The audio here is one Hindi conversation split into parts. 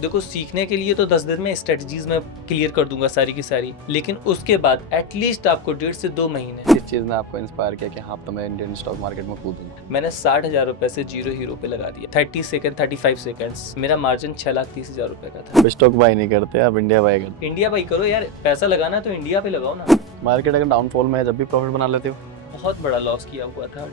देखो सीखने के लिए तो 10 दिन में स्ट्रेटजीज में क्लियर कर दूंगा सारी की सारी, लेकिन उसके बाद एटलीस्ट आपको 1.5 से 2 महीने। किस चीज़ ने आपको इंस्पायर किया कि हाँ तो मैं इंडियन स्टॉक मार्केट में कूदूँ? मैंने 60,000 रुपए से जीरो हीरो पे लगा दिया। 30 सेकंड 35 सेकंड्स मेरा मार्जिन 6,30,000 रुपए का था। अब स्टॉक बाय नहीं करते, आप इंडिया बाय करते। इंडिया बाई करो यार, पैसा लगाना तो इंडिया पे लगाओ ना। मार्केट अगर डाउनफॉल में है जब भी प्रॉफिट बना लेते हो? बहुत बड़ा लॉस किया हुआ था,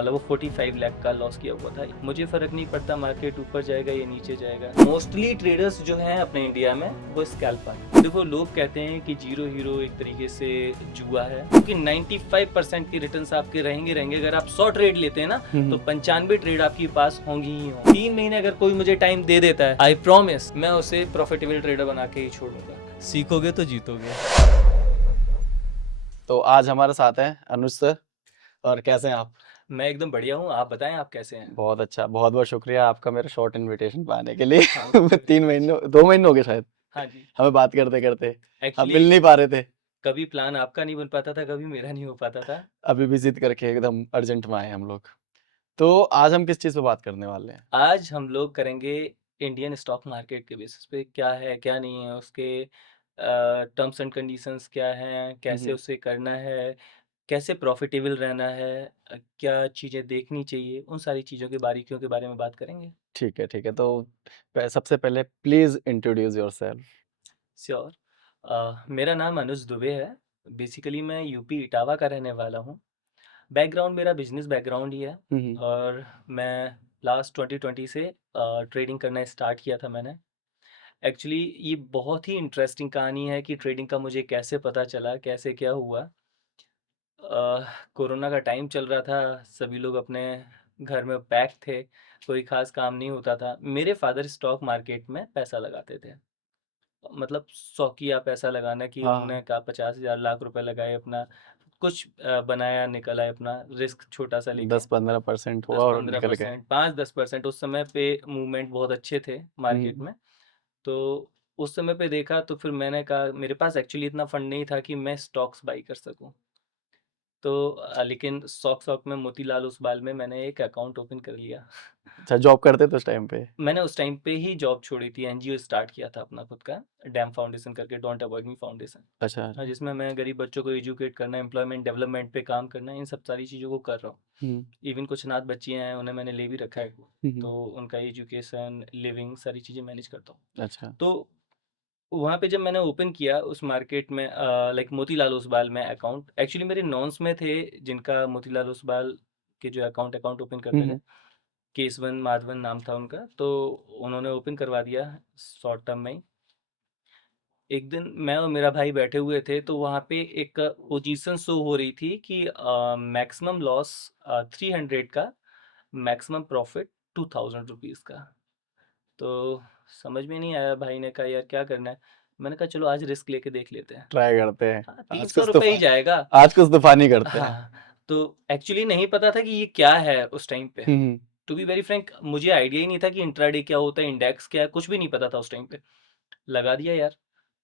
लगभग 45 लाख का लॉस किया हुआ था। मुझे फर्क नहीं पड़ता मार्केट ऊपर जाएगा या नीचे जाएगा। मोस्टली ट्रेडर्स जो हैं अपने इंडिया में वो स्कैल्पर। देखो लोग कहते हैं कि जीरो हीरो एक तरीके से जुआ है, क्योंकि 95% की रिटर्न्स आपके रहेंगे रहेंगे। अगर आप 100 ट्रेड लेते हैं ना तो 95 ट्रेड आपके पास होंगी ही होंगी। 3 महीने अगर कोई मुझे टाइम दे देता है, आई प्रॉमिस मैं उसे प्रॉफिटेबल ट्रेडर बना के ही छोड़ूंगा। सीखोगे तो जीतोगे। तो आज हमारे साथ हैं अनुज सर। और कैसे हैं आप? मैं एकदम बढ़िया हूँ, आप बताएं आप कैसे हैं? बहुत अच्छा, बहुत बहुत शुक्रिया आपका मेरा शॉर्ट इनविटेशन पे आने के लिए। हाँ 3 महीने 2 महीने हो गए शायद हाँ जी। हमें बात करते करते। अब एक्चुअली मिल नहीं पा रहे थे। कभी प्लान आपका नहीं बन पाता था, कभी मेरा नहीं हो पाता था। अभी भी जिद करके एकदम अर्जेंट में आए हम लोग। तो आज हम किस चीज़ पे बात करने वाले हैं? आज हम लोग करेंगे इंडियन स्टॉक मार्केट के बेसिस पे क्या है क्या नहीं है, उसके टर्म्स एंड कंडीशंस क्या हैं, कैसे उसे करना है, कैसे प्रॉफिटेबल रहना है, क्या चीज़ें देखनी चाहिए, उन सारी चीज़ों के बारीकियों के बारे में बात करेंगे। ठीक है ठीक है। तो सबसे पहले प्लीज इंट्रोड्यूस योरसेल्फ। श्योर। मेरा नाम अनुज दुबे है। बेसिकली मैं यूपी इटावा का रहने वाला हूँ। बैकग्राउंड मेरा बिजनेस बैकग्राउंड ही है। और मैं लास्ट 2020 से ट्रेडिंग करना स्टार्ट किया था मैंने। एक्चुअली ये बहुत ही इंटरेस्टिंग कहानी है कि ट्रेडिंग का मुझे कैसे पता चला, कैसे क्या हुआ। कोरोना का टाइम चल रहा था, सभी लोग अपने घर में पैक थे, कोई ख़ास काम नहीं होता था। मेरे फादर स्टॉक मार्केट में पैसा लगाते थे। मतलब शौकिया पैसा लगाना कि उन्होंने हाँ कहा 50,000 लाख रुपए लगाए अपना, कुछ बनाया निकल आए अपना रिस्क छोटा सा लेके। 10-15% हुआ दस और पंद्रह निकल गए। परसेंट 5-10% उस समय पे मूवमेंट बहुत अच्छे थे मार्केट हम्म। में। तो उस समय पे देखा तो फिर मैंने कहा मेरे पास एक्चुअली इतना फंड नहीं था कि मैं स्टॉक्स बाई कर सकूं। तो लेकिन शौक शौक में मोतीलाल ओसवाल में मैंने एक अकाउंट ओपन कर लिया। अच्छा, जॉब करते थे उस टाइम पे? मैंने उस टाइम पे ही जॉब छोड़ी थी, एनजीओ स्टार्ट किया था अपना खुद का, डैम फाउंडेशन करके, डोंट अवॉइड मी फाउंडेशन। अच्छा हाँ, अच्छा। जिसमें मैं गरीब बच्चों को एजुकेट करना, एम्प्लॉयमेंट डेवलपमेंट पे काम करना, इन सब सारी चीज़ों को कर रहा हूँ। हम्म इवन कुछ अनाथ बच्चियाँ हैं उन्हें मैंने ले भी रखा है, हम्म। तो उनका एजुकेशन लिविंग सारी चीज़ें मैनेज करता हूँ। अच्छा। तो वहाँ पे जब मैंने ओपन किया उस मार्केट में, लाइक मोतीलाल ओसवाल में अकाउंट, एक्चुअली मेरे नॉन्स में थे जिनका मोतीलाल ओसवाल के जो अकाउंट अकाउंट ओपन करते थे। हम्म। केसवन माधवन नाम था उनका, तो उन्होंने ओपन करवा दिया शॉर्ट टर्म में ही। एक दिन मैं और मेरा भाई बैठे हुए थे तो वहाँ पे एक पोजीशन शो हो रही थी कि मैक्सिमम लॉस 300 का, मैक्सिमम प्रॉफिट 2,000 रुपीज़ का। तो समझ में नहीं आया, भाई ने कहा यार क्या करना है। मैंने कहा चलो आज रिस्क लेके देख लेते हैं। ट्राई करते हैं। हाँ, तीन आज सौ कुछ रुपये ही तूफान, जाएगा। आज कुछ तूफानी करते हैं। हाँ, तो एक्चुअली नहीं पता था कि ये क्या है उस टाइम पे। हम्म। टू बी वेरी फ्रैंक मुझे आइडिया ही नहीं था कि इंट्राडे क्या होता है, इंडेक्स क्या है, कुछ भी नहीं पता था उस टाइम पे। लगा दिया यार।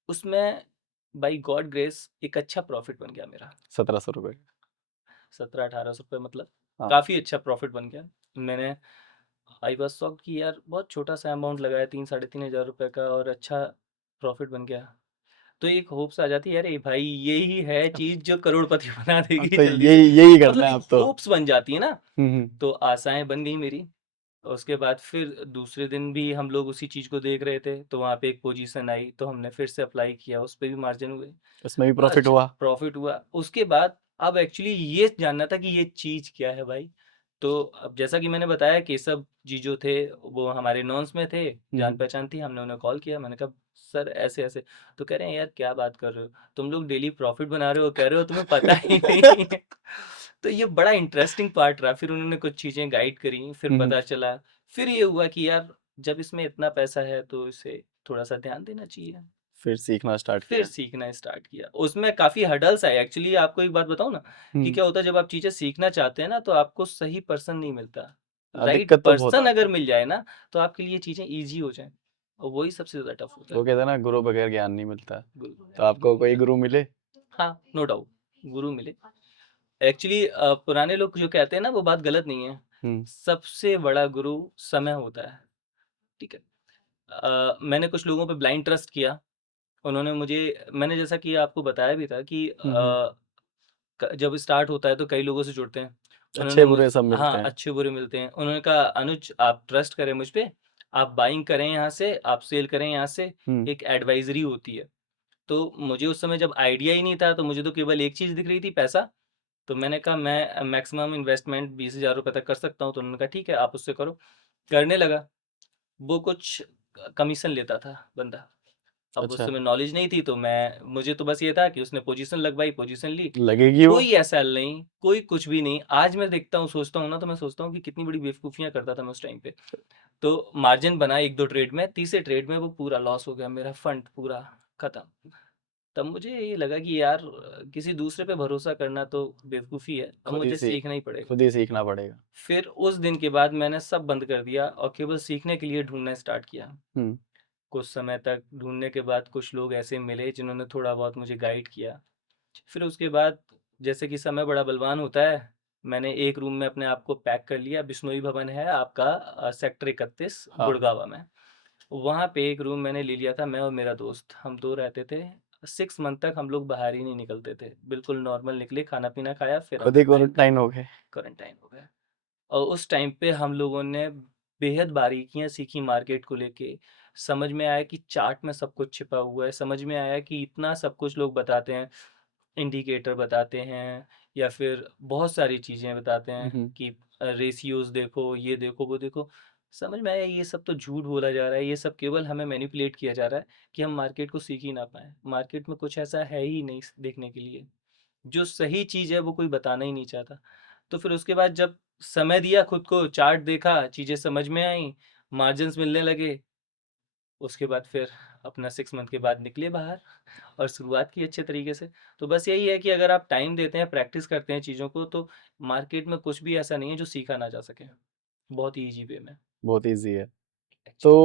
उसमें बाई गॉड ग्रेस एक अच्छा प्रॉफिट बन गया मेरा। 1700 रुपये। 1700-1800 रुपये, मतलब हाँ। काफ़ी अच्छा प्रॉफिट बन गया। मैंने आई वाज शॉक्ड कि यार बहुत छोटा सा अमाउंट लगाया, 3-3,500 रुपये का, और अच्छा प्रॉफिट बन गया। तो एक होप्स आ जाती है यार, ये भाई यही है चीज़ जो करोड़पति बना अब देगी तो जल्दी से। यही यही करना मतलब है एक अब तो। होप्स बन जाती है ना। हम्म। तो आशाएं बन गई मेरी। उसके बाद फिर दूसरे दिन भी हम लोग उसी चीज़ को देख रहे थे, तो वहाँ पे एक पोजीशन आई तो हमने फिर से अप्लाई किया, उस पे भी मार्जिन हुए। इसमें भी प्रॉफिट अच्छा हुआ? प्रॉफिट हुआ। उसके बाद अब एक्चुअली ये जानना था कि ये चीज़ क्या है भाई। तो अब जैसा कि मैंने बताया, केशव जी जो थे वो हमारे नॉन्स में थे, जान हम्म। पहचान थी। हमने उन्हें कॉल किया, मैंने कहा सर ऐसे ऐसे। तो कह रहे हैं यार क्या बात कर रहे हो, तुम लोग डेली प्रॉफिट बना रहे हो, कह रहे हो तुम्हें पता ही नहीं है। तो ये बड़ा इंटरेस्टिंग पार्ट रहा। फिर उन्होंने कुछ चीज़ें गाइड करी, फिर हम्म। पता चला। फिर ये हुआ कि यार जब इसमें इतना पैसा है तो इसे थोड़ा सा ध्यान देना चाहिए। फिर सीखना स्टार्ट फिर किया। सीखना स्टार्ट किया। उसमें काफ़ी हर्डल्स आए। एक्चुअली आपको एक बात बताऊँ ना, कि हम्म। क्या होता है जब आप चीज़ें सीखना चाहते हैं ना तो आपको सही पर्सन नहीं मिलता। राइट दिक्कत तो बहुत पर्सन आती अगर है। मिल जाए ना तो आपके लिए चीज़ें ईज़ी हो जाएँ, और वही सबसे ज़्यादा टफ होता वो है। कहते हैं ना, गुरु बगैर ज्ञान नहीं मिलता। तो गुरु आपको कोई गुरु मिले? हाँ, नो डाउट गुरु मिले। एक्चुअली पुराने लोग जो कहते हैं ना वो बात गलत नहीं है। हम्म। सबसे बड़ा गुरु समय होता है, ठीक है? मैंने कुछ लोगों पे ब्लाइंड ट्रस्ट किया। उन्होंने मुझे मैंने जैसा कि आपको बताया भी था कि हुँ, हुँ। जब स्टार्ट होता है तो कई लोगों से जुड़ते हैं। उन्होंने मुझ अच्छे-बुरे सब मिलते हाँ, हैं। अच्छे-बुरे मिलते हैं। उन्होंने कहा, "अनुज आप ट्रस्ट करें मुझ पे, आप बाइंग करें यहाँ से, आप सेल करें यहाँ से, हुँ, एक एडवाइज़री होती है।" तो मुझे उस समय जब आइडिया ही नहीं था, तो मुझे तो केवल एक चीज़ दिख रही थी, पैसा। तो मैंने कहा मैं मैक्सिमम इन्वेस्टमेंट ₹20,000 तक कर सकता हूँ, तो उन्होंने कहा ठीक है, आप उससे करो। करने लगा, वो कुछ कमीशन लेता था बंदा। अब उस अच्छा, समय नॉलेज नहीं थी तो मुझे तो बस ये था कि उसने पोजीशन लगवाई, पोजीशन ली। लगेगी वो। कोई ऐसा नहीं, कोई कुछ भी नहीं। आज मैं देखता हूँ, सोचता हूँ ना, तो मैं सोचता हूँ कि कितनी बड़ी बेवकूफ़ियाँ करता था मैं उस टाइम पे। तो मार्जिन बना 1-2 ट्रेड में, तीसरे ट्रेड में वो पूरा लॉस हो गया, मेरा फंड पूरा खत्म। तब मुझे ये लगा कि यार किसी दूसरे पे भरोसा करना तो बेवकूफ़ी है, अब खुद ही मुझे सी सीखना ही पड़ेगा। खुद ही सीखना पड़ेगा। फिर उस दिन के बाद मैंने सब बंद कर दिया और केवल सीखने के लिए ढूँढना स्टार्ट किया। हुँ, कुछ समय तक ढूँढने के बाद कुछ लोग ऐसे मिले जिन्होंने थोड़ा बहुत मुझे गाइड किया। फिर उसके बाद जैसे कि समय बड़ा बलवान होता है, मैंने एक रूम में अपने आप को पैक कर लिया। बिश्नोई भवन है आपका सेक्टर 31 हाँ, गुड़गाँव में। वहाँ पे एक रूम मैंने ले लिया था, मैं और मेरा दोस्त, हम 2 रहते थे। 6 मंथ तक हम लोग बाहर ही नहीं निकलते थे। बिल्कुल नॉर्मल निकले, खाना-पीना खाया, फिर खुद ही अपना टाइम क्वारंटाइन हो गए। क्वारंटाइन हो गए। और उस टाइम पे हम लोगों ने बेहद बारीकियाँ सीखी मार्केट को लेके। समझ में आया कि चार्ट में सब कुछ छिपा हुआ है, समझ में आया कि इतना सब कुछ लोग बताते हैं, इंडिकेटर बताते हैं या फिर बहुत सारी चीज़ें बताते हुँ, हैं हुँ, कि रेशियोज़ देखो, ये देखो, वो देखो। समझ में आया ये सब तो झूठ बोला जा रहा है, ये सब केवल हमें मैनिपुलेट किया जा रहा है कि हम मार्केट को सीख ही ना पाएँ। मार्केट में कुछ ऐसा है ही नहीं देखने के लिए। जो सही चीज़ है वो कोई बताना ही नहीं चाहता। तो फिर उसके बाद जब समय दिया खुद को, चार्ट देखा, चीज़ें समझ में आईं, मार्जिन्स मिलने लगे, उसके बाद फिर अपना 6 मंथ के बाद निकले बाहर और शुरुआत की अच्छे तरीके से। तो बस यही है कि अगर आप टाइम देते हैं, प्रैक्टिस करते हैं चीज़ों को, तो मार्केट में कुछ भी ऐसा नहीं है जो सीखा ना जा सके। बहुत ही ईज़ी वे में बहुत ईज़ी है। तो एक्चुअली।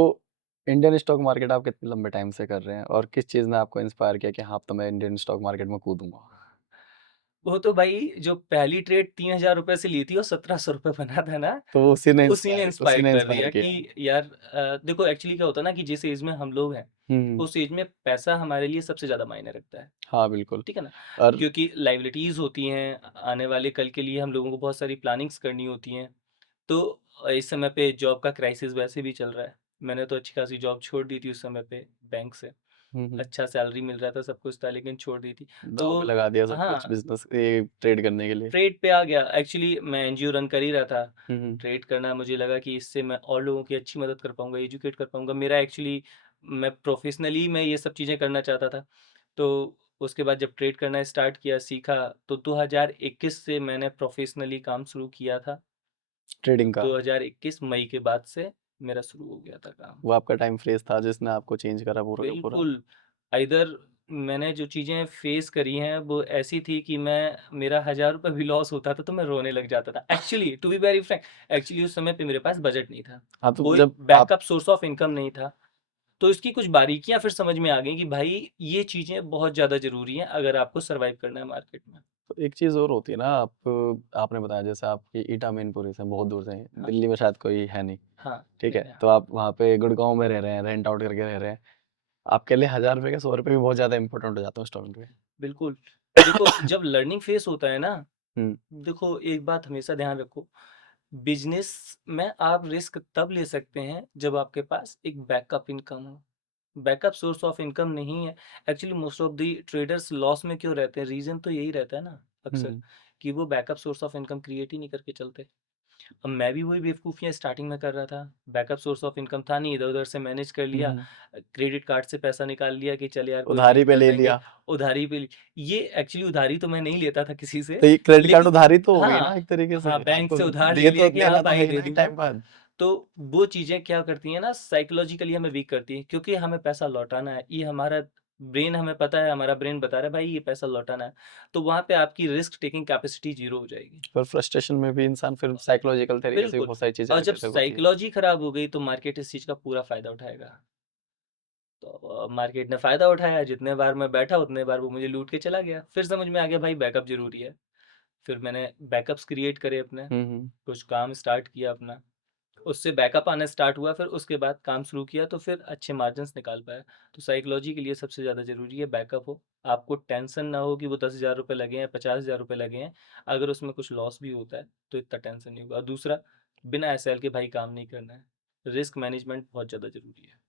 इंडियन स्टॉक मार्केट आप कितने लंबे टाइम से कर रहे हैं और किस चीज़ ने आपको इंस्पायर किया कि हाँ, अब तो मैं इंडियन स्टॉक मार्केट में कूदूँगा? वो तो भाई जो पहली ट्रेड ₹3000 से ली थी और ₹1700 बना था ना, तो उसी ने उसी इंस्पायर ने कर इंस्पायर दिया किया। कि यार देखो एक्चुअली क्या होता है ना कि जिस एज में हम लोग हैं, हुँ, हुँ। उस एज में पैसा हमारे लिए सबसे ज़्यादा मायने रखता है। हाँ, बिल्कुल ठीक है ना? और क्योंकि लायबिलिटीज़ होती हैं, आने वाले कल के लिए हम लोगों को बहुत सारी प्लानिंग्स करनी होती हैं। तो इस समय पे जॉब का क्राइसिस वैसे भी चल रहा है। मैंने तो अच्छी खासी जॉब छोड़ दी थी उस समय पे बैंक से। हुँ, हुँ। अच्छा सैलरी मिल रहा था, सब कुछ था लेकिन छोड़ दी थी। तो दाँव पे लगा दिया सब कुछ हाँ, बिज़नेस ये ट्रेड करने के लिए। ट्रेड पे आ गया। एक्चुअली मैं एनजीओ रन कर ही रहा था। हुँ, हुँ। ट्रेड करना मुझे लगा कि इससे मैं और लोगों की अच्छी मदद कर पाऊँगा, एजुकेट कर पाऊँगा। मेरा एक्चुअली मैं प्रोफ़ेशनली मैं ये सब चीज़ें करना चाहता था। तो उसके बाद जब ट्रेड करना स्टार्ट किया, सीखा, तो 2021 से मैंने प्रोफ़ेशनली काम शुरू किया था। तो ट्रेडिंग का, 2021 मई के बाद से मेरा शुरू हो गया था काम। वो आपका टाइम फ्रेज़ था जिसने आपको चेंज करा पूरा का पूरा। बिल्कुल, इधर मैंने जो चीज़ें फ़ेस करी हैं वो ऐसी थी कि मेरा ₹1000 भी लॉस होता था तो मैं रोने लग जाता था। Actually to be very frank, actually उस समय पे मेरे पास बजट नहीं था। हाँ, तो कोई जब आप बैकअप सोर्स ऑफ इनकम नहीं था। तो इसकी कुछ बारीकियाँ फिर समझ में आ गई कि भाई ये चीज़ें बहुत ज़्यादा ज़रूरी हैं अगर आपको सर्वाइव करना है मार्केट में। तो एक चीज़ और होती है ना आपने बताया जैसे आपकी ईटा मैनपुरी से बहुत दूर से हैं, हाँ, दिल्ली में शायद कोई है नहीं, हाँ, ठीक है? नहीं, हाँ, तो आप वहाँ पे गुड़गाँव में रह रहे हैं, रेंट आउट करके रह रहे हैं। आपके लिए ₹1000 के ₹100 भी बहुत ज़्यादा इम्पोर्टेंट हो जाते हैं उस टाइम पे। बिल्कुल। देखो जब लर्निंग फ़ेज़ होता है ना, हुँ, देखो एक बात हमेशा ध्यान रखो, बिज़नेस में आप रिस्क तब ले सकते हैं जब आपके पास एक बैकअप इनकम हो। बैकअप सोर्स ऑफ इनकम नहीं है। Actually most of the traders loss में क्यों रहते हैं? रीज़न तो यही रहता है ना अक्सर हुँ, कि वो backup source of income create ही नहीं करके चलते। अब मैं भी वही बेवकूफ़ियाँ स्टार्टिंग में कर रहा था। बैकअप सोर्स ऑफ इनकम था नहीं, इधर-उधर से मैनेज कर हुँ, लिया। हुँ। क्रेडिट कार्ड से पैसा निकाल लिया कि चल यार कोई नहीं उधारी पे कर ले देंगे, लिया, उधारी पे ये एक्चुअली उधारी तो मैं नहीं लेता था किसी से, तो ये क्रेडिट कार्ड लेकिन उधारी तो हो गई ना हाँ, एक तरीके से, हाँ, बैंक आपको से उधार ले दे लिया तो कि हाँ देना तो है भाई ही दे ना एक दूँगा। टाइम बाद। तो वो चीज़ें क्या करती हैं ना साइकोलॉजिकली हमें वीक करती हैं क्योंकि हमें पैसा लौटाना है। ये हमारा ब्रेन हमें पता है, हमारा ब्रेन बता रहा है भाई ये पैसा लौटाना है। तो वहाँ पे आपकी रिस्क टेकिंग कैपेसिटी ज़ीरो हो जाएगी। और फ्रस्ट्रेशन में भी इंसान फिर साइकोलॉजिकल तरीके से भी बिल्कुल, बहुत सारी चीज़ें और जब एग्रेसिव होती है। साइकोलॉजी खराब हो गई तो मार्केट इस चीज़ का पूरा फ़ायदा उठाएगा। तो मार्केट ने फ़ायदा उठाया, जितने बार मैं बैठा उतने बार वो मुझे लूट के चला गया। फिर समझ में आ गया भाई बैकअप ज़रूरी है। फिर मैंने बैकअप्स क्रिएट करे अपने, हुँ, हुँ। कुछ काम स्टार्ट किया अपना। उससे बैकअप आना स्टार्ट हुआ, फिर उसके बाद काम शुरू किया तो फिर अच्छे मार्जिन्स निकाल पाया। तो साइकोलॉजी के लिए सबसे ज़्यादा ज़रूरी है बैकअप हो, आपको टेंशन ना हो कि वो 10,000 रुपये लगे हैं, 50,000 रुपये लगे हैं, अगर उसमें कुछ लॉस भी होता है तो इतना टेंशन नहीं होगा। और दूसरा, बिना एसएल के भाई काम नहीं करना है, रिस्क मैनेजमेंट बहुत ज़्यादा ज़रूरी है।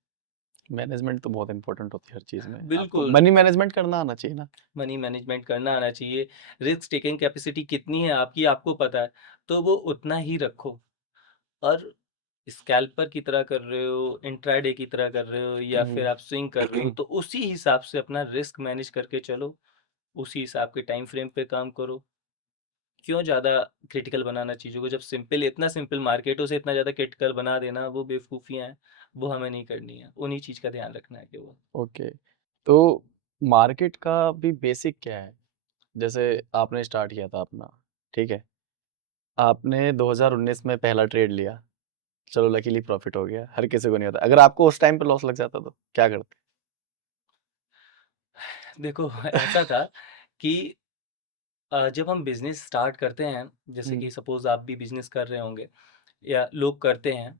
मैनेजमेंट तो बहुत इंपॉर्टेंट होती है हर चीज में, आपको बिल्कुल, मनी मैनेजमेंट करना आना चाहिए ना। मनी मैनेजमेंट करना आना चाहिए, रिस्क टेकिंग कैपेसिटी कितनी है आपकी आपको पता है, तो वो उतना ही रखो। और स्कैल्पर की तरह कर रहे हो, इंट्राडे की तरह कर रहे हो, या फिर हम्म। आप स्विंग कर रहे हो, तो उसी हिसाब से अपना रिस्क मैनेज करके चलो, उसी हिसाब के टाइम फ्रेम पे काम करो। क्यों ज़्यादा क्रिटिकल बनाना चीज़ों को, जब सिंपल, इतना सिंपल मार्केटों से इतना ज़्यादा क्रिटिकल बना देना, वो बेवकूफ़ियाँ हैं, वो हमें नहीं करनी है, उन्हीं चीज़ का ध्यान रखना है केवल। ओके, तो मार्केट का भी बेसिक क्या है? जैसे आपने स्टार्ट किया था अपना, ठीक है, आपने 2019 में पहला ट्रेड लिया, चलो लकीली प्रॉफिट हो गया, हर किसी को नहीं होता। अगर आपको उस टाइम पे लॉस लग जाता तो क्या करते? देखो ऐसा था कि जब हम बिज़नेस स्टार्ट करते हैं, जैसे हम्म। कि सपोज़ आप भी बिज़नेस कर रहे होंगे या लोग करते हैं,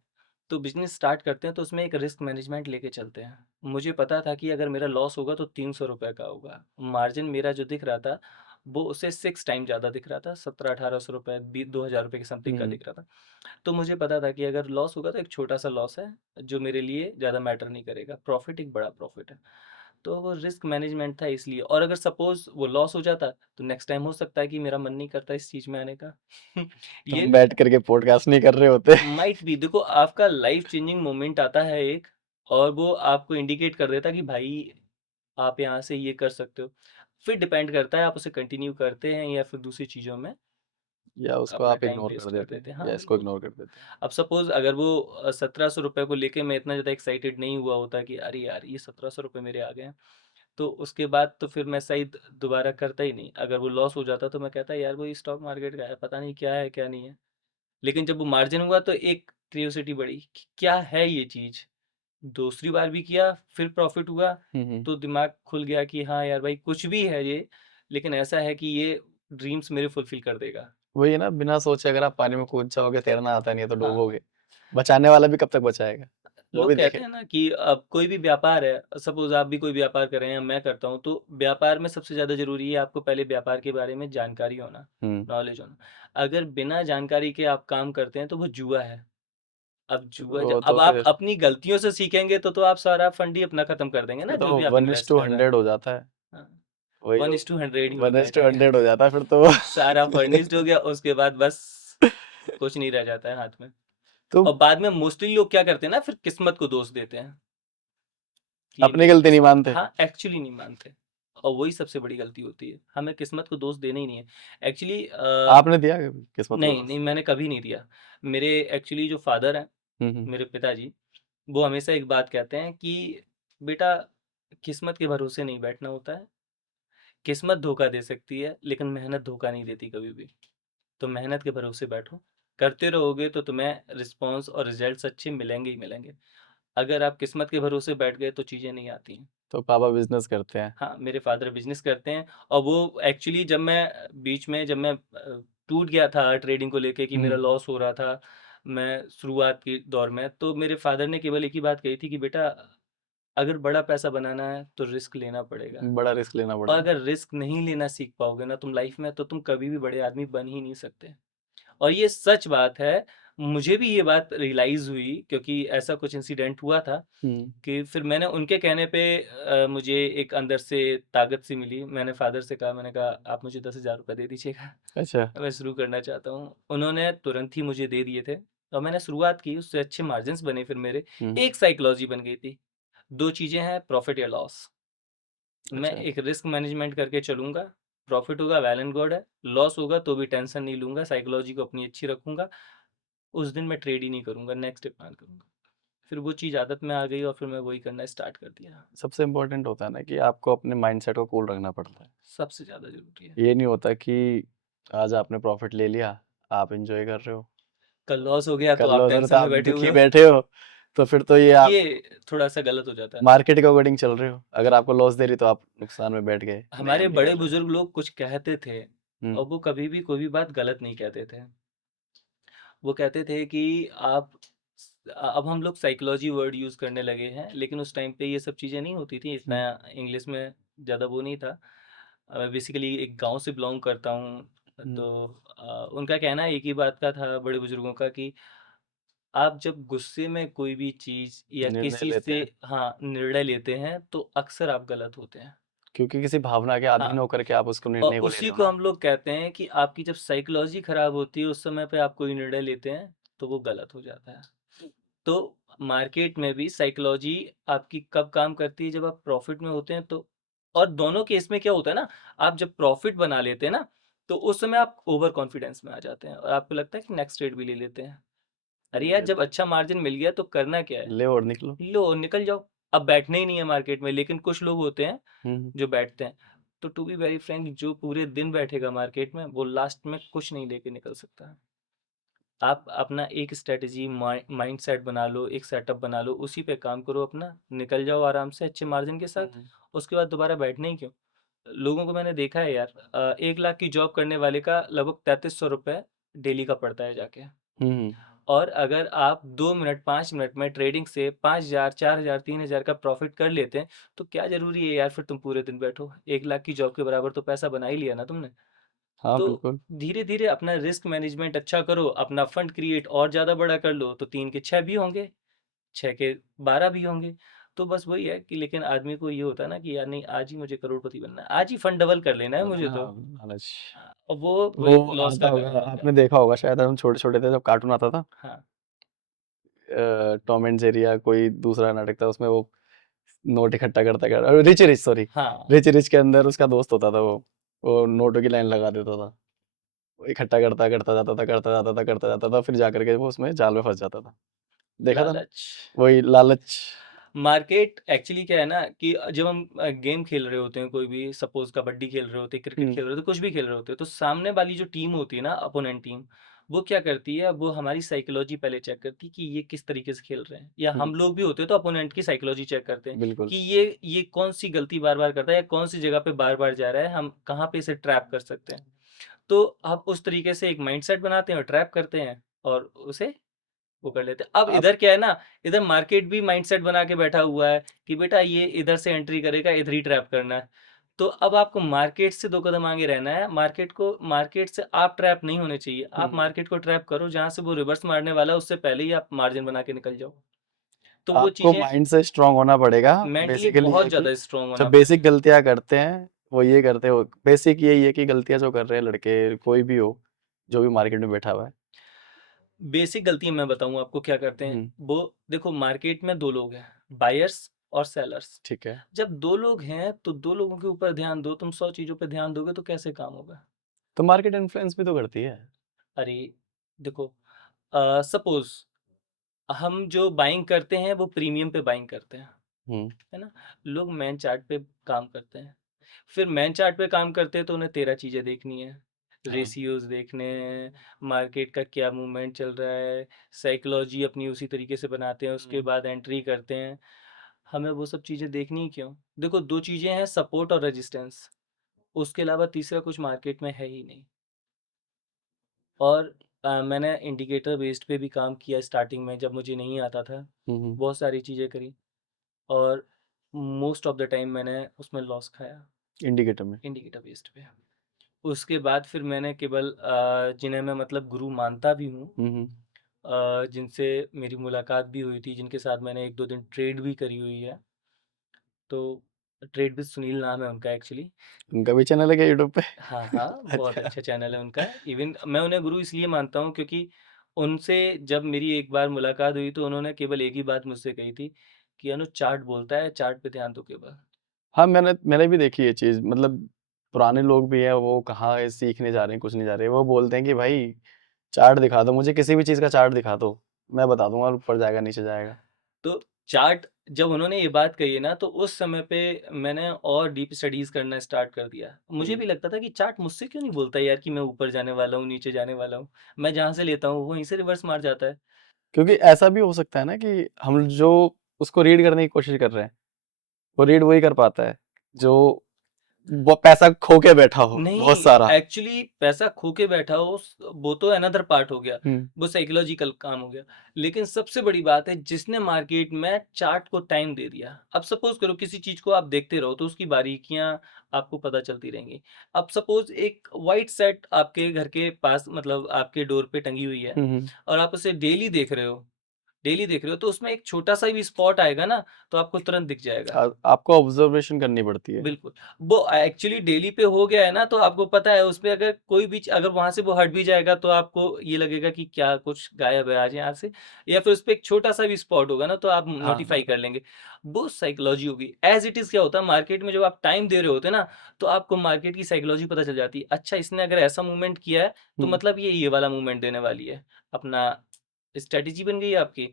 तो बिज़नेस स्टार्ट करते हैं तो उसमें एक रिस्क मैनेजमेंट लेके चलते हैं। मुझे पता था कि अगर मेरा लॉस होगा तो 300 रुपए का होगा। मार्जिन मेरा जो दिख रहा था, वो उससे 6 टाइम ज़्यादा दिख रहा था, 17-1800 रुपए, बी 2000 रुपए के समथिंग का हम्म। दिख रहा था। तो मुझे पता था कि अगर लॉस होगा तो एक छोटा-सा लॉस है, जो मेरे लिए ज़्यादा मैटर नहीं करेगा, प्रॉफ़िट एक बड़ा प्रॉफ़िट है। तो वो रिस्क मैनेजमेंट था इसलिए। और अगर सपोज़ वो लॉस हो जाता, तो नेक्स्ट टाइम हो सकता है कि मेरा मन नहीं करता इस चीज़ में आने का। ये तुम भी बैठ करके पॉडकास्ट नहीं कर रहे होते। माइट बी, देखो आपका लाइफ चेंजिंग मोमेंट आता है एक, और वो आपको इंडिकेट कर देता है कि भाई आप यहाँ से ये कर सकते हो। फिर डिपेंड करता है आप उसे कंटिन्यू करते हैं या फिर दूसरी चीज़ों में या उसको अपना आप टाइम इग्नोर वेस्ट कर कर देते देते हैं। या हाँ, इसको बिल्कुल। इग्नोर कर देते हैं। अब सपोज़ अगर वो 1700 रुपये को लेके मैं इतना ज़्यादा एक्साइटेड नहीं हुआ होता कि अरे यार ये 1700 रुपये मेरे आ गए हैं, तो उसके बाद तो फिर मैं शायद दोबारा करता ही नहीं। अगर वो लॉस हो जाता तो मैं कहता यार वो स्टॉक मार्केट का है, पता नहीं क्या है क्या नहीं है। लेकिन जब वो मार्जिन हुआ तो एक क्यूरियोसिटी बढ़ी कि क्या है ये चीज़। दूसरी बार भी किया, फिर प्रॉफिट हुआ, हम्म। तो दिमाग खुल गया कि हाँ यार भाई कुछ भी है ये, लेकिन ऐसा है कि ये ड्रीम्स मेरे फुलफिल कर देगा। वही है ना, बिना सोचे अगर आप पानी में कूद जाओगे, तैरना आता नहीं है तो हाँ, डूबोगे। बचाने वाला भी कब तक बचाएगा, वो भी लोग कहते देखे। हैं ना कि अब कोई भी व्यापार है, सपोज आप भी कोई व्यापार कर रहे हैं, मैं करता हूँ, तो व्यापार में सबसे ज़्यादा ज़रूरी है आपको पहले व्यापार के बारे में जानकारी होना, हम्म। नॉलेज होना। अगर बिना जानकारी के आप काम करते हैं तो वो जुआ है। अब जुआ वो तो अब आप फिर अपनी गलतियों से सीखेंगे तो आप सारा फंड ही अपना खत्म कर देंगे ना, फिर तो जो भी आप वन इज इन्वेस्ट टू कर रहे हैं। हंड्रेड हो जाता है। हाँ, वही 1:100 ही वन होता है इज टू टाइम। हंड्रेड हो जाता है फिर तो। सारा फर्निश्ड हो गया, उसके बाद बस कुछ नहीं रह जाता है हाथ में। तो और बाद में मोस्टली लोग क्या करते हैं ना, फिर किस्मत को दोष देते हैं कि ये अपनी मेरी गलती नहीं किस्मत, मानते। हाँ एक्चुअली नहीं मानते। और वही सबसे बड़ी गलती होती है, हमें किस्मत को दोष देना ही नहीं है एक्चुअली। आपने दिया कभी किस्मत को नहीं दोष? नहीं, मैंने कभी नहीं दिया। मेरे एक्चुअली जो फादर हैं, हम्म। मेरे पिताजी, वो हमेशा एक बात कहते हैं कि बेटा, किस्मत के भरोसे नहीं बैठना होता है। किस्मत धोखा दे सकती है लेकिन मेहनत धोखा नहीं देती कभी भी। तो मेहनत के भरोसे बैठो, करते रहोगे तो तुम्हें रिस्पॉन्स और रिजल्ट्स अच्छे मिलेंगे ही मिलेंगे। अगर आप किस्मत के भरोसे बैठ गए तो चीज़ें नहीं आती हैं। तो पापा बिजनेस करते हैं। हाँ, मेरे फादर बिजनेस करते हैं। और वो एक्चुअली जब मैं बीच में, जब मैं टूट गया था ट्रेडिंग को लेके कि मेरा हम्म। लॉस हो रहा था, मैं शुरुआत की दौर में, तो मेरे फादर ने केवल एक ही बात कही थी कि बेटा, अगर बड़ा पैसा बनाना है तो रिस्क लेना पड़ेगा। बड़ा रिस्क लेना और पड़ेगा। अगर रिस्क नहीं लेना सीख पाओगे ना तुम लाइफ में, तो तुम कभी भी बड़े आदमी बन ही नहीं सकते। और ये सच बात है। मुझे भी ये बात रियलाइज़ हुई क्योंकि ऐसा कुछ इंसिडेंट हुआ था हम्म। कि फिर मैंने उनके कहने पे मुझे एक अंदर से ताकत सी मिली। मैंने फादर से कहा, मैंने कहा आप मुझे 10,000 रुपये दे दीजिएगा, अच्छा। मैं शुरू करना चाहता हूँ। उन्होंने तुरंत ही मुझे दे दिए थे और मैंने शुरुआत की, उससे अच्छे मार्जिन्स बने फिर मेरे। हम्म। एक साइकोलॉजी बन गई थी, 2 चीज़ें हैं, प्रॉफ़िट या लॉस। मैं अच्छा। एक रिस्क मैनेजमेंट करके चलूँगा, प्रॉफ़िट होगा वेल एंड गुड है, लॉस होगा तो भी टेंशन नहीं लूँगा, साइकोलॉजी को अपनी अच्छी रखूँगा। उस दिन मैं ट्रेड ही नहीं करूँगा, नेक्स्ट डे प्लान करूँगा। फिर वो चीज़ आदत में आ गई और फिर मैं वही करना स्टार्ट कर दिया। सबसे इम्पोर्टेंट होता है ना कि आपको अपने माइंडसेट को कूल रखना पड़ता है। सबसे ज़्यादा ज़रूरी है। ये नहीं होता कि आज आपने प्रॉफिट ले लिया, आप एंजॉय कर रहे हो, कल लॉस हो गया तो कर आप लो सर तो टेंशन में आप बैठे हुए दुखी हो। बैठे हो, तो फिर तो ये आप ये थोड़ा-सा गलत हो जाता है। मार्केट के अकॉर्डिंग चल रहे हो। अगर आपको लॉस दे रही तो आप नुकसान में बैठ गए, नहीं हमारे हम नहीं कर रहे। बड़े-बुज़ुर्ग लोग कुछ कहते थे हम्म। और वो कभी भी कोई भी बात गलत नहीं कहते थे। वो कहते थे कि आप अब हम लोग साइकोलॉजी वर्ड यूज़ करने लगे हैं, लेकिन उस टाइम पे ये सब चीज़ें नहीं होती थी, इतना इंग्लिश में ज़्यादा वो नहीं था। बेसिकली एक गांव से बिलोंग करता हूँ, हुँ, तो उनका कहना एक ही बात का था, बड़े बुजुर्गों का, कि आप जब गुस्से में कोई भी चीज़ या निर्णय किसी लेते से हैं, हाँ निर्णय लेते हैं तो अक्सर आप गलत होते हैं। क्योंकि किसी भावना के हाँ, अधीन होकर के आप उसको और निर्णय को ले उसी रहे हो को ना। हम लोग कहते हैं कि आपकी जब साइकोलॉजी खराब होती है, उस समय पे आप कोई निर्णय लेते हैं तो वो गलत हो जाता है। तो मार्केट में भी साइकोलॉजी आपकी कब काम करती है, जब आप प्रॉफिट में होते हैं तो। और दोनों केस में क्या होता है ना, आप जब प्रॉफिट बना लेते हैं ना, तो उस समय आप ओवर कॉन्फिडेंस में आ जाते हैं और आपको लगता है कि नेक्स्ट ट्रेड भी ले लेते हैं। अरे यार, ये जब अच्छा मार्जिन मिल गया तो करना क्या है, ले और निकलो। लो और निकल जाओ। अब बैठना ही नहीं है मार्केट में, लेकिन कुछ लोग होते हैं हुँ, हुँ। जो बैठते हैं। तो टू बी वेरी फ्रैंक, जो पूरे दिन बैठेगा मार्केट में, वो लास्ट में कुछ नहीं लेके निकल सकता। आप अपना एक स्ट्रेटजी माइंडसेट बना लो, एक सेटअप बना लो, उसी पे काम करो अपना, निकल जाओ आराम से अच्छे मार्जिन के हुँ, साथ। हुँ। उसके बाद दोबारा बैठना ही क्यों। लोगों को मैंने देखा है यार, 1 लाख की जॉब करने वाले का लगभग 3300 रुपये डेली का पड़ता है जाके। हुँ, हुँ। और अगर आप 2 मिनट 5 मिनट में ट्रेडिंग से 5,000 4,000 3,000 का प्रॉफिट कर लेते हैं, तो क्या जरूरी है यार फिर तुम पूरे दिन बैठो। 1 लाख की जॉब के बराबर तो पैसा बना ही लिया ना तुमने। हाँ, तो बिल्कुल। धीरे धीरे अपना रिस्क मैनेजमेंट अच्छा करो, अपना फंड क्रिएट और ज़्यादा बड़ा कर लो, तो 3 के 6 भी होंगे, 6 के 12 भी होंगे। तो बस वही है कि, लेकिन आदमी को ये होता है ना कि यार नहीं, आज ही मुझे करोड़पति बनना है, आज ही फंड डबल कर लेना है मुझे तो। हाँ, लालच। और वो वो वही लॉस आता का होगा, कारण बनता है। आपने देखा होगा शायद, हम छोटे-छोटे थे जब कार्टून आता था, हाँ टॉम एंड जेरी या कोई दूसरा नाटक था, उसमें वो नोट इकट्ठा करता कर रिच रिच सॉरी, हाँ। रिच रिच के अंदर उसका दोस्त होता था वो नोटों की लाइन लगा देता था। वो इकट्ठा करता करता जाता था, करता जाता था, करता जाता था, फिर जाकर के वो उसमें जाल में फँस जाता था। देखा था ना? लालच। वही लालच। मार्केट एक्चुअली क्या है ना, कि जब हम गेम खेल रहे होते हैं, कोई भी सपोज कबड्डी खेल रहे होते हैं, क्रिकेट हुँ, खेल रहे होते हैं, कुछ भी खेल रहे होते हैं, तो सामने वाली जो टीम होती है ना, अपोनेंट टीम, वो क्या करती है, वो हमारी साइकोलॉजी पहले चेक करती है कि ये किस तरीके से खेल रहे हैं। या हुँ, हम लोग भी होते हैं तो अपोनेंट की साइकोलॉजी चेक करते हैं बिल्कुल। कि ये कौन सी गलती बार बार करता है, या कौन सी जगह पे बार बार जा रहा है, हम कहाँ पे इसे ट्रैप कर सकते हैं। तो आप उस तरीके से एक माइंडसेट बनाते हैं और ट्रैप करते हैं, और उसे वो कर लेते हैं। अब आप इधर क्या है ना, इधर मार्केट भी माइंडसेट बना के बैठा हुआ है कि बेटा ये इधर से एंट्री करेगा, इधर ही ट्रैप करना है। तो अब आपको मार्केट से 2 कदम आगे रहना है। मार्केट से आप ट्रैप नहीं होने चाहिए। आप हुँ, मार्केट को ट्रैप करो, जहाँ से वो रिवर्स मारने वाला है, उससे पहले ही आप मार्जिन बना के निकल जाओ। तो वो आपको चीज़ें माइंड से स्ट्रॉन्ग होना पड़ेगा। मेंटली बेसिकली ये बहुत है कि ज़्यादा स्ट्रॉन्ग जो होना बेसिक पड़ेगा। गलतियाँ करते हैं, वो ये करते हो बेसिक यही है कि गलतियाँ जो कर रहे हैं लड़के, कोई भी हो, जो भी मार्केट में बैठा हुआ है। बेसिक गलती मैं बताऊँ आपको क्या करते हैं। हुँ, वो देखो, मार्केट में 2 लोग हैं, बायर्स और सेलर्स। ठीक है। जब 2 लोग हैं तो 2 लोगों के ऊपर ध्यान दो। तुम 100 चीज़ों पे ध्यान दोगे तो कैसे काम होगा? तो मार्केट इन्फ्लुएंस भी तो करती है। अरे देखो, सपोज़ हम जो बाइंग करते हैं वो प्रीमियम पे बाइंग करते हैं, हुँ, है ना? लोग मैन चार्ट पे काम करते हैं। फिर मैन चार्ट पे काम करते हैं तो उन्हें 13 चीज़ें देखनी है। हाँ। रेशियोज़ देखने हैं, मार्केट का क्या मूवमेंट चल रहा है, साइकोलॉजी अपनी उसी तरीके से बनाते हैं, उसके हुँ, बाद एंट्री करते हैं। हमें वो सब चीज़ें देखनी ही क्यों? देखो, 2 चीज़ें हैं, सपोर्ट और रेजिस्टेंस। उसके अलावा तीसरा कुछ मार्केट में है ही नहीं। और मैंने इंडिकेटर बेस्ड पे भी काम किया स्टार्टिंग में, जब मुझे नहीं आता था। हुँ, हुँ। बहुत सारी चीज़ें करी, और मोस्ट ऑफ द टाइम मैंने उसमें लॉस खाया, इंडिकेटर में। इंडिकेटर बेस्ड पे। उसके बाद फिर मैंने केवल जिन्हें मैं मतलब गुरु मानता भी हूँ, हुँ, हुँ। जिनसे मेरी मुलाकात भी हुई थी, जिनके साथ मैंने 1-2 दिन ट्रेड भी करी हुई है। तो ट्रेड विद सुनील नाम है उनका एक्चुअली। उनका भी चैनल है क्या यूट्यूब पे? हाँ, हाँ, बहुत अच्छा। अच्छा चैनल है उनका। इवन मैं उन्हें गुरु इसलिए मानता हूँ क्योंकि उनसे जब मेरी एक बार मुलाकात हुई तो उन्होंने केवल एक ही बात मुझसे कही थी कि अनु, चार्ट बोलता है, चार्ट पे ध्यान दो केवल। हाँ, मैंने भी देखी ये चीज़, मतलब पुराने लोग भी हैं, वो कहाँ है सीखने जा रहे हैं, कुछ नहीं जा रहे हैं। वो बोलते हैं कि भाई चार्ट दिखा दो, मुझे किसी भी चीज़ का चार्ट दिखा दो, मैं बता दूँगा ऊपर जाएगा, नीचे जाएगा। तो चार्ट, जब उन्होंने ये बात कही है ना, तो उस समय पे मैंने और डीप स्टडीज़ करना स्टार्ट कर दिया। मुझे हुँ। भी लगता था कि चार्ट मुझसे क्यों नहीं बोलता यार कि मैं ऊपर जाने वाला हूँ, नीचे जाने वाला हूँ। मैं जहाँ से लेता हूँ वहीं से रिवर्स मार जाता है। क्योंकि ऐसा भी हो सकता है ना कि हम जो उसको रीड करने की कोशिश कर रहे हैं, वो रीड वही कर पाता है, जो वो पैसा खो के बैठा हो बहुत नहीं, सारा। एक्चुअली पैसा खो के बैठा हो वो तो अनदर पार्ट हो गया, हम्म वो साइकोलॉजिकल काम हो गया। लेकिन सबसे बड़ी बात है जिसने मार्केट में चार्ट को टाइम दे दिया। अब सपोज करो किसी चीज को आप देखते रहो तो उसकी बारीकियां आपको पता चलती रहेंगी। अब सपोज एक वाइट सेट आपके घर के पास मतलब आपके डोर पे टंगी हुई है हम्म और आप उसे डेली देख रहे हो तो उसमें एक छोटा सा भी स्पॉट आएगा ना तो आपको तुरंत दिख जाएगा। आपको ऑब्जर्वेशन करनी पड़ती है। बिल्कुल, वो एक्चुअली डेली पे हो गया है ना तो आपको पता है उसपे अगर कोई भी अगर वहां से वो हट भी जाएगा तो आपको ये लगेगा कि क्या कुछ गायब है आज यहाँ से, या फिर उसपे एक छोटा सा भी स्पॉट होगा ना तो आप हाँ नोटिफाई कर लेंगे। वो साइकोलॉजी होगी। एज इट इज क्या होता है मार्केट में जब आप टाइम दे रहे होते हैं ना तो आपको मार्केट की साइकोलॉजी पता चल जाती है। अच्छा इसने अगर ऐसा मूवमेंट किया है तो हम्म मतलब ये वाला मूवमेंट देने वाली है। अपना स्ट्रेटेजी बन गई आपकी।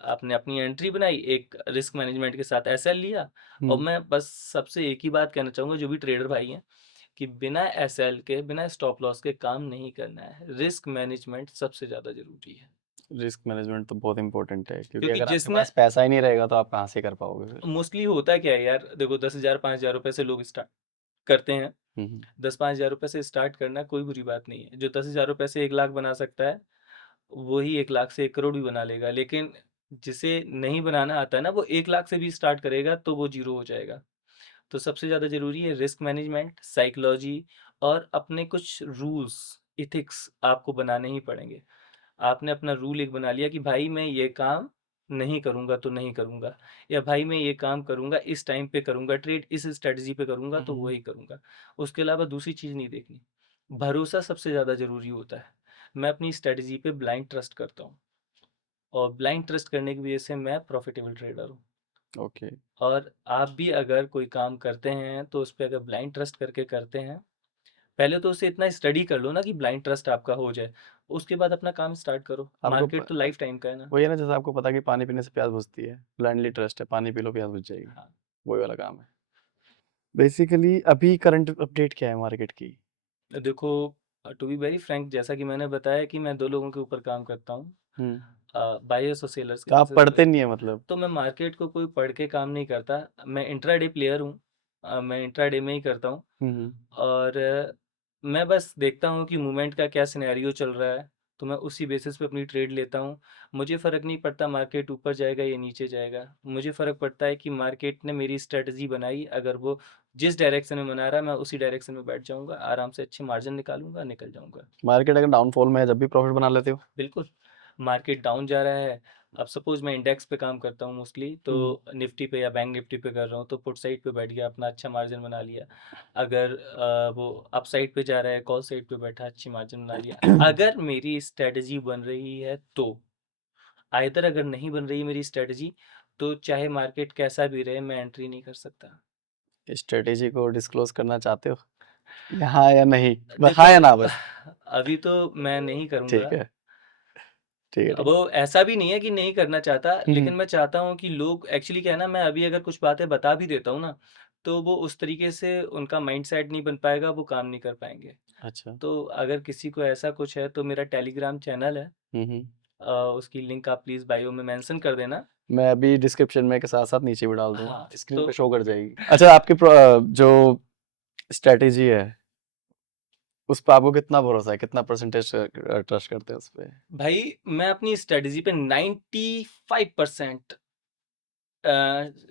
आपने अपनी एंट्री बनाई, एक रिस्क मैनेजमेंट के साथ एसएल लिया। और हम्म मैं बस सबसे एक ही बात कहना चाहूँगा जो भी ट्रेडर भाई हैं कि बिना एसएल के, बिना स्टॉप लॉस के काम नहीं करना है। रिस्क मैनेजमेंट सबसे ज़्यादा ज़रूरी है। रिस्क मैनेजमेंट तो बहुत इंपॉर्टेंट है, क्योंकि क्योंकि अगर आपके जिसने पास पैसा ही नहीं रहेगा तो आप कहाँ से कर पाओगे फिर। मोस्टली होता क्या है यार, देखो 10,000 5,000 रुपए से लोग स्टार्ट करते हैं। हम्म 10-5,000 रुपए से स्टार्ट करना कोई बुरी बात नहीं है। जो 10,000 रुपए से 1 लाख बना सकता है वही 1 लाख से 1 करोड़ भी बना लेगा। लेकिन जिसे नहीं बनाना आता है ना वो 1 लाख से भी स्टार्ट करेगा तो वो ज़ीरो हो जाएगा। तो सबसे ज़्यादा ज़रूरी है रिस्क मैनेजमेंट, साइकोलॉजी और अपने कुछ रूल्स, एथिक्स आपको बनाने ही पड़ेंगे। आपने अपना रूल एक बना लिया कि भाई मैं ये काम नहीं करूँगा तो नहीं करूँगा, या भाई मैं ये काम करूँगा इस टाइम पे करूँगा, ट्रेड इस स्ट्रैटेजी पे करूँगा तो हम्म वही करूँगा। उसके अलावा दूसरी चीज़ नहीं देखनी। भरोसा सबसे ज़्यादा ज़रूरी होता है। मैं अपनी स्ट्रैटेजी पे ब्लाइंड ट्रस्ट करता हूँ और ब्लाइंड ट्रस्ट करने की वजह से मैं प्रॉफिटेबल ट्रेडर हूँ। ओके। और आप भी अगर कोई काम करते हैं तो उस पे अगर ब्लाइंड ट्रस्ट करके करते हैं, पहले तो उसे इतना स्टडी कर लो ना कि ब्लाइंड ट्रस्ट आपका हो जाए, उसके बाद अपना काम स्टार्ट करो। आपको मार्केट तो लाइफ टाइम का है ना। वही है ना, जैसे आपको पता है कि पानी पीने से प्यास बुझती है, ब्लाइंडली ट्रस्ट है, पानी पी लो प्यास बुझ जाएगी। हाँ, वही वाला काम है बेसिकली। अभी करंट अपडेट क्या है मार्केट की? देखो टू बी वेरी फ्रैंक जैसा कि मैंने बताया कि मैं 2 लोगों के ऊपर काम करता हूँ, हम्म बायर्स और सेलर्स के तो आप बेसिस पे। पढ़ते नहीं है मतलब? तो मैं मार्केट को कोई पढ़ के काम नहीं करता, मैं इंट्राडे प्लेयर हूँ। मैं इंट्राडे में ही करता हूँ। हम्म और मैं बस देखता हूँ कि मूवमेंट का क्या सिनेरियो चल रहा है, तो मैं उसी बेसिस पे अपनी ट्रेड लेता हूँ। मुझे फ़र्क नहीं पड़ता मार्केट ऊपर जाएगा या नीचे जाएगा। मुझे फ़र्क पड़ता है कि मार्केट ने मेरी स्ट्रैटेजी बनाई, अगर वो जिस डायरेक्शन में बना रहा है मैं उसी डायरेक्शन में बैठ जाऊँगा, आराम से अच्छे मार्जिन निकालूँगा, निकल जाऊँगा। मार्केट अगर डाउनफॉल में है जब भी प्रॉफिट बना लेते हो? बिल्कुल, मार्केट डाउन जा रहा है। अब सपोज़ मैं इंडेक्स पे काम करता हूँ मोस्टली, तो हम्म निफ्टी पे या बैंक निफ्टी पे कर रहा हूँ, तो पुट साइड पे बैठ गया, अपना अच्छा मार्जिन बना लिया। अगर वो अप साइड पे जा रहा है, कॉल साइड पे बैठा, अच्छी मार्जिन बना लिया। अगर मेरी स्ट्रैटेजी बन रही है तो, आइदर अगर नहीं बन रही है मेरी स्ट्रैटेजी, तो चाहे मार्केट कैसा भी रहे, मैं एंट्री नहीं कर सकता। स्ट्रेटेजी को डिस्क्लोज करना चाहते हो यहाँ या नहीं? देखो हाँ या ना बस। अभी तो मैं नहीं ठीक करूँगा। है ठीक है ठीक वो ऐसा भी नहीं है कि नहीं करना चाहता, है लेकिन मैं चाहता हूँ कि लोग एक्चुअली क्या है ना, मैं अभी अगर कुछ बातें बता भी देता हूँ ना, तो वो उस तरीके से उनका माइंडसेट नहीं बन पाएगा, वो काम नहीं कर पाएँगे। अच्छा। तो अगर किसी को ऐसा कुछ है तो मेरा टेलीग्राम चैनल है, हम्म उसकी लिंक आप प्लीज़ बायो में मेंशन कर देना। मैं अभी डिस्क्रिप्शन में के साथ साथ नीचे भी डाल दूंगा, हाँ, स्क्रीन पे तो शो कर जाएगी। अच्छा, आपकी जो स्ट्रेटेजी है उस पर आपको कितना भरोसा है, कितना परसेंटेज ट्रस्ट करते हैं उस पे? भाई मैं अपनी स्ट्रैटेजी पे 95%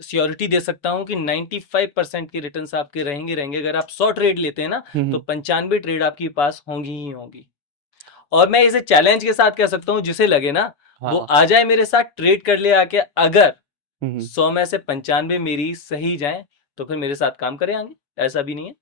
श्योरिटी दे सकता हूँ कि 95% के रिटर्न्स आपके रहेंगे। अगर आप 100 ट्रेड लेते हैं ना, तो हम्म 95 ट्रेड आपके पास होंगी ही होंगी। और मैं इसे चैलेंज के साथ कह सकता हूँ, जिसे लगे ना वो हाँ आ जाए मेरे साथ ट्रेड कर ले आके। अगर हम्म 100 में से 95 मेरी सही जाए तो फिर मेरे साथ काम करे आगे, ऐसा भी नहीं है।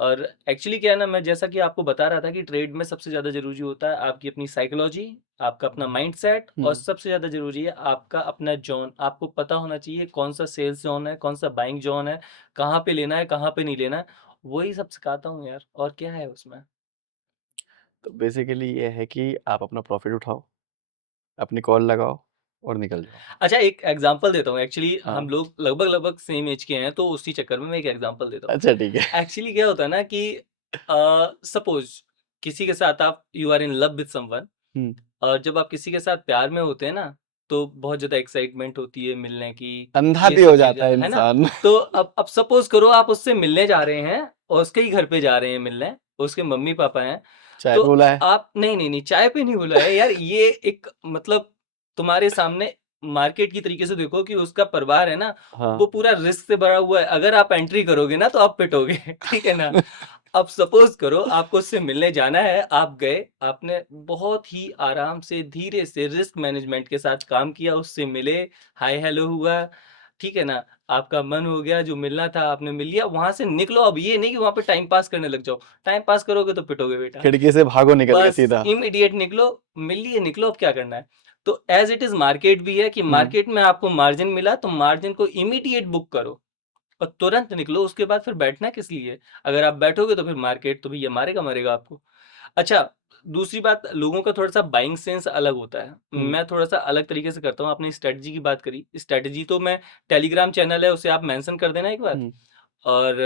और एक्चुअली क्या है ना, मैं जैसा कि आपको बता रहा था कि ट्रेड में सबसे ज़्यादा ज़रूरी होता है आपकी अपनी साइकोलॉजी, आपका अपना माइंडसेट, और हम्म सबसे ज़्यादा ज़रूरी है आपका अपना जोन। आपको पता होना चाहिए कौन सा सेल्स जोन है, कौन सा बाइंग जोन है, कहाँ पे लेना है, कहाँ पे नहीं लेना है। वही सब सिखाता हूँ यार, और क्या है उसमें। तो बेसिकली ये है कि आप अपना प्रॉफिट उठाओ, अपनी कॉल लगाओ और निकल जाओ। अच्छा एक एग्जांपल देता हूँ। एक्चुअली हम हाँ लोग लगभग लगभग सेम एज के हैं, तो उसी चक्कर में मैं एक एग्जांपल देता हूँ। अच्छा ठीक है। एक्चुअली क्या होता है ना कि सपोज किसी के साथ आप you are in love with someone, hmm और जब आप किसी के साथ प्यार में होते हैं ना, तो बहुत ज़्यादा एक्साइटमेंट होती है मिलने की, अंधा ये भी हो सब जाता है चीज़ें, है ना? इंसान। तो अब सपोज़ करो आप उससे मिलने जा रहे हैं और उसके ही घर पे जा रहे हैं मिलने, उसके मम्मी-पापा हैं, चाय तो पे बुलाया है। आप नहीं, नहीं, नहीं, चाय पे नहीं बुलाया यार, ये एक मतलब तुम्हारे सामने मार्केट की तरीके से देखो कि उसका परिवार है ना, हाँ। वो पूरा रिस्क से भरा हुआ है। अगर आप एंट्री करोगे ना तो आप पिटोगे, ठीक है ना? अब सपोज़ करो आपको उससे मिलने जाना है, आप गए, आपने बहुत ही आराम से, धीरे से, रिस्क मैनेजमेंट के साथ काम किया, उससे मिले, हाय हेलो हुआ, ठीक है ना? आपका मन हो गया, जो मिलना था आपने मिल लिया, वहाँ से निकलो। अब ये नहीं कि वहाँ पे टाइम पास करने लग जाओ, टाइम पास करोगे तो पिटोगे बेटा। खिड़की से भागो निकल के बस सीधा। इमीडिएट निकलो, मिल लिए निकलो, अब क्या करना है? तो एज़ इट इज़ मार्केट भी है कि हुँ। मार्केट में आपको मार्जिन मिला तो मार्जिन को इमीडिएट बुक करो और तुरंत निकलो, उसके बाद फिर बैठना किस लिए? अगर आप बैठोगे तो फिर मार्केट तो भैया मारेगा मारेगा आपको। अच्छा, दूसरी बात, लोगों का थोड़ा-सा बाइंग सेंस अलग होता है। हुँ। मैं थोड़ा-सा अलग तरीके से करता हूँ। आपने स्ट्रैटेजी की बात करी, स्ट्रैटेजी तो मैं, टेलीग्राम चैनल है, उसे आप मेंशन कर देना एक बार। हुँ। और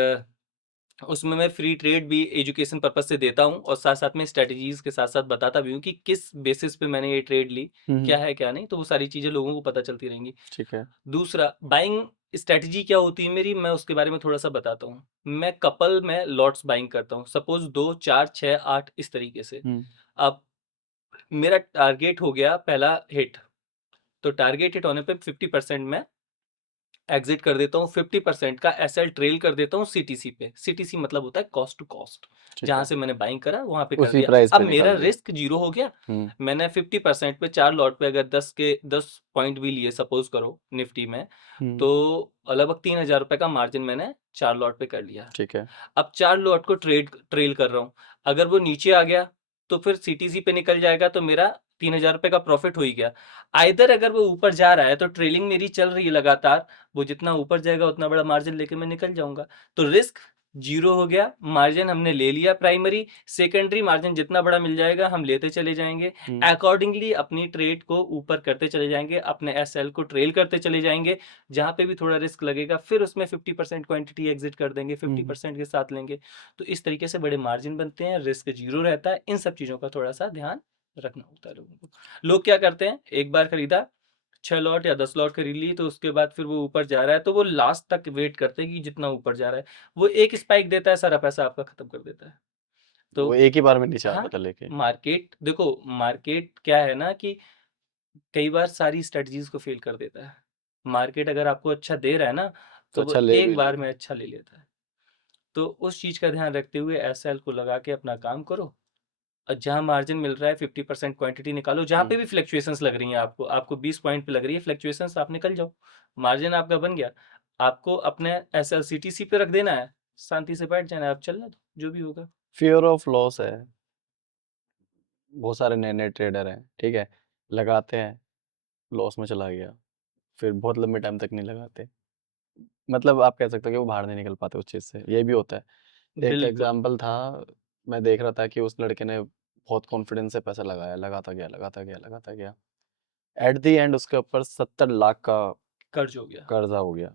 उसमें मैं फ्री ट्रेड भी एजुकेशन पर्पज़ से देता हूँ और साथ-साथ में स्ट्रैटेजीज़ के साथ-साथ बताता भी हूँ कि किस बेसिस पे मैंने ये ट्रेड ली, हुँ, क्या हुँ। है, क्या नहीं, तो वो सारी चीज़ें लोगों को पता चलती रहेंगी। ठीक है। दूसरा, बाइंग स्ट्रैटेजी क्या होती है मेरी, मैं उसके बारे में थोड़ा-सा बताता हूँ। मैं कपल में लॉट्स बाइंग करता हूँ, सपोज़ 2, 4, 6, 8 इस तरीके से। हुँ। अब मेरा टारगेट हो गया पहला हिट, तो टारगेट हिट होने पे 50% मैं एग्ज़िट कर देता हूँ, 50% का एसएल ट्रेल कर देता हूँ सीटीसी पे। सीटीसी मतलब होता है कॉस्ट टू कॉस्ट। ठीक जहाँ है। से मैंने बाइंग करा वहाँ पे कर उसी दिया। प्राइस अब पे मेरा निकाल दिया। रिस्क 0 हो गया। हुँ। मैंने 50% पे 4 लॉट पे अगर 10 पॉइंट भी लिए सपोज़ करो निफ्टी में, हुँ। तो लगभग ₹3000 का मार्जिन मैंने 4 लॉट पे कर लिया। ठीक है। अब 4 लॉट को ट्रेल कर रहा हूँ। अगर वो नीचे आ गया, तो फिर सीटीसी पे निकल जाएगा तो मेरा ₹3000 का प्रॉफ़िट हो ही गया। आइदर अगर वो ऊपर जा रहा है तो ट्रेलिंग मेरी चल रही है लगातार, वो जितना ऊपर जाएगा उतना बड़ा मार्जिन लेके मैं निकल जाऊँगा। तो रिस्क 0 हो गया, मार्जिन हमने ले लिया प्राइमरी, सेकेंडरी मार्जिन जितना बड़ा मिल जाएगा हम लेते चले जाएँगे। हुँ। अकॉर्डिंगली अपनी ट्रेड को ऊपर करते चले जाएँगे, अपने एसएल को ट्रेल करते चले जाएँगे। जहाँ पे भी थोड़ा रिस्क लगेगा फिर उसमें 50% क्वांटिटी एग्ज़िट कर देंगे, हुँ, हुँ। 50% के साथ लेंगे। तो इस तरीके से बड़े मार्जिन बनते हैं, रिस्क 0 रहता है। इन सब चीज़ों का थोड़ा-सा ध्यान रखना होता है लोगों को। लोग क्या करते हैं, एक बार खरीदा, 6 लॉट या 10 लॉट खरीद ली, तो उसके बाद फिर वो ऊपर जा रहा है, तो वो लास्ट तक वेट करते हैं कि जितना ऊपर जा रहा है। वो एक स्पाइक देता है, सारा पैसा आपका खत्म कर देता है। वो तो एक ही बार में नीचे आता हाँ, था लेके। मार्केट देखो, मार्केट क्या है ना कि कई बार सारी स्ट्रैटेजीज़ को फ़ेल कर देता है। मार्केट अगर आपको अच्छा दे रहा है ना, तो तो वो अच्छा ले एक भी बार लेगा। में अच्छा ले लेता है। तो उस चीज़ का ध्यान रखते हुए एसएल को लगा के अपना काम करो और जहाँ मार्जिन मिल रहा है 50% क्वांटिटी निकालो, जहाँ हुँ। पे भी फ्लक्चुएशंस लग रही हैं आपको, आपको 20 पॉइंट पे लग रही है फ्लक्चुएशंस, आप निकल जाओ। मार्जिन आपका बन गया, आपको अपने एसएल सीटीसी पे रख देना है, शांति से बैठ जाना है, अब चलने दो, जो भी होगा। फ़ियर ऑफ लॉस है। बहुत सारे नए-नए ट्रेडर हैं, ठीक है? लगाते हैं, लॉस में चला गया, फिर बहुत लंबे टाइम तक नहीं लगाते। मतलब आप कह सकते हो कि वो बाहर नहीं निकल पाते उस चीज़ से, ये भी होता है। एक बिल्कुल, एग्ज़ाम्पल था, मैं देख रहा था कि उस लड़के ने बहुत कॉन्फिडेंस से पैसा लगाया, लगाता गया, लगाता गया, लगाता गया। एट द एंड उसके ऊपर 70 लाख का कर्ज हो गया। कर्ज़ा हो गया।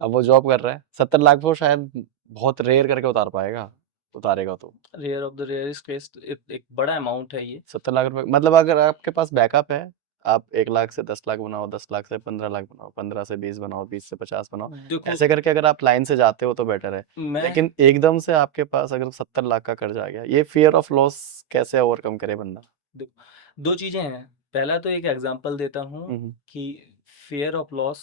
अब वो जॉब कर रहा है, 70 लाख वो शायद बहुत रेयर करके उतार पाएगा, उतारेगा तो। Rare of the rarest case, एक बड़ा अमाउंट है ये। 70 लाख रुपए मतलब अगर आपके पास बैकअप है, आप 1 लाख से 10 लाख बनाओ, 10 लाख से 15 लाख बनाओ, 15 से 20 बनाओ, 20 से 50 बनाओ। देखो, ऐसे करके अगर आप लाइन से जाते हो तो बेटर है। मैं लेकिन एकदम से आपके पास अगर 70 लाख का कर्ज़ा आ गया, ये फ़ियर ऑफ लॉस कैसे ओवरकम करे बंदा? देखो, 2 चीज़ें हैं। पहला तो एक एग्ज़ाम्पल देता हूँ हुँ, हुँ। कि फ़ियर ऑफ लॉस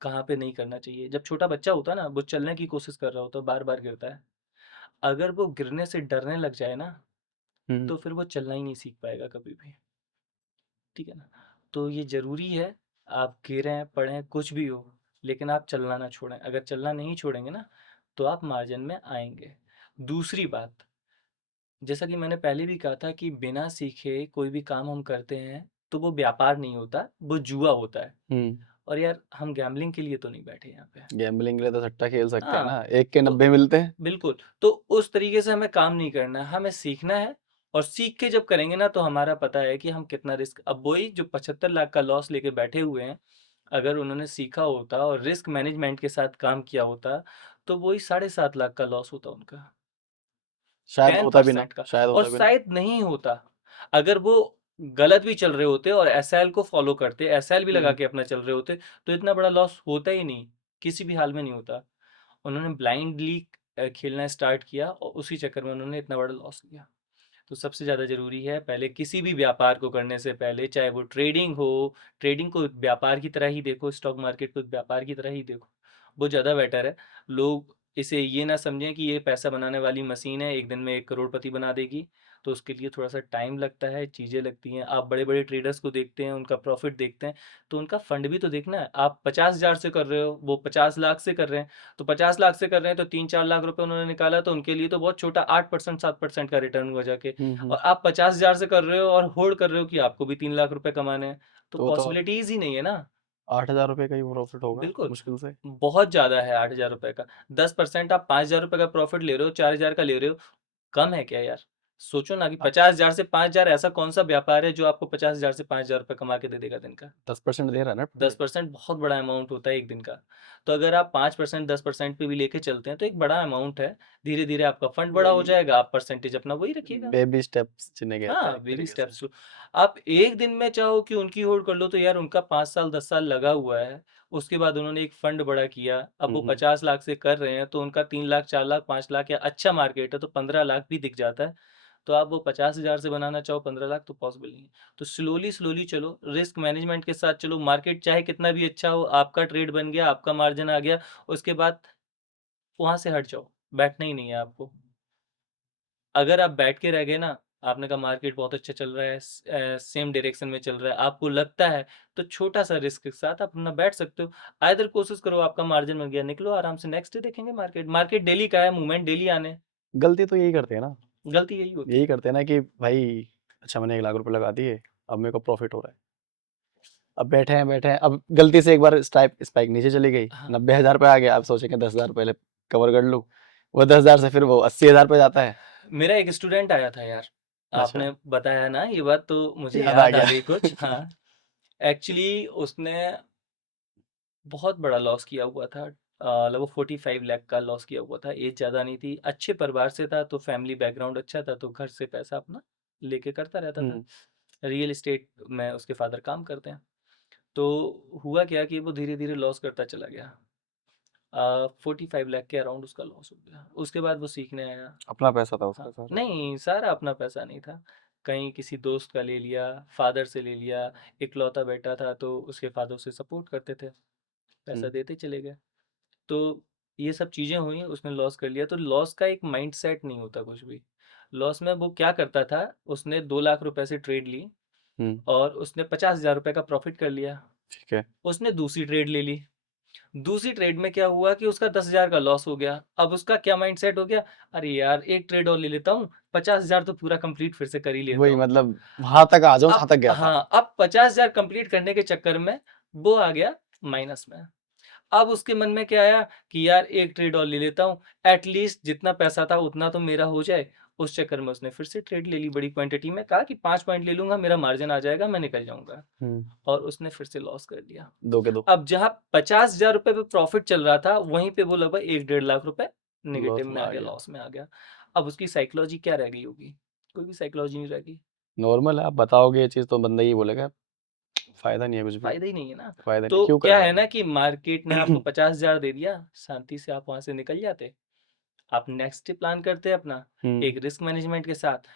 कहाँ पे नहीं करना चाहिए। जब छोटा बच्चा होता है ना, वो चलने की कोशिश कर रहा होता है, बार-बार गिरता है। अगर वो गिरने से डरने लग जाए ना, हुँ, हुँ। तो फिर वो चलना ही नहीं सीख पाएगा कभी भी, ठीक है ना? तो ये ज़रूरी है, आप गिरें, पड़ें, कुछ भी हो, लेकिन आप चलना ना छोड़ें। अगर चलना नहीं छोड़ेंगे ना, तो आप मार्जिन में आएँगे। दूसरी बात, जैसा कि मैंने पहले भी कहा था कि बिना सीखे कोई भी काम हम करते हैं, तो वो व्यापार नहीं होता, वो जुआ होता है। हुँ, और यार हम गैम्बलिंग के लिए तो नहीं बैठे यहाँ पे। गैम्बलिंग के लिए तो सट्टा खेल सकते हैं हाँ, ना, 1 के तो 90 मिलते हैं। बिल्कुल, तो उस तरीके से हमें काम नहीं करना है, हमें सीखना है और सीख के जब करेंगे ना तो हमारा पता है कि हम कितना रिस्क, अब वही जो 75 लाख का लॉस लेके बैठे हुए हैं, अगर उन्होंने सीखा होता और रिस्क मैनेजमेंट के साथ काम किया होता, तो वही 7.5 लाख का लॉस होता उनका। शायद होता भी ना, 10% का, शायद और होता भी ना। शायद नहीं होता। अगर वो गलत भी चल रहे होते और एसएल को फॉलो करते, एसएल भी लगा हम्म के अपना चल रहे होते, तो इतना बड़ा लॉस होता ही नहीं, किसी भी हाल में नहीं होता। उन्होंने ब्लाइंडली खेलना स्टार्ट किया और उसी चक्कर में उन्होंने इतना बड़ा लॉस लिया। तो सबसे ज़्यादा ज़रूरी है पहले किसी भी व्यापार को करने से पहले, चाहे वो ट्रेडिंग हो, ट्रेडिंग को एक व्यापार की तरह ही देखो, स्टॉक मार्केट को एक व्यापार की तरह ही देखो, वो ज़्यादा बेटर है। लोग इसे ये ना समझें कि ये पैसा बनाने वाली मशीन है, एक दिन में एक करोड़पति बना देगी। तो उसके लिए थोड़ा सा टाइम लगता है, चीज़ें लगती हैं। आप बड़े बड़े ट्रेडर्स को देखते हैं, उनका प्रॉफिट देखते हैं, तो उनका फंड भी तो देखना है। आप 50,000 से कर रहे हो, वो 50 लाख से कर रहे हैं, तो 50 लाख से कर रहे हैं तो 3-4 लाख रुपए उन्होंने निकाला, तो उनके लिए तो बहुत छोटा 8% 7% का रिटर्न हुआ जाके। हम्म। और आप 50,000 से कर रहे हो और होल्ड कर रहे हो कि आपको भी 3 लाख रुपए कमाने हैं, तो तो पॉसिबिलिटीज ही नहीं है ना। 8,000 रुपये का ही प्रॉफिट होगा बिल्कुल, मुश्किल से। बहुत ज़्यादा है 8,000 रुपए का। 10% आप 5,000 रुपए का प्रॉफिट ले रहे हो, 4,000 का ले रहे हो, कम है क्या यार? सोचो ना कि हाँ, 50,000 से 5,000 ऐसा कौन सा व्यापार है जो आपको 50,000 से 5,000 रुपए कमा के दे देगा दिन का? 10% दे रहा है ना दस प्रॉफिट। परसेंट बहुत बड़ा अमाउंट होता है एक दिन का। तो अगर आप 5% 10% पे भी लेके चलते हैं तो एक बड़ा अमाउंट है। धीरे धीरे आपका फंड बड़ा हो वही जाएगा, आप परसेंटेज अपना वही रखिएगा। बेबी स्टेप्स जिन्हें कहते हैं हाँ, एक बेबी तरीके से। स्टेप्स। आप एक दिन में चाहो कि उनकी होल्ड कर लो, तो यार उनका 5 साल 10 साल लगा हुआ है। उसके बाद उन्होंने एक फंड बड़ा किया, अब वो हम्म। 50 लाख से कर रहे हैं, तो उनका 3 लाख 4 लाख 5 लाख या अच्छा मार्केट है तो 15 लाख भी दिख जाता है। तो आप वो 50,000 से बनाना चाहो 15 लाख, तो पॉसिबल नहीं है। तो स्लोली स्लोली चलो, रिस्क मैनेजमेंट के साथ चलो। मार्केट चाहे कितना भी अच्छा हो, आपका ट्रेड बन गया, आपका मार्जिन आ गया, उसके बाद वहां से हट जाओ, बैठना ही नहीं है आपको। अगर आप बैठ के रह गए ना, आपने कहा मार्केट बहुत अच्छा चल रहा है, सेम डायरेक्शन में चल रहा है, आपको लगता है, तो छोटा सा रिस्क के साथ आप अपना बैठ सकते हो। आइदर कोशिश करो, आपका मार्जिन बन गया, निकलो आराम से, नेक्स्ट डे देखेंगे। मार्केट मार्केट डेली का है, मूवमेंट डेली आने। गलती तो यही करते हैं ना, गलती यही होती यही है। करते हैं ना कि भाई अच्छा मैंने 1 लाख रुपए लगा दिए, अब मेरे को प्रॉफिट हो रहा है, अब बैठे हैं, अब गलती से एक बार स्ट्राइक स्पाइक नीचे चली गई, हाँ, 90,000 पे आ गया, अब सोचेंगे 10,000 पहले कवर कर लूँ, वो 10,000 से फिर वो 80,000 पे जाता है। मेरा एक स्टूडेंट आया था यार, अच्छा, आपने बताया ना ये बात, तो मुझे याद आ याद आ गया। गई कुछ। हाँ, एक्चुअली उसने बहुत बड़ा लॉस किया हुआ था। लगभग 45 लाख का लॉस किया हुआ था। एज ज़्यादा नहीं थी, अच्छे परिवार से था, तो फैमिली बैकग्राउंड अच्छा था, तो घर से पैसा अपना लेके करता रहता था। हम्म रियल एस्टेट में उसके फादर काम करते हैं। तो हुआ क्या कि वो धीरे धीरे लॉस करता चला गया। 45 लाख के अराउंड उसका लॉस हो गया। उसके बाद वो सीखने आया। अपना पैसा था उसका हाँ, सारा। नहीं, सारा अपना पैसा नहीं था। कहीं किसी दोस्त का ले लिया, फादर से ले लिया। इकलौता बेटा था, तो उसके फादर उसे सपोर्ट करते थे, पैसा हम्म देते चले गए। तो ये सब चीज़ें हुई, उसने लॉस कर लिया। तो लॉस का एक माइंडसेट नहीं होता कुछ भी। लॉस में वो क्या करता था, उसने 2 लाख रुपए से ट्रेड ली हम्म। और उसने 50,000 रुपए का प्रॉफिट कर लिया। ठीक है। उसने दूसरी ट्रेड ले ली। दूसरी ट्रेड में क्या हुआ कि उसका 10,000 का लॉस हो गया। अब उसका क्या माइंडसेट हो गया, अरे यार एक ट्रेड और ले लेता हूँ, 50,000 तो पूरा कंप्लीट फिर से कर ही लेता वही हूँ। मतलब वहां तक आ जाऊं अब जहां तक गया था। हाँ, अब 50,000 कंप्लीट करने के चक्कर में वो आ गया माइनस में। अब उसके मन में क्या आया कि यार एक ट्रेड और ले लेता हूँ, एटलीस्ट जितना पैसा था उतना तो मेरा हो जाए। उस चक्कर में उसने फिर से ट्रेड ले ली बड़ी क्वांटिटी में, कहा कि 5 पॉइंट ले लूंगा, मेरा मार्जिन आ जाएगा, मैं निकल जाऊंगा। हम्म। और उसने फिर से लॉस कर दिया। दो के दो। अब जहां 50,000 रुपए पे प्रॉफिट चल रहा था, वहीं पे वो लगभग 1-1.5 लाख रुपए लॉस निगेटिव में में आ आ गया, गया। लॉस में आ गया। अब उसकी साइकोलॉजी क्या रह गई होगी? कोई भी साइकोलॉजी नहीं रह गई। नॉर्मल है, आप बताओगे ये चीज तो बंदा ही बोलेगा फायदा नहीं है कुछ भी। फायदा ही नहीं है ना। फायदा तो नहीं, क्यों कर क्या रहे है हो। ना कि मार्केट ने आपको 50,000 दे दिया, शांति से आप वहां से निकल जाते। आप नेक्स्ट डे प्लान करते हैं अपना, हम्म। एक रिस्क मैनेजमेंट के साथ।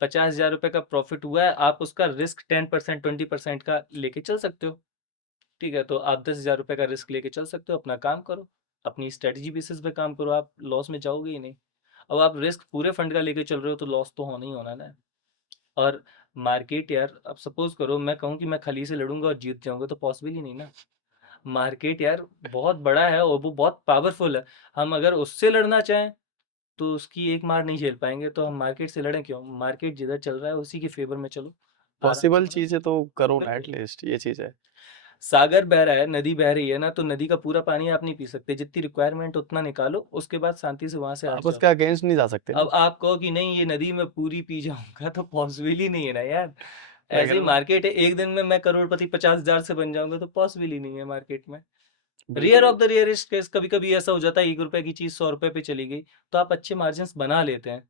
50,000 रुपए का प्रॉफिट हुआ है, आप उसका रिस्क 10% 20% का लेके चल सकते हो। ठीक है, तो आप 10,000 रुपए का रिस्क लेके चल सकते हो, अपना काम करो, अपनी स्ट्रेटजी बेसिस पे काम करो, आप लॉस में जाओगे ही नहीं। अब आप रिस्क पूरे फंड का लेके चल रहे हो, तो लॉस तो होना ही होना ना। और मार्केट यार, अब सपोज करो मैं कहूँ कि मैं खली से लड़ूंगा और जीत जाऊंगा, तो पॉसिबल ही नहीं ना। मार्केट यार बहुत बड़ा है और वो बहुत पावरफुल है। हम अगर उससे लड़ना चाहें तो उसकी एक मार नहीं झेल पाएंगे, तो हम मार्केट से लड़ें क्यों? मार्केट जिधर चल रहा है उसी के फेवर में चलो, आराम से पॉसिबल बनो। चीज है तो करो ना, बिल्कुल। एटलीस्ट ये चीज है। सागर बह रहा है, नदी बह रही है ना, तो नदी का पूरा पानी आप नहीं पी सकते। जितनी रिक्वायरमेंट उतना निकालो, उसके बाद शांति से वहां से हट आप जाओ। उसके अगेंस्ट नहीं जा सकते अब ना। आप कहो कि नहीं ये नदी में पूरी पी जाऊंगा, तो पॉसिबल ही नहीं है ना यार। मैं कह ऐसे ही रहा हूँ मार्केट है, एक दिन में मैं करोड़पति 50,000 से बन जाऊंगा, तो पॉसिबल ही नहीं है मार्केट में। रेयर बिल्कुल। ऑफ द रेयरेस्ट केस, कभी कभी ऐसा हो जाता है 1 रुपए की चीज 100 रुपए पे चली गई, तो आप अच्छे मार्जिन बना लेते हैं।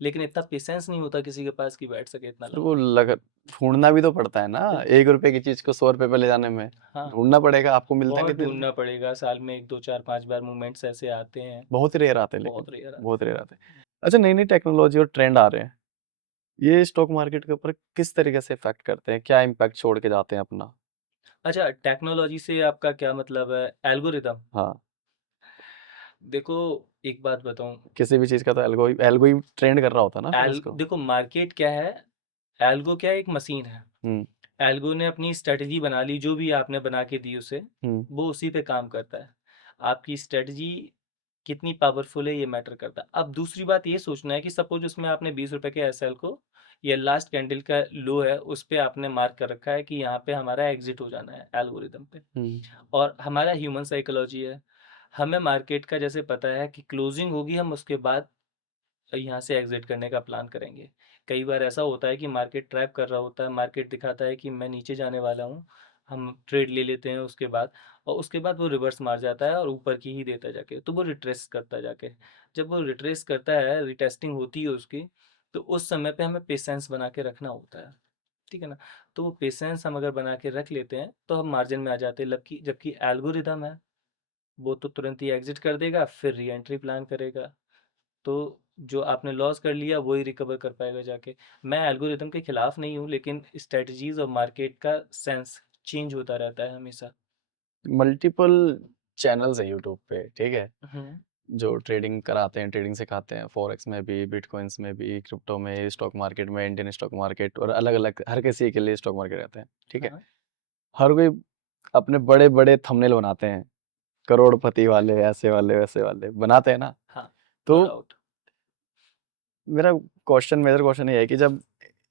लेकिन इतना पेशेंस नहीं होता किसी के पास कि बैठ सके इतना फिर लंबा। वो लग ढूंढना भी तो पड़ता है ना, बिल्कुल। 1 रुपए की चीज को 100 रुपए पे ले जाने में हाँ, ढूंढना पड़ेगा, आपको मिलता बहुत कितने में? ढूँढना पड़ेगा, साल में 1, 2, 4, 5 बार मूवमेंट्स ऐसे आते हैं, बहुत रेयर आते हैं, लेकिन बहुत रेयर आते बहुत हैं। रेयर आते हैं। अच्छा, नई नई टेक्नोलॉजी और ट्रेंड आ रहे हैं, ये स्टॉक मार्केट के ऊपर किस तरीके से इफेक्ट करते हैं, क्या इम्पैक्ट छोड़ के जाते हैं अपना? अच्छा, टेक्नोलॉजी से आपका क्या मतलब है? एल्गोरिदम? हाँ, देखो, एक बात बताऊँ, किसी भी चीज का तो एल्गो एल्गो ही ट्रेंड कर रहा होता है ना फिर उसको। देखो मार्केट क्या है, एल्गो क्या है, एक मशीन है। हम्म। एल्गो ने अपनी स्ट्रेटजी बना ली, जो भी आपने बना के दी उसे, हम्म। वो उसी पे काम करता है। आपकी स्ट्रेटजी कितनी पावरफुल है ये मैटर करता है। अब दूसरी बात ये सोचना है कि सपोज उसमें आपने 20 रुपए के एसएल को, या लास्ट कैंडल का लो है उस पे आपने मार्क कर रखा है कि यहाँ पे हमारा एग्जिट हो जाना है एल्गोरिदम पे। हम्म। और हमारा ह्यूमन साइकोलॉजी है, हमें मार्केट का जैसे पता है कि क्लोजिंग होगी, हम उसके बाद यहाँ से एग्जिट करने का प्लान करेंगे। कई बार ऐसा होता है कि मार्केट ट्रैप कर रहा होता है, मार्केट दिखाता है कि मैं नीचे जाने वाला हूँ, हम ट्रेड ले लेते हैं उसके बाद, और उसके बाद वो रिवर्स मार जाता है और ऊपर की ही देता है जाके, तो वो रिट्रेस करता है जाके। जब वो रिट्रेस करता है, रिटेस्टिंग होती है उसकी, तो उस समय पे हमें पेशेंस बना के रखना होता है, ठीक है ना। तो वो पेशेंस हम अगर बना के रख लेते हैं तो हम मार्जिन में आ जाते हैं, जबकि जबकि एल्गोरिदम है, वो तो तुरंत ही एग्जिट कर देगा, फिर री एंट्री प्लान करेगा। तो जो आपने लॉस कर लिया वही रिकवर कर पाएगा जाके। मैं एल्गोरिदम के खिलाफ नहीं हूँ, लेकिन स्ट्रेटजीज और मार्केट का सेंस चेंज होता रहता है हमेशा। मल्टीपल चैनल्स है यूट्यूब पे, ठीक है, हम्म। जो ट्रेडिंग कराते हैं, ट्रेडिंग सिखाते हैं, फॉरेक्स में भी, बिटकॉइंस में भी, क्रिप्टो में, स्टॉक मार्केट में, इंडियन स्टॉक मार्केट, और अलग अलग हर किसी के लिए स्टॉक मार्केट रहते हैं, ठीक है। हाँ। हर कोई अपने बड़े बड़े थंबनेल बनाते हैं, करोड़पति वाले, ऐसे वाले वैसे वाले बनाते हैं ना। हाँ। तो नो डाउट। मेरा क्वेश्चन, मेजर क्वेश्चन ये है कि जब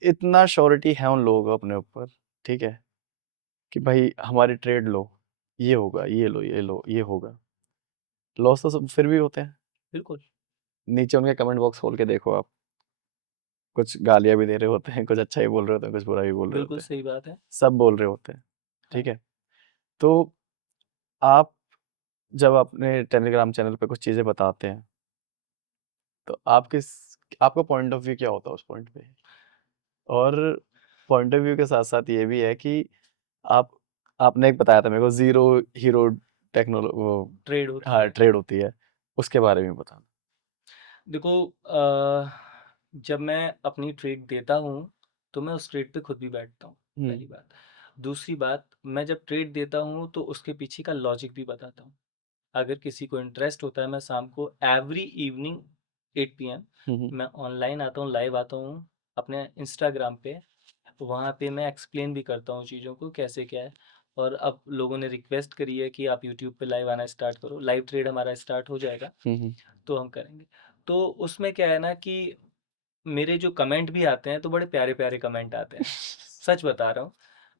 इतना श्योरिटी है उन लोगों को अपने ऊपर, ठीक है, कि भाई हमारी ट्रेड लो, ये होगा, ये लो, ये लो, ये होगा, लॉस तो सब फिर भी होते हैं। बिल्कुल। नीचे उनके कमेंट बॉक्स खोल के देखो आप, कुछ गालियां भी दे रहे होते हैं, कुछ अच्छा ही बोल रहे होते हैं, कुछ बुरा भी बोल रहे बिल्कुल होते हैं, सही बात है। सब बोल रहे होते हैं, हाँ। ठीक है। तो आप जब अपने टेलीग्राम चैनल पे कुछ चीजें बताते हैं, तो आपका पॉइंट ऑफ व्यू क्या होता है उस पॉइंट पे? और पॉइंट ऑफ व्यू के साथ साथ ये भी है कि आप आपने एक बताया था मेरे को, जीरो हीरो टेक्नोलो वो, ट्रेड होती हाँ, है। ट्रेड होती है, उसके बारे में बताना। देखो, जब मैं अपनी ट्रेड देता हूँ तो मैं उस ट्रेड पे खुद भी बैठता हूँ, हम्म। पहली बात। दूसरी बात, मैं जब ट्रेड देता हूँ तो उसके पीछे का लॉजिक भी बताता हूँ। अगर किसी को इंटरेस्ट होता है, मैं शाम को एवरी इवनिंग 8 PM हम्म। मैं ऑनलाइन आता हूँ, लाइव आता हूँ अपने इंस्टाग्राम पे। वहाँ पे मैं एक्सप्लेन भी करता हूँ चीज़ों को कैसे क्या है। और अब लोगों ने रिक्वेस्ट करी है कि आप यूट्यूब पे लाइव आना स्टार्ट करो, लाइव ट्रेड हमारा स्टार्ट हो जाएगा, हम्म। तो हम करेंगे। तो उसमें क्या है ना कि मेरे जो कमेंट भी आते हैं तो बड़े प्यारे प्यारे कमेंट आते हैं, सच बता रहा हूँ।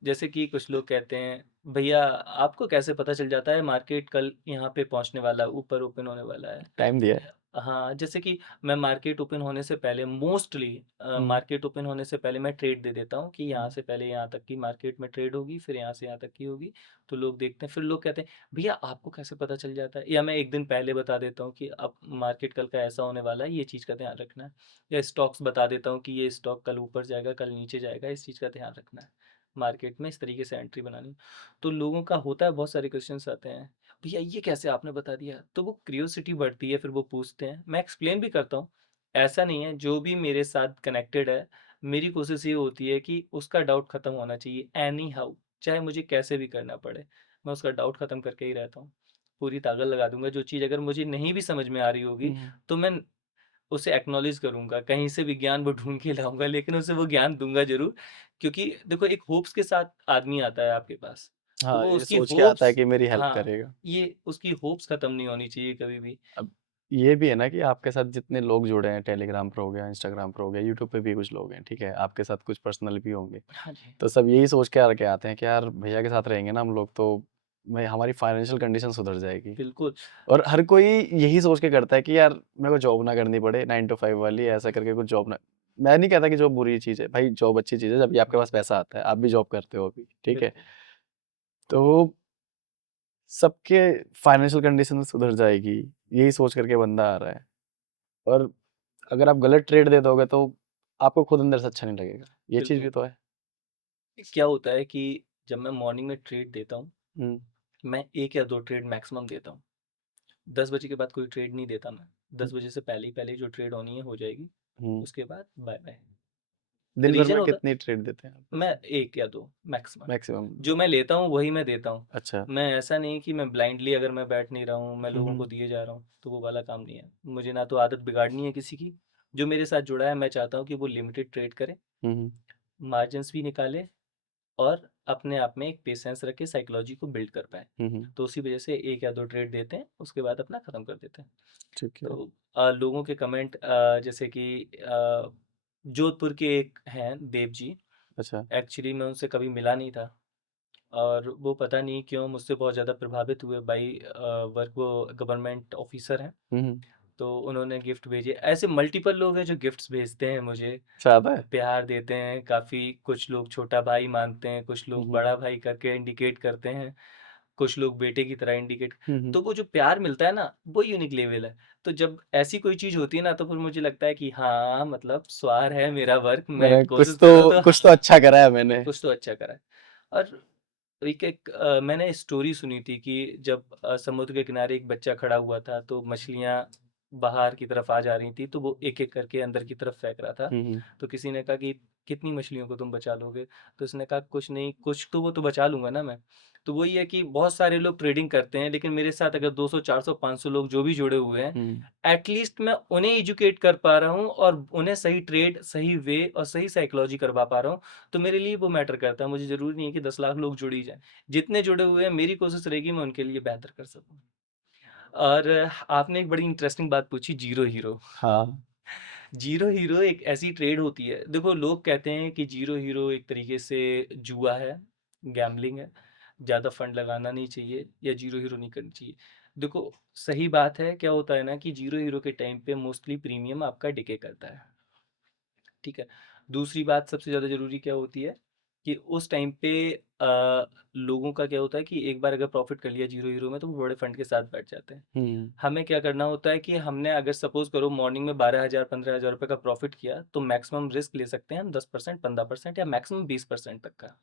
जैसे कि कुछ लोग कहते हैं, भैया आपको कैसे पता चल जाता है मार्केट कल यहाँ पे पहुँचने वाला है, ऊपर ओपन होने वाला है? टाइम दिया है। हाँ, जैसे कि मैं मार्केट ओपन होने से पहले मोस्टली, हम्म। मार्केट ओपन होने से पहले मैं ट्रेड दे देता हूँ कि यहाँ हम्म। से पहले यहाँ तक की मार्केट में ट्रेड होगी, फिर यहाँ से यहाँ तक की होगी। तो लोग देखते हैं, फिर लोग कहते हैं भैया आपको कैसे पता चल जाता है, या मैं एक दिन पहले बता देता हूँ कि अब मार्केट कल का ऐसा होने वाला है, ये चीज़ का ध्यान रखना है। या स्टॉक्स बता देता हूँ कि ये स्टॉक कल ऊपर जाएगा, कल नीचे जाएगा, इस चीज़ का ध्यान रखना है, मार्केट में इस तरीके से एंट्री बनानी है। तो लोगों का होता है, बहुत सारे क्वेश्चंस आते हैं, भैया ये कैसे आपने बता दिया? तो वो क्यूरियोसिटी बढ़ती है, फिर वो पूछते हैं, मैं एक्सप्लेन भी करता हूँ। ऐसा नहीं है, जो भी मेरे साथ कनेक्टेड है, मेरी कोशिश ये होती है कि उसका डाउट खत्म होना चाहिए एनी हाउ, चाहे मुझे कैसे भी करना पड़े, मैं उसका डाउट खत्म करके ही रहता हूँ। पूरी ताकत लगा दूंगा, जो चीज़ अगर मुझे नहीं भी समझ में आ रही होगी हम्म। तो मैं उसे एक्नॉलेज करूंगा, कहीं से भी ज्ञान वो ढूंढ के लाऊंगा, लेकिन उसे वो ज्ञान दूंगा जरूर। क्योंकि देखो, एक होप्स के साथ आदमी आता है आपके पास, तो हाँ, वो ये उसकी सोच के आता है होप्स, कि मेरी हेल्प हाँ, करेगा। ये उसकी होप्स खत्म नहीं होनी चाहिए कभी भी। अब ये भी है ना कि आपके साथ जितने लोग जुड़े हैं, टेलीग्राम पर हो गया, इंस्टाग्राम पर हो गया, यूट्यूब पे भी कुछ लोग हैं, ठीक है, आपके साथ कुछ पर्सनल भी होंगे, हाँ जी। तो सब यही सोच के आके आते हैं कि यार भैया के साथ रहेंगे ना हम लोग, तो मैं हमारी फाइनेंशियल कंडीशन सुधर जाएगी। बिल्कुल। और हर कोई यही सोच के करता है कि यार मेरे को जॉब ना करनी पड़े, 9 to 5 वाली, ऐसा करके कुछ जॉब ना। मैं नहीं कहता कि जॉब बुरी चीज़ है भाई, जॉब अच्छी चीज़ है जब भी आपके पास पैसा आता है, आप भी जॉब करते हो अभी, ठीक है। बिल्कुल। तो सबके फाइनेंशियल कंडीशन सुधर जाएगी, यही सोच करके बंदा आ रहा है। और अगर आप गलत ट्रेड दे दोगे तो आपको खुद अंदर से अच्छा नहीं लगेगा, ये चीज़ भी बिल्कुल। तो है। क्या होता है कि जब मैं मॉर्निंग में ट्रेड देता हूँ, हम्म मैं 1 या 2 ट्रेड मैक्सिमम देता हूँ। 10 बजे के बाद कोई ट्रेड नहीं देता मैं। 10 बजे से पहले ही जो ट्रेड होनी है हो जाएगी, हम्म उसके बाद बाय-बाय। दिन भर रीज़न में होता कितनी ट्रेड देते हैं आप मैं 1 या 2 मैक्सिमम। मैक्सिमम? जो मैं लेता हूँ वही मैं देता हूँ। अच्छा। मैं ऐसा नहीं कि मैं ब्लाइंडली अगर मैं बैठ नहीं रहा हूँ, मैं लोगों हम्म को दिए जा रहा हूँ, तो वो वाला काम नहीं है। मुझे ना तो आदत बिगाड़नी है किसी की, जो मेरे साथ जुड़ा है मैं चाहता हूँ कि वो लिमिटेड ट्रेड करे, हम्म मार्जिन्स भी निकाले और अपने आप में एक पेशेंस रख के साइकोलॉजी को बिल्ड कर पाए। हम्म तो उसी वजह से 1 या 2 ट्रेड देते हैं, उसके बाद अपना ख़त्म कर देते हैं। ठीक है। तो लोगों के कमेंट जैसे कि जोधपुर के एक हैं देव जी, अच्छा। एक्चुअली मैं उनसे कभी मिला नहीं था और वो पता नहीं क्यों मुझसे बहुत ज़्यादा प्रभावित हुए बाई वर्क, वो गवर्नमेंट ऑफिसर हैं। हम्म तो उन्होंने गिफ्ट भेजे। ऐसे मल्टीपल लोग हैं जो गिफ्ट्स भेजते हैं मुझे, चाहता है। प्यार देते हैं काफ़ी। कुछ लोग छोटा भाई मानते हैं, कुछ लोग हम्म बड़ा भाई करके इंडिकेट करते हैं, कुछ लोग बेटे की तरह इंडिकेट। हम्म तो वो जो प्यार मिलता है ना, वो यूनिक लेवल है। तो जब ऐसी कोई चीज़ होती है ना, तो फिर मुझे लगता है कि हाँ, मतलब स्वार है मेरा वर्क, मैं मैंने कोशिश कर रहा हूँ, तो कुछ तो हाँ, अच्छा करा है मैंने। कुछ तो अच्छा करा है। और मैंने स्टोरी सुनी थी कि जब समुद्र के किनारे एक बच्चा खड़ा हुआ था, तो मछलियाँ बाहर की तरफ आ जा रही थी, तो वो एक-एक करके अंदर की तरफ फेंक रहा था। हम्म तो किसी ने कहा कि कितनी मछलियों को तुम बचा लोगे? तो उसने कहा कुछ नहीं, कुछ तो वो तो बचा लूँगा ना मैं। तो वही है कि बहुत सारे लोग ट्रेडिंग करते हैं, लेकिन मेरे साथ अगर 200, 400, 500 लोग जो भी जुड़े हुए हैं, हम्म एटलीस्ट मैं उन्हें एजुकेट कर पा रहा हूँ और उन्हें सही ट्रेड, सही वे और सही साइकोलॉजी करवा पा रहा हूँ, तो मेरे लिए वो मैटर करता है। मुझे ज़रूरी नहीं है कि 10 लाख लोग जुड़ ही जाएँ। जितने जुड़े हुए हैं, मेरी कोशिश रहेगी मैं उनके लिए बेहतर कर सकूँ। और आपने एक बड़ी इंटरेस्टिंग बात पूछी, ज़ीरो हीरो। हाँ। ज़ीरो हीरो एक ऐसी ट्रेड होती है, देखो लोग कहते हैं कि ज़ीरो हीरो एक तरीके से जुआ है, गैम्बलिंग है, ज़्यादा फंड लगाना नहीं चाहिए या ज़ीरो हीरो नहीं करनी चाहिए। देखो, सही बात है, क्या होता है ना कि ज़ीरो हीरो के टाइम पे मोस्टली प्रीमियम आपका डिके करता है। ठीक है। दूसरी बात सबसे ज़्यादा ज़रूरी क्या होती है कि उस टाइम पे लोगों का क्या होता है कि एक बार अगर प्रॉफ़िट कर लिया ज़ीरो हीरो में, तो वो बड़े फंड के साथ बैठ जाते हैं। हम्म हमें क्या करना होता है कि हमने अगर सपोज़ करो मॉर्निंग में 12,000 ₹15,000 का प्रॉफ़िट किया, तो मैक्सिमम रिस्क ले सकते हैं हम 10%, 15% या मैक्सिमम 20% तक का।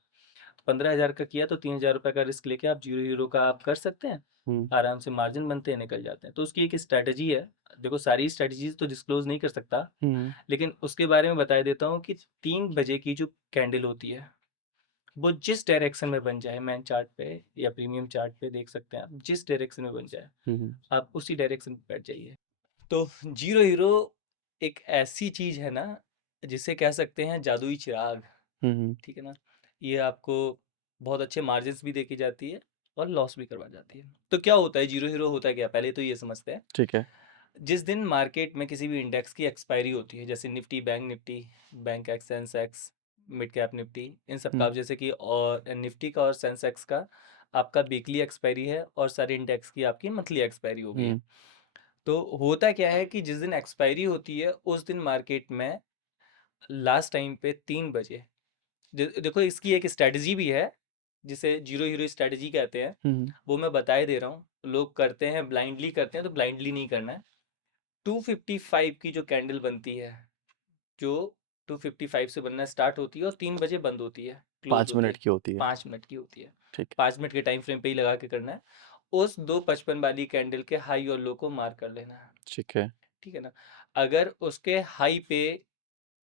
15,000 का किया तो ₹3,000 का रिस्क लेके आप ज़ीरो हीरो का आप कर सकते हैं। हम्म आराम से मार्जिन बनते हैं, निकल जाते हैं। तो उसकी एक स्ट्रैटेजी है। देखो, सारी स्ट्रैटेजीज़ तो डिस्क्लोज़ नहीं कर सकता, हम्म लेकिन उसके बारे में बता देता हूँ कि 3 बजे की जो कैंडल होती है, वो जिस डायरेक्शन में बन जाए, मैन चार्ट पे या प्रीमियम चार्ट पे देख सकते हैं आप, जिस डायरेक्शन में बन जाए, हम्म आप उसी डायरेक्शन पे बैठ जाइए। तो ज़ीरो हीरो एक ऐसी चीज़ है ना, जिसे कह सकते हैं जादुई चिराग, हम्म ठीक है ना? ये आपको बहुत अच्छे मार्जिन्स भी देके जाती है और लॉस भी करवा जाती है। तो क्या होता है ज़ीरो हीरो, होता क्या है? पहले तो ये समझते हैं। ठीक है। जिस दिन मार्केट में किसी भी इंडेक्स की एक्सपायरी होती है, जैसे Nifty, Bankex, Sensex, mid cap Nifty, इन सब का, हम्म आप जैसे कि और निफ्टी का और सेंसेक्स का आपका वीकली एक्सपायरी है और सारे इंडेक्स की आपकी मंथली एक्सपायरी हो गई है। हम्म तो होता क्या है कि जिस दिन एक्सपायरी होती है, उस दिन मार्केट में लास्ट टाइम पे 3 बजे, देखो इसकी एक स्ट्रैटेजी भी है, जिसे जीरो हीरो स्ट्रैटेजी कहते हैं। हम्म वो मैं बताए दे रहा हूँ। लोग करते हैं ब्लाइंडली करते हैं, तो ब्लाइंडली नहीं करना है। 255 की जो कैंडल बनती है, जो 255 से बनना स्टार्ट होती है और 3 बजे बंद होती है, क्लोज 5 मिनट होती है, की होती है। 5 मिनट की होती है। ठीक 5 मिनट के टाइम फ्रेम पे ही लगा के करना है। उस 2:55 वाली कैंडल के हाई और लो को मार्क कर लेना है। ठीक है। ठीक है ना? अगर उसके हाई पे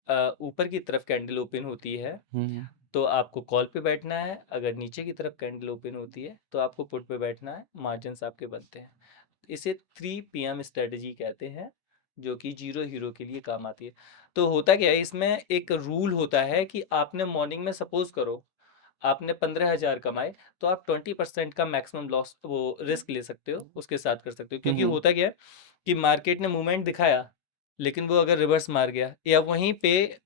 ऊपर की तरफ कैंडल ओपन होती है, हम्म तो आपको कॉल पे बैठना है। अगर नीचे की तरफ कैंडल ओपन होती है, तो आपको पुट पे बैठना है। मार्जिन्स आपके बनते हैं। इसे 3 PM स्ट्रेटजी कहते हैं, जो कि जीरो हीरो के लिए काम आती है। तो होता क्या है, इसमें एक रूल होता है कि आपने मॉर्निंग में सपोज करो आपने 15,000 कमाए, तो आप 20% का मैक्सिमम लॉस, वो रिस्क ले सकते हो, उसके साथ कर सकते हो। क्योंकि हम्म होता क्या है कि मार्केट ने मूवमेंट दिखाया, लेकिन वो अगर रिवर्स मार गया या वहीं पे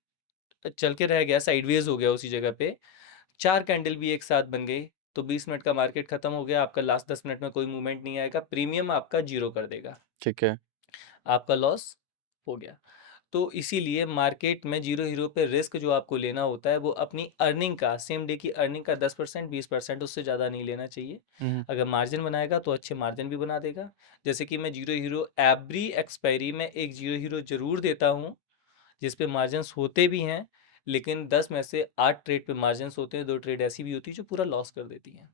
चल के रह गया, साइडवेज हो गया उसी जगह पे, 4 कैंडल भी एक साथ बन गई, तो 20 मिनट का मार्केट खत्म हो गया, आपका लास्ट 10 मिनट में कोई मूवमेंट नहीं आएगा, प्रीमियम आपका जीरो कर देगा, ठीक है। आपका लॉस हो गया। तो इसीलिए मार्केट में जीरो हीरो पे रिस्क जो आपको लेना होता है वो अपनी अर्निंग का, सेम डे की अर्निंग का 10% 20%, उससे ज़्यादा नहीं लेना चाहिए। हम्म, अगर मार्जिन बनाएगा तो अच्छे मार्जिन भी बना देगा। जैसे कि मैं जीरो हीरो एवरी एक्सपायरी में एक जीरो हीरो जरूर देता हूँ जिस पे मार्जिन्स होते भी हैं, लेकिन 10 में से 8 ट्रेड पे मार्जिन्स होते हैं, 2 ट्रेड ऐसी भी होती है जो पूरा लॉस कर देती हैं।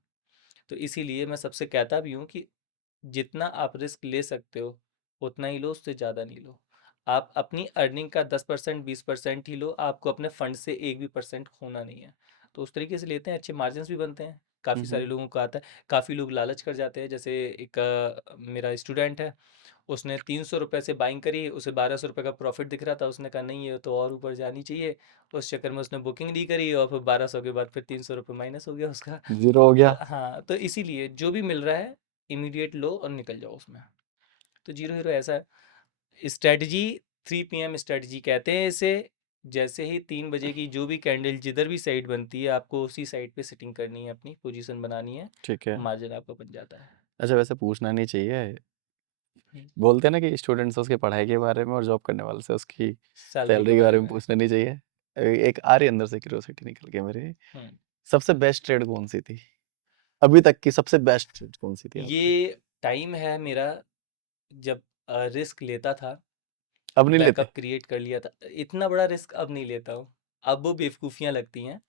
तो इसीलिए मैं सबसे कहता भी हूँ कि जितना आप रिस्क ले सकते हो उतना ही लो, उससे ज़्यादा नहीं लो। आप अपनी अर्निंग का 10% 20% ही लो, आपको अपने फंड से एक भी परसेंट खोना नहीं है। तो उस तरीके से लेते हैं, अच्छे मार्जिन्स भी बनते हैं। काफ़ी हम्म, सारे लोगों को आता है, काफ़ी लोग लालच कर जाते हैं। जैसे एक मेरा स्टूडेंट है, उसने 300 रुपये से बाइंग करी, उसे 1200 रुपये का प्रॉफिट दिख रहा था, उसने कहा नहीं ये तो और ऊपर जानी चाहिए। उस चक्कर में उसने बुकिंग नहीं करी और फिर 1200 के बाद फिर 300 रुपये माइनस हो गया उसका। जीरो हो गया। तो हाँ, तो इसीलिए जो भी मिल रहा है इमीडिएट लो और निकल जाओ उसमें। तो जीरो हीरो ऐसा है स्ट्रेटजी। 3 PM स्ट्रेटजी कहते हैं इसे। जैसे ही 3 बजे की जो भी कैंडल जिधर भी साइड बनती है, आपको उसी साइड पे सिटिंग करनी है, अपनी पोजीशन बनानी है, ठीक है। मार्जिन आपका बन जाता है। अच्छा, वैसे पूछना नहीं चाहिए, हम्म, बोलते हैं ना कि स्टूडेंट से उसकी पढ़ाई के बारे में और जॉब करने वाले से उसकी सैलरी के सैलरी के बारे बारे में में। पूछना नहीं चाहिए। एक आ रही अंदर से क्यूरियोसिटी निकल के मेरे, हम्म, सबसे बेस्ट ट्रेड कौन सी थी अभी तक की? सबसे बेस्ट ट्रेड कौन सी थी आपकी? ये टाइम है मेरा जब रिस्क लेता था, अब नहीं लेते? बैकअप क्रिएट कर लिया था। इतना बड़ा रिस्क अब नहीं लेता हूँ, अब वो बेवकूफ़ियाँ लगती हैं।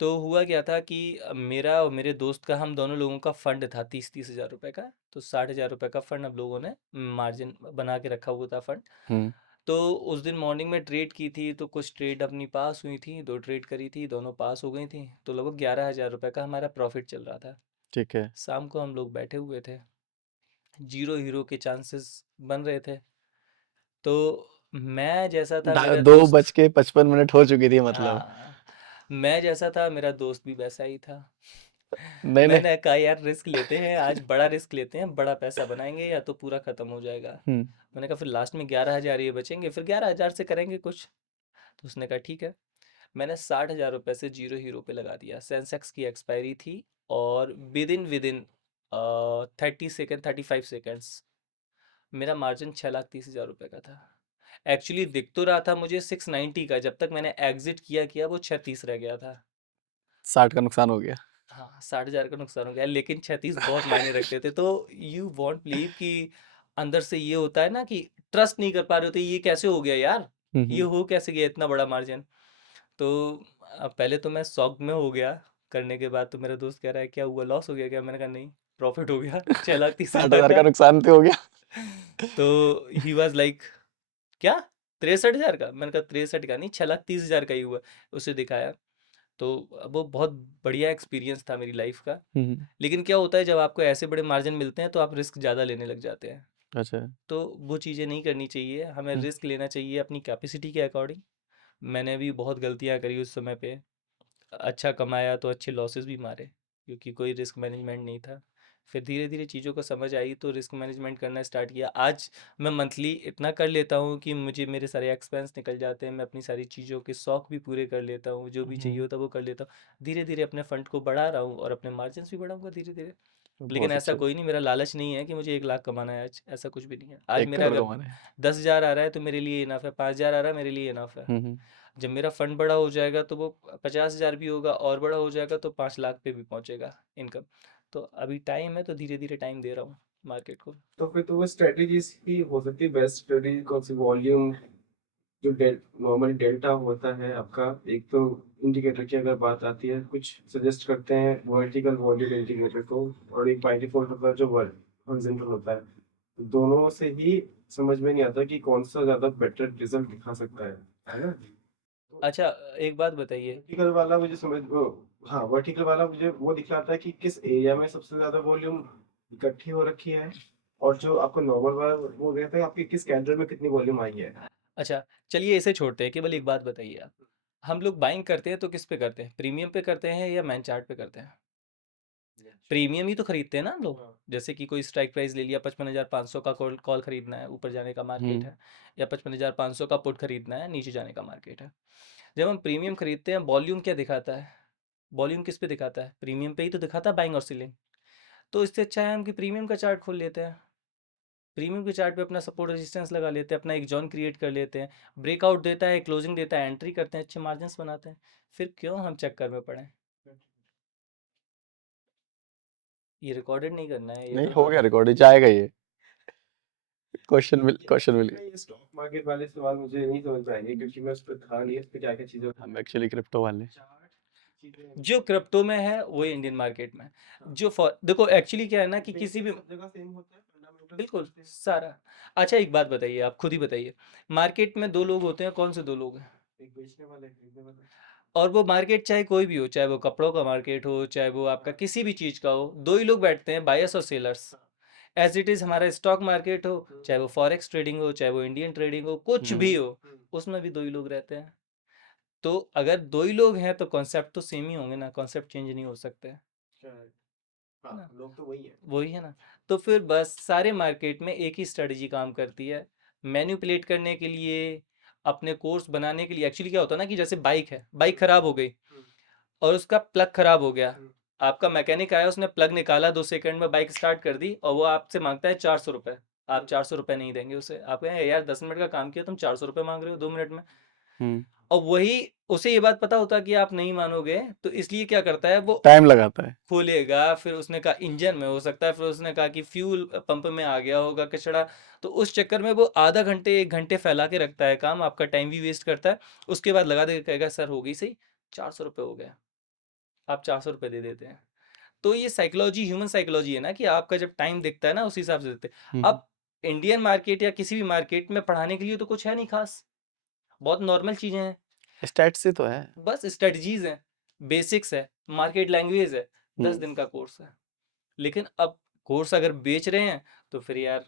तो हुआ क्या था कि मेरा और मेरे दोस्त का, हम दोनों लोगों का फंड था 30-30 हज़ार रुपए का। तो 60 हज़ार रुपए का फंड हम लोगों ने मार्जिन बना के रखा हुआ था फंड। हम्म, तो उस दिन मॉर्निंग में ट्रेड की थी, तो कुछ ट्रेड अपनी पास हुई थी, 2 ट्रेड करी थी, दोनों पास हो गई थी, तो लगभग 11 हज़ार रुपये का हमारा प्रॉफिट चल रहा था। ठीक है। शाम को हम लोग बैठे हुए थे, जीरो हीरो के चांसेस बन रहे थे। तो मैं जैसा था, मेरा 2 दोस्त, बज के 55 मिनट हो चुकी थी मतलब। हाँ, मैं जैसा था मेरा दोस्त भी वैसा ही था। नहीं नहीं। मैंने कहा यार रिस्क लेते हैं, आज बड़ा रिस्क लेते हैं, बड़ा पैसा बनाएंगे या तो पूरा खत्म हो जाएगा। हम्म, मैंने कहा फिर लास्ट में 11 हज़ार ये बचेंगे, फिर 11 हज़ार से करेंगे कुछ। तो उसने कहा ठीक है। मैंने 60 हज़ार रुपये से जीरो हीरो पे लगा दिया। सेंसेक्स की एक्सपायरी थी और विद इन 30 सेकेंड 35 सेकेंड्स मेरा मार्जिन 6,30,000 रुपये का था। एक्चुअली दिख तो रहा था मुझे 690 का, जब तक मैंने एग्जिट किया किया वो 36 रह गया था। 60 का नुकसान हो गया। हाँ, 60 हज़ार का नुकसान हो गया, लेकिन 36 बहुत मायने रखते थे। तो यू वॉन्ट बिलीव कि अंदर से ये होता है ना कि ट्रस्ट नहीं कर पा रहे होते, ये कैसे हो गया यार, ये हम्म, हो कैसे गया इतना बड़ा मार्जिन। तो पहले तो मैं शॉक में हो गया। करने के बाद तो मेरा दोस्त कह रहा है क्या हुआ, लॉस हो गया क्या? मैंने कहा नहीं, प्रॉफिट हो गया 6,30,000 60,000 का का। नुकसान तो हो गया। तो ही वॉज लाइक क्या, 63 हज़ार का? मैंने कहा 63 का नहीं, 6,30,000 का ही हुआ। उसे दिखाया। तो वो बहुत बढ़िया एक्सपीरियंस था मेरी लाइफ का। हम्म, लेकिन क्या होता है जब आपको ऐसे बड़े मार्जिन मिलते हैं तो आप रिस्क ज़्यादा लेने लग जाते हैं। अच्छा। तो वो चीज़ें नहीं करनी चाहिए, हमें हम्म, रिस्क लेना चाहिए अपनी कैपेसिटी के अकॉर्डिंग। मैंने भी बहुत गलतियाँ करी उस समय पे। अच्छा कमाया तो अच्छे लॉसेस भी मारे, क्योंकि कोई रिस्क मैनेजमेंट नहीं था। फिर धीरे धीरे चीज़ों को समझ आई तो रिस्क मैनेजमेंट करना स्टार्ट किया। आज मैं मंथली इतना कर लेता हूँ कि मुझे मेरे सारे एक्सपेंस निकल जाते हैं, मैं अपनी सारी चीज़ों के शौक भी पूरे कर लेता हूँ, जो भी चाहिए हम्म, होता है वो कर लेता हूँ। धीरे धीरे अपने फंड को बढ़ा रहा हूँ और अपने मार्जिन्स भी बढ़ाऊंगा धीरे धीरे। लेकिन बहुत ऐसा अच्छा। कोई नहीं, मेरा लालच नहीं है कि मुझे 1 लाख कमाना है आज, ऐसा कुछ भी नहीं है। आज 1 मेरा करोड़ अगर कमाने हैं। 10 हज़ार आ रहा है तो मेरे लिए इनफ है, 5 हज़ार आ रहा है मेरे लिए इनफ है। हम्म, जब मेरा फंड बड़ा हो जाएगा तो वो 50 हज़ार भी होगा, और बड़ा हो जाएगा तो 5 लाख पे भी पहुंचेगा इनकम। तो अभी टाइम है, तो धीरे धीरे टाइम दे रहा हूँ मार्केट को। तो फिर तो वो स्ट्रेटेजीज की हो सकती है। बेस्ट स्ट्रेटेजी कौन सी? वॉल्यूम, जो नॉर्मली डेल्टा होता है आपका, एक तो इंडिकेटर की अगर बात आती है, कुछ सजेस्ट करते हैं वर्टिकल वॉल्यूम इंडिकेटर को, और एक बाय डिफॉल्ट होता है जो हॉरिजॉन्टल होता है। तो दोनों से ही समझ में नहीं आता कि कौन सा ज्यादा बेटर रिजल्ट दिखा सकता है ना? अच्छा, एक बात बताइए। वर्टिकल वाला मुझे समझ वो, हाँ, वर्टिकल वाला मुझे वो दिखलाता है कि किस एरिया में सबसे ज्यादा वॉल्यूम इकट्ठी हो रखी है, और जो आपको नॉर्मल वाला वो कहता है आपकी किस कैंडल में कितनी वॉल्यूम आई है। अच्छा, चलिए इसे छोड़ते हैं, केवल एक बात बताइए आप। हम लोग बाइंग करते हैं तो किस पे करते हैं, प्रीमियम पे करते हैं या मैन चार्ट पे करते हैं? प्रीमियम ही तो खरीदते हैं ना हम लोग। हाँ। जैसे कि कोई स्ट्राइक प्राइस ले लिया, 55,500 का कॉल कॉल खरीदना है, ऊपर जाने का मार्केट हम्म, है। या 55,500 का पुट खरीदना है, नीचे जाने का मार्केट है। जब हम प्रीमियम खरीदते हैं, वॉल्यूम क्या दिखाता है? वॉल्यूम किस पे दिखाता है? प्रीमियम पे ही तो दिखाता है बाइंग और सेलिंग। तो इससे अच्छा है हम कि प्रीमियम का चार्ट खोल लेते हैं। प्रीमियम के चार्ट पे अपना सपोर्ट रेजिस्टेंस लगा लेते हैं, अपना एक जोन क्रिएट कर लेते हैं, ब्रेकआउट देता है, क्लोजिंग देता है, एंट्री करते हैं, अच्छे मार्जिन बनाते हैं। फिर क्यों हम चक्कर में पड़े? ये रिकॉर्डेड नहीं करना है, ये नहीं तो हो गया रिकॉर्ड, जाएगा ये क्वेश्चन मिल ये स्टॉक मार्केट वाले सवाल मुझे नहीं समझ में आएंगे क्योंकि मैं उस पर था नहीं, इस पे क्या क्या चीजें हम एक्चुअली क्रिप्टो वाले। चार्ट चीजें जो क्रिप्टो में है वो इंडियन मार्केट में है। हाँ। जो देखो एक्चुअली क्या है ना कि किसी भी सब जगह सेम होता है, फंडामेंटल बिल्कुल सारा। अच्छा एक बात बताइए, आप खुद ही बताइए, मार्केट में दो लोग होते हैं, कौन से दो लोग हैं? एक बेचने वाला एक खरीदने वाला। और वो मार्केट चाहे कोई भी हो, चाहे वो कपड़ों का मार्केट हो, चाहे वो आपका हाँ। किसी भी चीज़ का हो, दो ही लोग बैठते हैं, बायर्स और सेलर्स। एज इट इज़ हमारा स्टॉक मार्केट हो, चाहे वो फॉरेक्स ट्रेडिंग हो, चाहे वो इंडियन ट्रेडिंग हो, कुछ भी हो, उसमें भी दो ही लोग रहते हैं। तो अगर दो ही लोग हैं तो कॉन्सेप्ट तो सेम ही होंगे ना, कॉन्सेप्ट चेंज नहीं हो सकते हैं, है ना? हाँ, लोग तो वही है। वही है ना। तो फिर बस सारे मार्केट में एक ही स्ट्रेटजी काम करती है, मैनिपुलेट करने के लिए, अपने कोर्स बनाने के लिए। एक्चुअली क्या होता है ना कि जैसे बाइक है, बाइक खराब हो गई और उसका प्लग खराब हो गया, आपका मैकेनिक आया, उसने प्लग निकाला, 2 सेकंड में बाइक स्टार्ट कर दी, और वो आपसे मांगता है 400 रुपये। आप 400 रुपये नहीं देंगे उसे, आप कहें यार 10 मिनट का काम किया, तुम 400 रुपये मांग रहे हो 2 मिनट में। और वही उसे ये बात पता होता कि आप नहीं मानोगे, तो इसलिए क्या करता है, वो टाइम लगाता है। खोलेगा। फिर उसने कहा इंजन में हो सकता है, फिर उसने कहा कि फ्यूल पंप में आ गया होगा कचरा, तो उस चक्कर में वो आधा घंटे 1 घंटे फैला के रखता है काम, आपका टाइम भी वेस्ट करता है। उसके बाद लगा दे कहेगा सर हो गई सही, 400 रुपये हो गया, आप 400 रुपये दे देते हैं। तो ये साइकोलॉजी, ह्यूमन साइकोलॉजी है ना कि आपका जब टाइम दिखता है ना, उस हिसाब से देते हैं। अब इंडियन मार्केट या किसी भी मार्केट में पढ़ाने के लिए तो कुछ है नहीं खास, बहुत नॉर्मल चीज़ें हैं, स्टैट्स ही तो है। बस स्ट्रेटजीज हैं, बेसिक्स है, मार्केट लैंग्वेज है, 10 दिन का कोर्स है। लेकिन अब कोर्स अगर बेच रहे हैं तो फिर यार,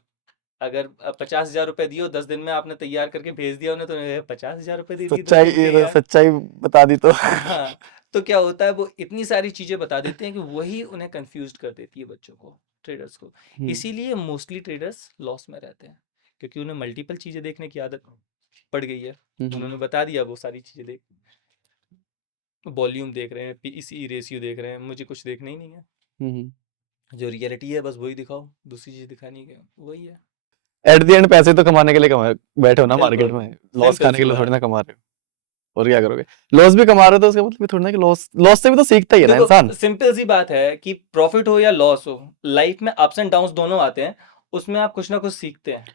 अगर 50,000 रुपये दियो, 10 दिन में आपने तैयार करके भेज दिया उन्हें, तो 50,000 रुपये दे दिए 10 दिन के यार। सच्चाई बता दी तो हाँ, तो क्या होता है, वो इतनी सारी चीजें बता देते हैं कि वही उन्हें कंफ्यूज कर देती है, बच्चों को, ट्रेडर्स को। इसीलिए मोस्टली ट्रेडर्स लॉस में रहते हैं, क्योंकि उन्हें मल्टीपल चीजें देखने की आदत पड़ गई है। उन्होंने बता दिया वो सारी चीजें देख, वॉल्यूम देख रहे हैं, पीई रेशियो देख रहे हैं, मुझे कुछ देखना ही नहीं है, जो रियलिटी है बस वही दिखाओ, दूसरी चीज दिखानी है वही है। एट द एंड पैसे तो कमाने के लिए बैठे हो ना मार्केट बिल्कुल, में, लॉस सिंपल खाने सी के लिए बात। थोड़ी ना कमा रहे हो। और क्या करोगे, लॉस भी कमा रहे हो तो उसका मतलब ये थोड़ी ना कि लॉस से भी तो सीखता ही है ना इंसान। देखो सिंपल सी बात है कि प्रॉफिट हो या लॉस हो, लाइफ में अप्स एंड डाउन्स दोनों आते हैं, उसमें आप कुछ ना कुछ सीखते हैं।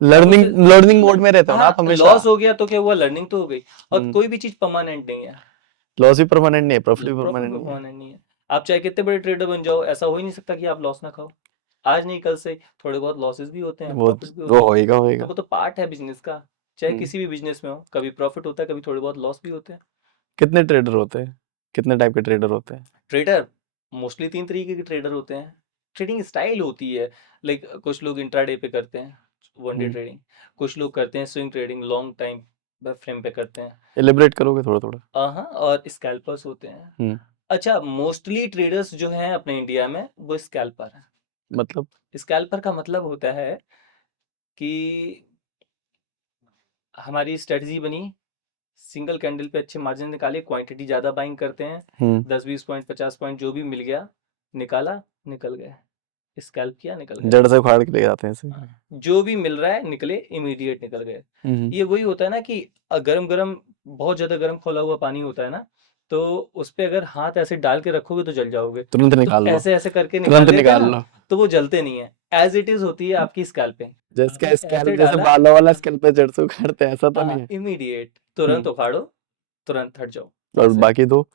अब उसे लर्निंग मोड में रहते हो ना आप हाँ, हमेशा। लॉस हो गया तो क्या हुआ, लर्निंग तो हो गई। और कोई भी चीज परमानेंट नहीं है, लॉस भी परमानेंट नहीं है, प्रॉफिट भी प्रॉफिट परमानेंट भी नहीं है। परमानेंट नहीं है। आप चाहे कितने बड़े ट्रेडर बन जाओ, ऐसा हो ही नहीं सकता कि आप लॉस ना खाओ। आज नहीं कल से थोड़े बहुत लॉसेस भी होते हैं, वो प्रॉफिट भी वो होते हैं। होएगा तो होएगा। वो तो पार्ट है बिजनेस का, चाहे हम्म। किसी भी बिजनेस में हो, कभी प्रॉफिट होता है, कभी थोड़े बहुत लॉस भी होते हैं। कितने ट्रेडर होते हैं, कितने टाइप के ट्रेडर होते हैं? ट्रेडर मोस्टली 3 तरीके के ट्रेडर होते हैं, ट्रेडिंग स्टाइल होती है। लाइक कुछ लोग इंट्राडे पे करते हैं, वन डे ट्रेडिंग, कुछ लोग करते हैं swing trading, long time frame पे करते हैं। एलिब्रेट करोगे थोड़ा थोड़ा? हाँ, और स्कैल्पर्स होते हैं। अच्छा, मोस्टली ट्रेडर्स जो हैं अपने इंडिया में वो स्कैल्पर हैं। मतलब स्कैल्पर का मतलब होता है कि हमारी स्ट्रेटजी बनी, सिंगल कैंडल पे अच्छे मार्जिन निकाले, क्वांटिटी ज़्यादा बाइंग करते हैं, 10-20 पॉइंट 50 पॉइंट जो भी मिल गया निकाला, निकल गए, स्कैल्प किया, निकल गए। जड़ से उखाड़ के ले जाते हैं ऐसे। जो भी मिल रहा है निकले, इमीडिएट निकल गए। ये वही होता है ना कि गरम गरम, बहुत ज्यादा गरम खोला हुआ पानी होता है ना, तो उस पे अगर हाथ ऐसे डाल के रखोगे तो जल जाओगे। तुरंत तो निकाल लो, ऐसे ऐसे करके तुरंत निकाल लेते हैं निकाल ना, लो। तो वो जलते नहीं है। एज इट इज होती है आपकी स्कैल्पिंग, जिसका आपने स्कैल्प ऐसे जैसे डाला, बालों वाला स्कैल्प पे जड़ से उखाड़ते हैं, ऐसा तो नहीं है। इमीडिएट, तुरंत उखाड़ो, तुरंत हट जाओ, और ऐसे। बाकी दो?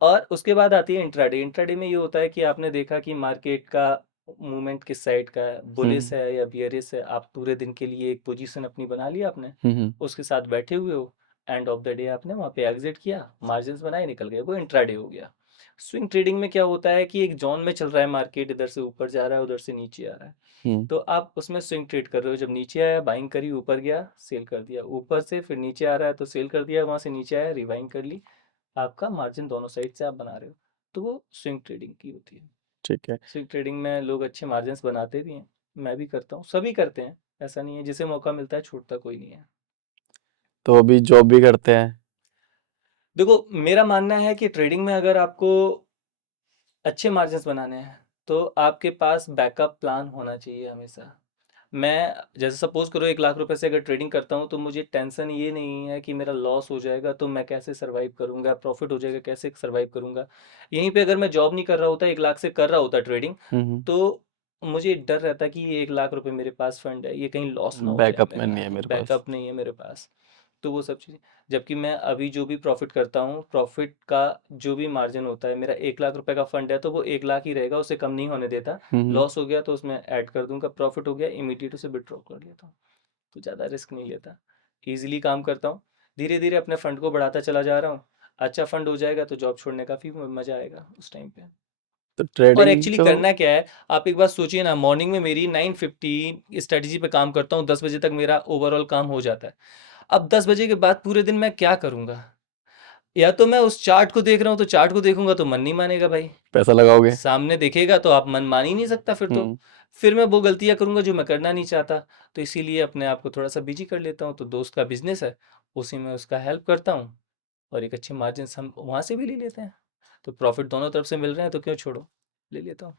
और उसके बाद आती है इंट्राडे। इंट्राडे में ये होता है कि आपने देखा कि मार्केट का मूवमेंट किस साइड का है, बुलिश है या बियरिश है, आप पूरे दिन के लिए एक पोजीशन अपनी बना ली आपने, उसके साथ बैठे हुए हो, एंड ऑफ द डे आपने वहाँ पे एग्जिट किया, मार्जिन बनाए, निकल गए, वो इंट्राडे हो गया। स्विंग ट्रेडिंग में क्या होता है कि एक जोन में चल रहा है मार्केट, इधर से ऊपर जा रहा है, उधर से नीचे आ रहा है, तो आप उसमें स्विंग ट्रेड कर रहे हो। जब नीचे आया बाइंग करी, ऊपर गया सेल कर दिया, ऊपर से फिर नीचे आ रहा है तो सेल कर दिया, वहाँ से नीचे आया रिवाइंग कर ली, आपका मार्जिन दोनों साइड से आप बना रहे हो, तो वो स्विंग ट्रेडिंग की होती है। ठीक है। स्विंग ट्रेडिंग में लोग अच्छे मार्जिन बनाते भी हैं, मैं भी करता हूँ, सभी करते हैं, ऐसा नहीं है, जिसे मौका मिलता है छूटता कोई नहीं है। तो अभी जॉब भी करते हैं? देखो मेरा मानना है कि ट्रेडिंग में अगर आपको अच्छे मार्जिन बनाने हैं तो आपके पास बैकअप प्लान होना चाहिए हमेशा। मैं जैसे सपोज करो 1 लाख रुपए से अगर ट्रेडिंग करता हूँ तो मुझे टेंशन ये नहीं है कि मेरा लॉस हो जाएगा तो मैं कैसे सरवाइव करूंगा, प्रॉफिट हो जाएगा कैसे सरवाइव करूंगा। यहीं पे अगर मैं जॉब नहीं कर रहा होता, 1 लाख से कर रहा होता ट्रेडिंग, तो मुझे डर रहता कि ये 1 लाख रुपए मेरे पास फंड है, ये कहीं लॉस ना हो जाए बैकअप में मेरा, नहीं है मेरे पास। बैकअप नहीं है मेरे पास। तो वो सब चीज़ें, जबकि मैं अभी जो भी प्रॉफिट करता हूँ, प्रॉफिट का जो भी मार्जिन होता है, मेरा 1 लाख रुपए का फंड है तो वो 1 लाख ही रहेगा, उससे कम नहीं होने देता। लॉस हो गया तो उसमें ऐड कर दूंगा, प्रॉफिट हो गया इमीडिएट उसे विड्रॉ कर लेता हूँ। तो ज़्यादा रिस्क नहीं लेता, ईजिली काम करता हूँ, धीरे धीरे अपने फंड को बढ़ाता चला जा रहा हूँ। अच्छा फंड हो जाएगा तो जॉब छोड़ने का भी मज़ा आएगा उस टाइम पे। तो और ट्रेडिंग एक्चुअली जो करना क्या है, आप एक बार सोचिए ना, मॉर्निंग में मेरी 9:15 स्ट्रेटजी पे काम करता हूँ, 10 बजे तक मेरा ओवरऑल काम हो जाता है। अब 10 बजे के बाद पूरे दिन मैं क्या करूँगा? या तो मैं उस चार्ट को देख रहा हूँ तो चार्ट को देखूंगा तो मन नहीं मानेगा भाई, पैसा लगाओगे। सामने देखेगा तो आप मन मान ही नहीं सकता फिर तो। हम्म। फिर मैं वो गलतियां करूंगा जो मैं करना नहीं चाहता। तो इसीलिए अपने आप को थोड़ा सा बिजी कर लेता हूँ, तो दोस्त का बिजनेस है, उसी में उसका हेल्प करता हूँ, और एक अच्छे मार्जिन हम वहां से भी ले लेते हैं। तो प्रॉफिट दोनों तरफ से मिल रहे हैं तो क्यों छोड़ो, ले लेता हूँ।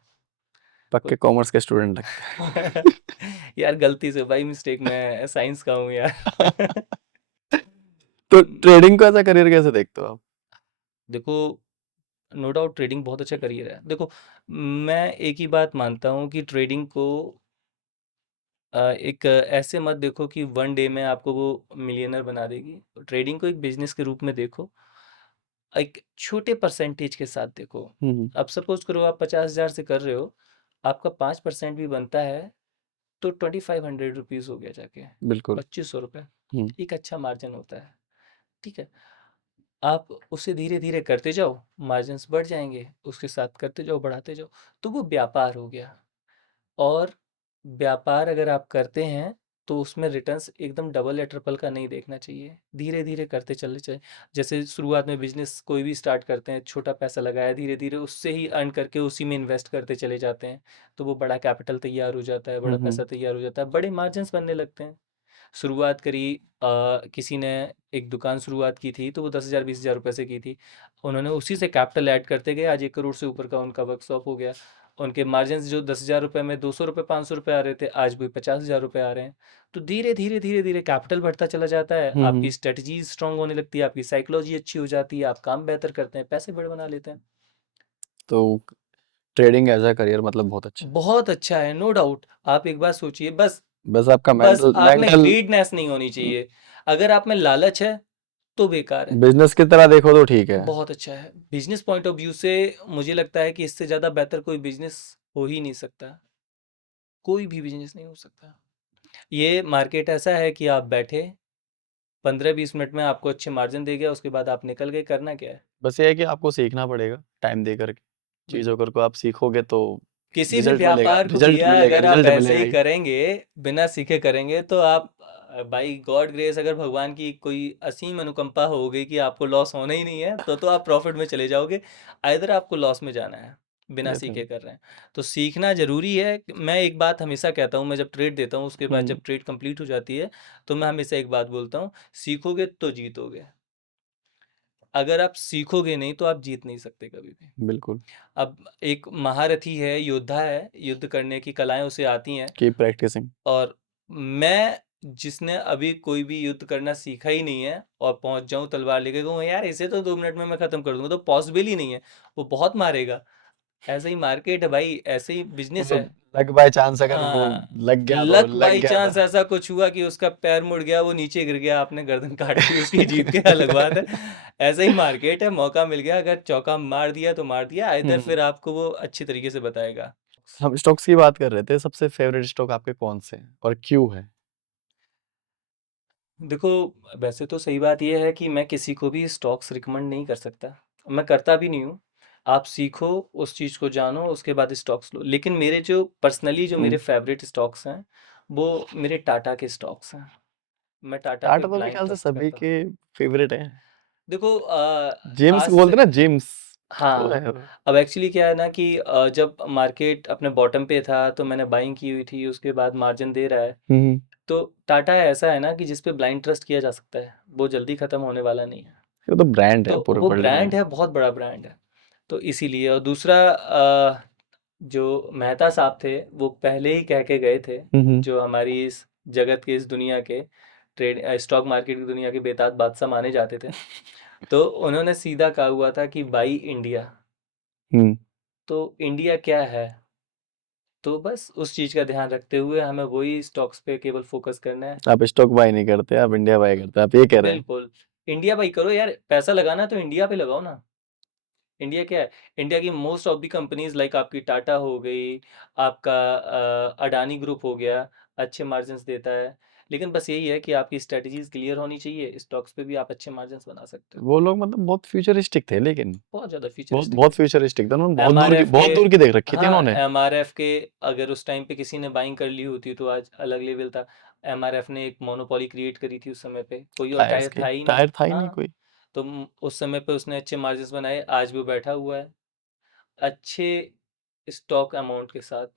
पक्के कोई कॉमर्स के स्टूडेंट लगते यार गलती से भाई, मिस्टेक, मैं साइंस का हूँ यार। हैं। तो ट्रेडिंग को ऐसा करियर कैसे देखते हो आप? देखो, नो डाउट ट्रेडिंग बहुत अच्छा करियर है। देखो, मैं एक ही बात मानता हूँ कि ट्रेडिंग को एक ऐसे मत देखो कि वन डे में आपको वो मिलियनर बना देगी। ट्रेडिंग को एक बिजनेस के रूप में देखो, एक छोटे परसेंटेज के साथ देखो। हम्म। अब सपोज करो आप 50,000 से कर रहे हो, आपका 5% भी बनता है तो 2500 रुपीज़ हो गया जाके, बिल्कुल। 2500 रुपये। हम्म। एक अच्छा मार्जिन होता है, ठीक है। आप उसे धीरे धीरे करते जाओ, मार्जिन्स बढ़ जाएंगे, उसके साथ करते जाओ, बढ़ाते जाओ, तो वो व्यापार हो गया। और व्यापार अगर आप करते हैं तो उसमें रिटर्न्स एकदम डबल या ट्रिपल का नहीं देखना चाहिए, धीरे धीरे करते चले जाए। जैसे शुरुआत में बिजनेस कोई भी स्टार्ट करते हैं, छोटा पैसा लगाया, धीरे धीरे उससे ही अर्न करके उसी में इन्वेस्ट करते चले जाते हैं, तो वो बड़ा कैपिटल तैयार हो जाता है, बड़ा पैसा तैयार हो जाता है, बड़े मार्जिन्स बनने लगते हैं। शुरुआत करी, किसी ने एक दुकान शुरुआत की थी तो वो 10,000 20,000 रुपए से की थी, उन्होंने उसी से कैपिटल ऐड करते गए, आज 1 करोड़ से ऊपर का उनका वर्कशॉप हो गया। उनके मार्जिन जो 10,000 रुपये में 200 रुपये 500 रुपये आ रहे थे, आज भी 50,000 रुपये आ रहे हैं। तो धीरे धीरे धीरे धीरे कैपिटल बढ़ता चला जाता है, हम्म। आपकी स्ट्रेटजी स्ट्रांग होने लगती है, आपकी साइकोलॉजी अच्छी हो जाती है, आप काम बेहतर करते हैं, पैसे बड़े बना लेते हैं। तो ट्रेडिंग एज अ करियर मतलब बहुत अच्छा है। बहुत अच्छा है, नो डाउट। आप एक बार सोचिए, बस बस आपका बस मेंटल आप में मेंटल ग्रीडनेस नहीं होनी चाहिए। अगर आप में लालच है तो बेकार है। बिजनेस की तरह देखो तो ठीक है। बहुत अच्छा है बिजनेस पॉइंट ऑफ व्यू से, मुझे लगता है कि इससे ज़्यादा बेहतर कोई बिजनेस हो ही नहीं सकता, कोई भी बिजनेस नहीं हो सकता। ये मार्केट ऐसा है कि आप बैठे 15-20 मिनट में आपको अच्छे मार्जिन दे गया, उसके बाद आप निकल गए, करना क्या है। बस ये है कि आपको सीखना पड़ेगा टाइम दे करके। चीज़ों बिल्कुल, को आप सीखोगे तो किसी भी रिजल्ट मिलेगा, व्यापार को रिजल्ट भैया मिलेगा, अगर आप रिजल्ट ऐसे मिलेगा ही ही। करेंगे, बिना सीखे करेंगे, तो आप बाई गॉड ग्रेस, अगर भगवान की कोई असीम अनुकंपा हो गई कि आपको लॉस होना ही नहीं है, तो आप प्रॉफिट में चले जाओगे। आइदर आपको लॉस में जाना है, बिना ये तो सीखे है। कर रहे हैं। तो सीखना जरूरी है। मैं एक बात हमेशा कहता हूँ, मैं जब ट्रेड देता हूँ उसके बाद हम्म। जब ट्रेड कंप्लीट हो जाती है, तो मैं हमेशा एक बात बोलता हूँ, सीखोगे तो जीतोगे, अगर आप सीखोगे नहीं तो आप जीत नहीं सकते कभी भी। बिल्कुल। अब एक महारथी है, योद्धा है, युद्ध करने की कलाएं उसे आती हैं। Keep practising. और मैं, जिसने अभी कोई भी युद्ध करना सीखा ही नहीं है और पहुंच जाऊं तलवार लेके, कहूँ यार इसे तो 2 मिनट में मैं खत्म कर दूंगा, तो पॉसिबल ही नहीं है, वो बहुत मारेगा। ऐसे ही मार्केट है भाई, ऐसे ही बिजनेस है। मतलब लक बाय चांस अगर वो हाँ, लग गया तो लक लग बाई गया था। चांस ऐसा कुछ हुआ कि उसका पैर मुड़ गया, वो नीचे गिर गया, आपने गर्दन काट दी उसकी, जीत के अलग बात है। ऐसा ही मार्केट है, मौका मिल गया, अगर चौका मार दिया तो मार दिया, इधर हम्म। फिर आपको वो अच्छी तरीके से बताएगा। हम स्टॉक्स की बात कर रहे थे, सबसे फेवरेट स्टॉक आपके कौन से हैं और क्यों है? देखो, वैसे तो सही बात यह है कि मैं किसी को भी स्टॉक्स रिकमेंड नहीं कर सकता, मैं करता भी नहीं हूँ। आप सीखो, उस चीज़ को जानो, उसके बाद स्टॉक्स लो। लेकिन मेरे जो पर्सनली जो मेरे हम्म। फेवरेट स्टॉक्स हैं, वो मेरे टाटा के स्टॉक्स हैं। मैं टाटा पे टाटा तो मेरे ब्लाइंड ख्याल से ट्रस्ट सभी करता हूँ। के फेवरेट है। देखो, जेम्स आज बोलते से, हैं ना, जेम्स। तो हाँ, है वो। अब एक्चुअली क्या है ना कि जब मार्केट अपने बॉटम पे था तो मैंने बाइंग की हुई थी, उसके बाद मार्जिन दे रहा है। हम्म। तो टाटा ऐसा है ना कि जिस पे ब्लाइंड ट्रस्ट किया जा सकता है, वो जल्दी ख़त्म होने वाला नहीं है। वो तो ब्रांड है तो पूरे वो वर्ल्ड में। ब्रांड है, बहुत बड़ा ब्रांड है। तो इसीलिए, और दूसरा, जो मेहता साहब थे वो पहले ही कह के गए थे, जो हमारी इस जगत के, इस दुनिया के स्टॉक मार्केट की दुनिया के बेताज बादशाह माने जाते थे। तो उन्होंने सीधा कहा हुआ था कि बाई इंडिया। हम्म तो इंडिया क्या है, तो बस उस चीज़ का ध्यान रखते हुए हमें वही स्टॉक्स पे केवल फोकस करना है। आप स्टॉक बाय नहीं करते, आप इंडिया बाय करते हैं, आप ये कह रहे हैं? बिल्कुल, इंडिया बाई करो यार, पैसा लगाना है तो इंडिया पे लगाओ ना। इंडिया क्या है, इंडिया की most of the companies like आपकी टाटा हो गई, आपका अडानी ग्रुप हो गया, अच्छे मार्जिन्स देता है। लेकिन बस यही है कि आपकी स्ट्रेटजीज क्लियर होनी चाहिए, स्टॉक्स पे भी आप अच्छे मार्जिन्स बना सकते हो। वो लोग मतलब बहुत फ्यूचरिस्टिक थे, लेकिन बहुत ज़्यादा बहुत फ्यूचरिस्टिक बहुत थे। फ्यूचरिस्टिक था, उन्होंने एमआरएफ बहुत के, दूर की देख रखी थी हाँ उन्होंने। एमआरएफ के, अगर उस टाइम पे किसी ने बाइंग कर ली होती तो आज अलग लेवल था। एमआरएफ ने एक मोनोपोली क्रिएट करी थी उस समय पे, कोई और टायर्स टायर के, था ही नहीं। टायर था ही नहीं हाँ, कोई। तो उस समय पे उसने अच्छे मार्जिन्स बनाए, आज भी वो बैठा हुआ है अच्छे स्टॉक अमाउंट के साथ,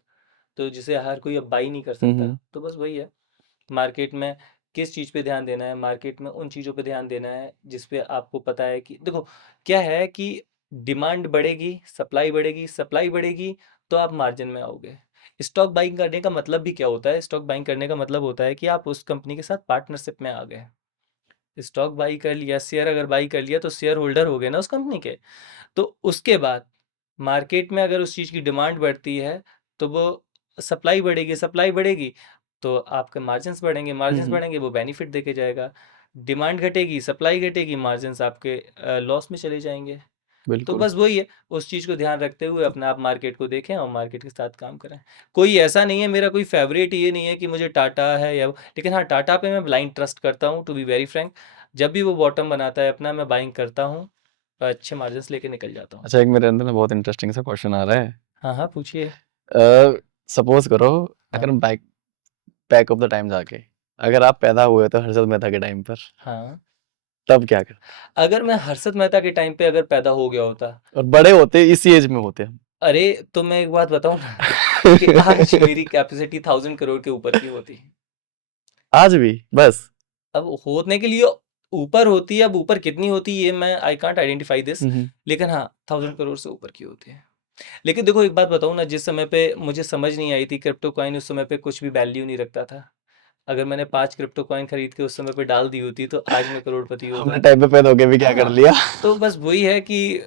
तो जिसे हर कोई अब बाई नहीं कर सकता। हम्म तो बस वही है, मार्केट में किस चीज़ पे ध्यान देना है, मार्केट में उन चीज़ों पे ध्यान देना है जिस पे आपको पता है कि देखो क्या है कि डिमांड बढ़ेगी, सप्लाई बढ़ेगी तो आप मार्जिन में आओगे। स्टॉक बाइंग करने का मतलब भी क्या होता है, स्टॉक बाइंग करने का मतलब होता है कि आप उस कंपनी के साथ पार्टनरशिप में आ गए। स्टॉक बाई कर लिया, शेयर अगर बाई कर लिया तो शेयर होल्डर हो गए ना उस कंपनी के। तो उसके बाद मार्केट में अगर उस चीज़ की डिमांड बढ़ती है तो वो सप्लाई बढ़ेगी तो आपके मार्जिन्स हम्म बढ़ेंगे, वो बेनिफिट देके जाएगा। डिमांड घटेगी, सप्लाई घटेगी, मार्जिन्स आपके लॉस में चले जाएंगे। तो बिल्कुल। बस वही है, उस चीज़ को ध्यान रखते हुए अपने आप मार्केट को देखें और मार्केट के साथ काम करें। कोई ऐसा नहीं है, मेरा कोई फेवरेट ये नहीं है कि मुझे टाटा है या लेकिन हाँ, टाटा पे मैं ब्लाइंड ट्रस्ट करता हूँ टू बी वेरी फ्रैंक। जब भी वो बॉटम बनाता है अपना, मैं बाइंग करता हूँ और अच्छे मार्जिन्स लेके निकल जाता हूँ। अच्छा, एक मेरे अंदर ना बहुत इंटरेस्टिंग सा क्वेश्चन आ रहा है। हाँ हाँ, पूछिए। सपोज करो, अगर हाँ back back of the time जाके, अगर आप पैदा हुए तो हर्षद मेहता के टाइम पर, हाँ, तब क्या कर, अगर मैं हर्षद मेहता के टाइम पे अगर पैदा हो गया होता, और बड़े होते इसी एज में होते हम। अरे तो मैं एक बात बताऊँ ना कि आज मेरी कैपेसिटी 1000 करोड़ के ऊपर की होती। आज भी बस। अब होने के लिए ऊपर होती है, अब ऊपर कितनी होती है ये मैं आई कांट आइडेंटिफाई दिस, हम्म लेकिन हाँ 1000 करोड़ से ऊपर की होती है। लेकिन देखो एक बात बताऊँ ना, जिस समय पे मुझे समझ नहीं आई थी क्रिप्टो कॉइन, उस समय पे कुछ भी वैल्यू नहीं रखता था। अगर मैंने 5 क्रिप्टो कॉइन खरीद के उस समय पे डाल दी होती तो आज मैं करोड़पति हमने होता। टाइम पे पैदा होके भी क्या कर हाँ, लिया। तो बस वही है कि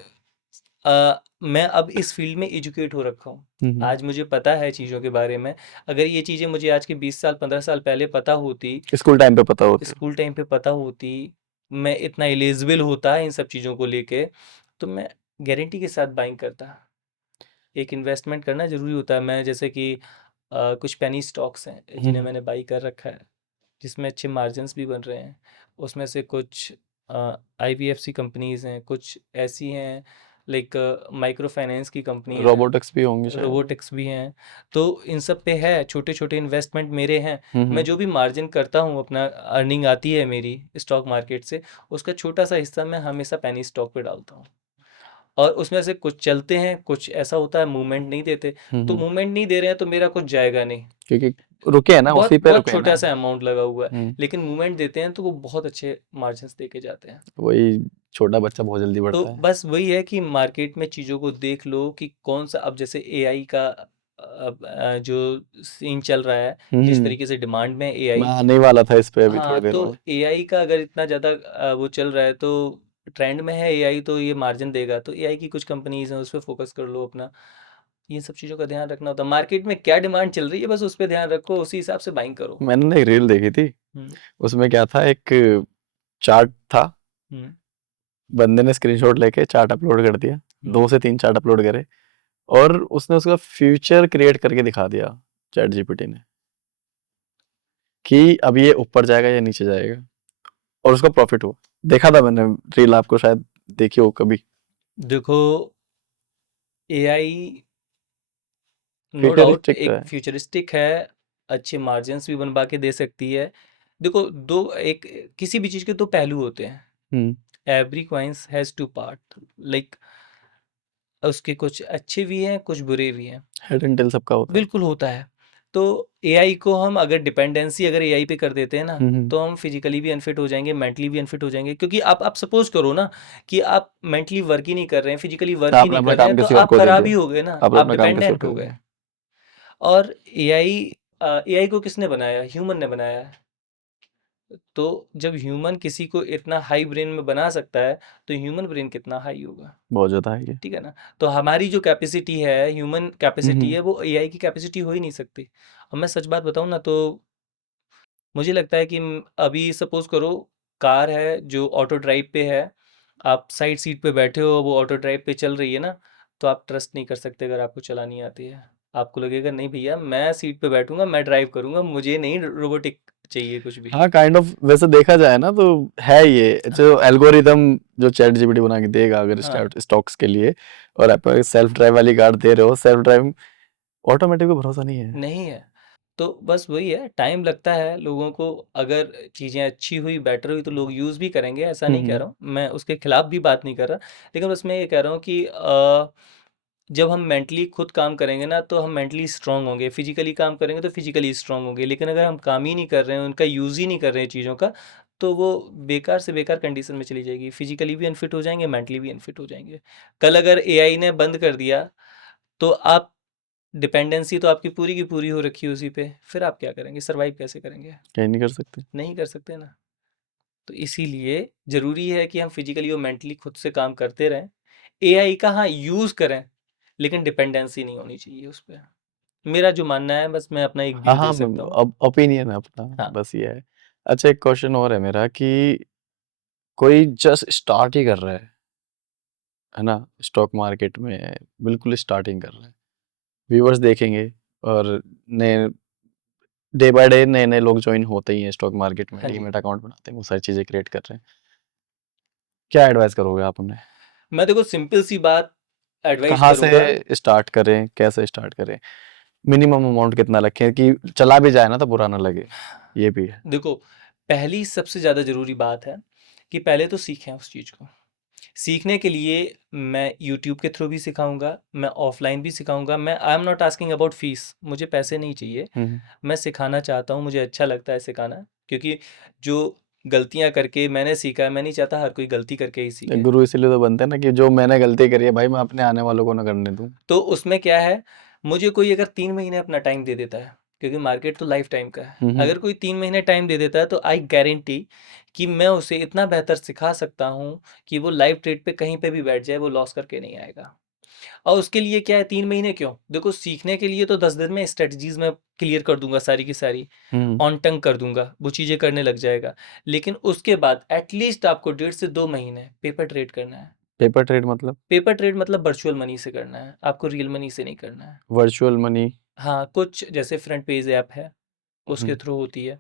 मैं अब इस फील्ड में एजुकेट हो रखा हूँ। हम्म आज मुझे पता है चीज़ों के बारे में। अगर ये चीज़ें मुझे आज के 20 साल 15 साल पहले पता होती, स्कूल टाइम पे पता होते। स्कूल टाइम पे पता होती, मैं इतना एलिजिबल होता इन सब चीज़ों को लेके, तो मैं गारंटी के साथ बाइंग करता। एक इन्वेस्टमेंट करना ज़रूरी होता है। मैं जैसे कि कुछ पेनी स्टॉक्स हैं जिन्हें हम्म मैंने बाई कर रखा है, जिसमें अच्छे मार्जिन्स भी बन रहे हैं। उसमें से कुछ आईवीएफसी कंपनीज़ हैं, कुछ ऐसी हैं लाइक माइक्रो फाइनेंस की कंपनीज़ हैं, रोबोटिक्स भी होंगे शायद। रोबोटिक्स भी हैं। तो इन सब पे है, छोटे-छोटे इन्वेस्टमेंट मेरे हैं। मैं हम्म जो भी मार्जिन करता हूँ, अपना अर्निंग आती है मेरी स्टॉक मार्केट से, उसका छोटा-सा हिस्सा मैं हमेशा पेनी स्टॉक पे डालता हूँ। और उसमें से कुछ चलते हैं, कुछ ऐसा होता है मूवमेंट नहीं देते। तो हम्म मूवमेंट नहीं दे रहे हैं तो मेरा कुछ जाएगा नहीं। क्योंकि रुके हैं ना, बहुत उसी पे बहुत रुके हैं ना। छोटा-सा अमाउंट लगा हुआ है, हम्म लेकिन मूवमेंट देते हैं तो वो बहुत अच्छे मार्जिन्स देके जाते हैं। वही, छोटा बच्चा बहुत जल्दी तो बढ़ता है। बस वही है कि मार्केट में चीज़ों को देख लो कि कौन-सा, अब जैसे एआई का अब जो सीन चल रहा है, जिस हम्म तरीके से डिमांड में मैं एआई। आने ही वाला था इस पे अभी हाँ, थोड़ी देर तो में। एआई का अगर इतना ज़्यादा वो चल रहा है तो ट्रेंड में है एआई, तो ये मार्जिन देगा। तो एआई की कुछ कंपनीज़ हैं, उस पे फोकस कर लो अपना। ये सब चीज़ों का ध्यान रखना होता है। मार्केट में क्या डिमांड चल रही है बस उस पे ध्यान रखो, उसी हिसाब से बाइंग करो। मैंने ना एक रील देखी थी, हुँ, उसमें क्या था, एक चार्ट था, हुँ, बंदे ने स्क्रीनशॉट लेके चार्ट अपलोड कर दिया, हुँ। 2 से 3 चार्ट अपलोड करे, और उसने उसका फ्यूचर क्रिएट करके दिखा दिया, चैट जीपीटी ने, कि अब ये ऊपर जाएगा या नीचे जाएगा, और उसका प्रॉफिट हुआ। देखा था मैंने रील, आपको शायद देखी हो कभी। देखो एआई नो डाउट फ्यूचरिस्टिक तो एक है। फ्यूचरिस्टिक है, अच्छे मार्जिन्स भी बनवा के दे सकती है। देखो दो एक किसी भी चीज़ के दो पहलू होते हैं। Hmm every coins has two part, like उसके कुछ अच्छे भी हैं, कुछ बुरे भी हैं। हेड एंड टेल सबका होता है। बिल्कुल होता है। तो एआई को हम अगर डिपेंडेंसी अगर एआई पे कर देते हैं ना, हम्म। तो हम फिजिकली भी अनफिट हो जाएंगे, मेंटली भी अनफिट हो जाएंगे। क्योंकि आप सपोज करो ना कि आप मेंटली वर्क ही नहीं कर रहे हैं, फिजिकली वर्क ही आपने नहीं अपना कर रहे काम हैं, तो किसी और आप को दे खराब ही दिया, हो गए ना, आपने आप अपना काम किसी और डिपेंडेंट को हो दे गए। दिया। और एआई को किसने बनाया? ह्यूमन ने बनाया है। तो जब ह्यूमन किसी को इतना हाई ब्रेन में बना सकता है, तो ह्यूमन ब्रेन कितना हाई होगा? बहुत ज्यादा है ये। ठीक है ना? तो हमारी जो कैपेसिटी है, ह्यूमन कैपेसिटी हम्म। है, वो एआई की कैपेसिटी हो ही नहीं सकती। और मैं सच बात बताऊं ना, तो मुझे लगता है कि अभी सपोज करो कार है जो ऑटो ड्राइव पे है, आप साइड सीट पे बैठे हो, वो ऑटो ड्राइव पे चल रही है ना, तो आप ट्रस्ट नहीं कर सकते अगर आपको चलानी आती है। आपको लगेगा नहीं भैया, मैं सीट पे बैठूंगा, मैं ड्राइव करूंगा, मुझे नहीं रोबोटिक चाहिए कुछ भी। हाँ काइंड ऑफ, वैसे देखा जाए ना तो है ये जो हाँ एल्गोरिदम जो चैट जीपीटी बना के देगा अगर हाँ, स्टॉक्स के लिए, और आप सेल्फ ड्राइव वाली कार दे रहे हो, सेल्फ ड्राइव ऑटोमेटिक पे भरोसा नहीं है। नहीं है। तो बस वही है, टाइम लगता है लोगों को। अगर चीज़ें अच्छी हुई, बेटर हुई, तो लोग यूज़ भी करेंगे, ऐसा नहीं कह हम्म। रहा हूँ मैं, उसके खिलाफ भी बात नहीं कर रहा। लेकिन बस मैं ये कह रहा हूँ कि जब हम मेंटली खुद काम करेंगे ना, तो हम मेंटली स्ट्रांग होंगे, फिजिकली काम करेंगे तो फिजिकली स्ट्रांग होंगे। लेकिन अगर हम काम ही नहीं कर रहे हैं, उनका यूज़ ही नहीं कर रहे हैं चीज़ों का, तो वो बेकार से बेकार कंडीशन में चली जाएगी। फिजिकली भी अनफिट हो जाएंगे, मेंटली भी अनफिट हो जाएंगे। कल अगर एआई ने बंद कर दिया, तो आप डिपेंडेंसी तो आपकी पूरी की पूरी हो रखी है उसी पे, फिर आप क्या करेंगे? सर्वाइव कैसे करेंगे? कहीं नहीं कर सकते। नहीं कर सकते ना। तो इसीलिए ज़रूरी है कि हम फिजिकली और मेंटली खुद से काम करते रहें। एआई का हाँ यूज़ करें, लेकिन डिपेंडेंसी नहीं होनी चाहिए उस पे। मेरा जो मानना है, बस मैं अपना एक हाँ व्यू हाँ, दे सकता हूँ। अब ओपिनियन है अपना, हाँ बस ये है। अच्छा एक क्वेश्चन और है मेरा कि कोई जस्ट स्टार्ट ही कर रहा है ना, स्टॉक मार्केट में बिल्कुल स्टार्टिंग कर रहा है, व्यूअर्स देखेंगे और नए डे बाय डे नए नए लोग ज्वाइन होते ही हैं स्टॉक मार्केट में, हाँ जी। डीमैट अकाउंट बनाते हैं, वो सारी चीजें क्रिएट कर रहे हैं। क्या एडवाइस करोगे आप उन्हें, मैं देखो सिंपल सी बात एडवाइस कहाँ करूँगा। से स्टार्ट करें, कैसे स्टार्ट करें, मिनिमम अमाउंट कितना रखें कि चला भी जाए ना तो बुरा ना लगे, ये भी है। देखो, पहली सबसे ज़्यादा ज़रूरी बात है कि पहले तो सीखें उस चीज़ को। सीखने के लिए मैं यूट्यूब के थ्रू भी सिखाऊंगा, मैं ऑफलाइन भी सिखाऊंगा। मैं I am not asking about fees, मुझे पैसे नहीं चाहिए। हम्म। मैं सिखाना चाहता हूँ, मुझे अच्छा लगता है सिखाना। क्योंकि जो गलतियाँ करके मैंने सीखा है, मैं नहीं चाहता हर कोई गलती करके ही सीखे। गुरु इसीलिए तो बनते हैं ना कि जो मैंने गलती करी है भाई मैं अपने आने वालों को ना करने दूं। तो उसमें क्या है, मुझे कोई अगर 3 महीने अपना टाइम दे देता है, क्योंकि मार्केट तो लाइफ टाइम का है, हम्म। अगर कोई 3 महीने टाइम दे देता है, तो आई गारंटी कि मैं उसे इतना बेहतर सिखा सकता हूँ कि वो लाइव ट्रेड पे कहीं पे भी बैठ जाए, वो लॉस करके नहीं आएगा। और उसके लिए क्या है 3 महीने क्यों? देखो, सीखने के लिए तो 10 दिन में स्ट्रेटजीज में क्लियर कर दूंगा सारी की सारी, हम्म। ऑन टंग कर दूंगा, वो चीज़ें करने लग जाएगा। लेकिन उसके बाद एटलीस्ट आपको 1.5 से 2 महीने पेपर ट्रेड करना है। पेपर ट्रेड मतलब? पेपर ट्रेड मतलब वर्चुअल मनी से करना है, आपको रियल मनी से नहीं करना है। Virtual money? हाँ, कुछ जैसे फ्रंट पेज ऐप है, उसके हम्म। थ्रू होती है।